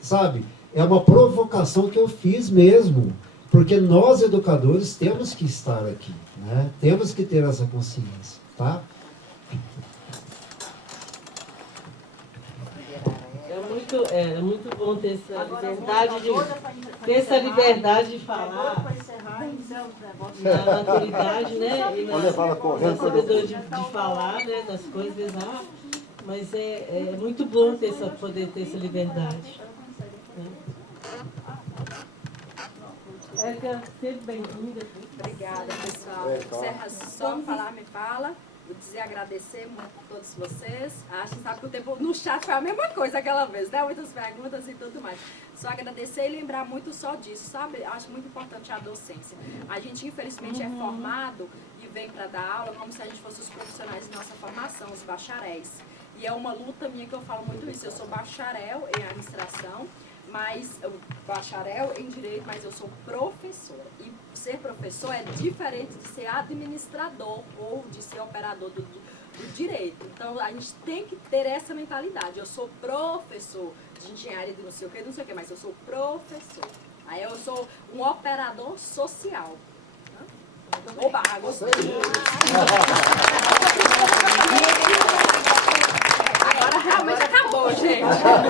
sabe, é uma provocação que eu fiz mesmo, porque nós educadores temos que estar aqui, né? Temos que ter essa consciência, tá? É muito bom ter essa liberdade de falar, na maturidade, né? E na sabedoria de falar, né? Das coisas, mas é muito bom poder ter essa liberdade. Érica, seja bem-vinda. Obrigada, pessoal. Encerra só falar, me fala. Vou dizer, agradecer muito a todos vocês. Acho que sabe que o tempo no chat foi a mesma coisa aquela vez, né? Muitas perguntas e tudo mais. Só agradecer e lembrar muito só disso, sabe? Acho muito importante a docência. A gente, infelizmente, é formado e vem para dar aula como se a gente fosse os profissionais de nossa formação, os bacharéis. E é uma luta minha que eu falo muito isso. Eu sou bacharel em administração, bacharel em direito, mas eu sou professora. E ser professor é diferente de ser administrador ou de ser operador do direito. Então, a gente tem que ter essa mentalidade. Eu sou professor de engenharia de não sei o que, mas eu sou professor. Aí eu sou um operador social. Oba, gostei. Agora realmente acabou, gente.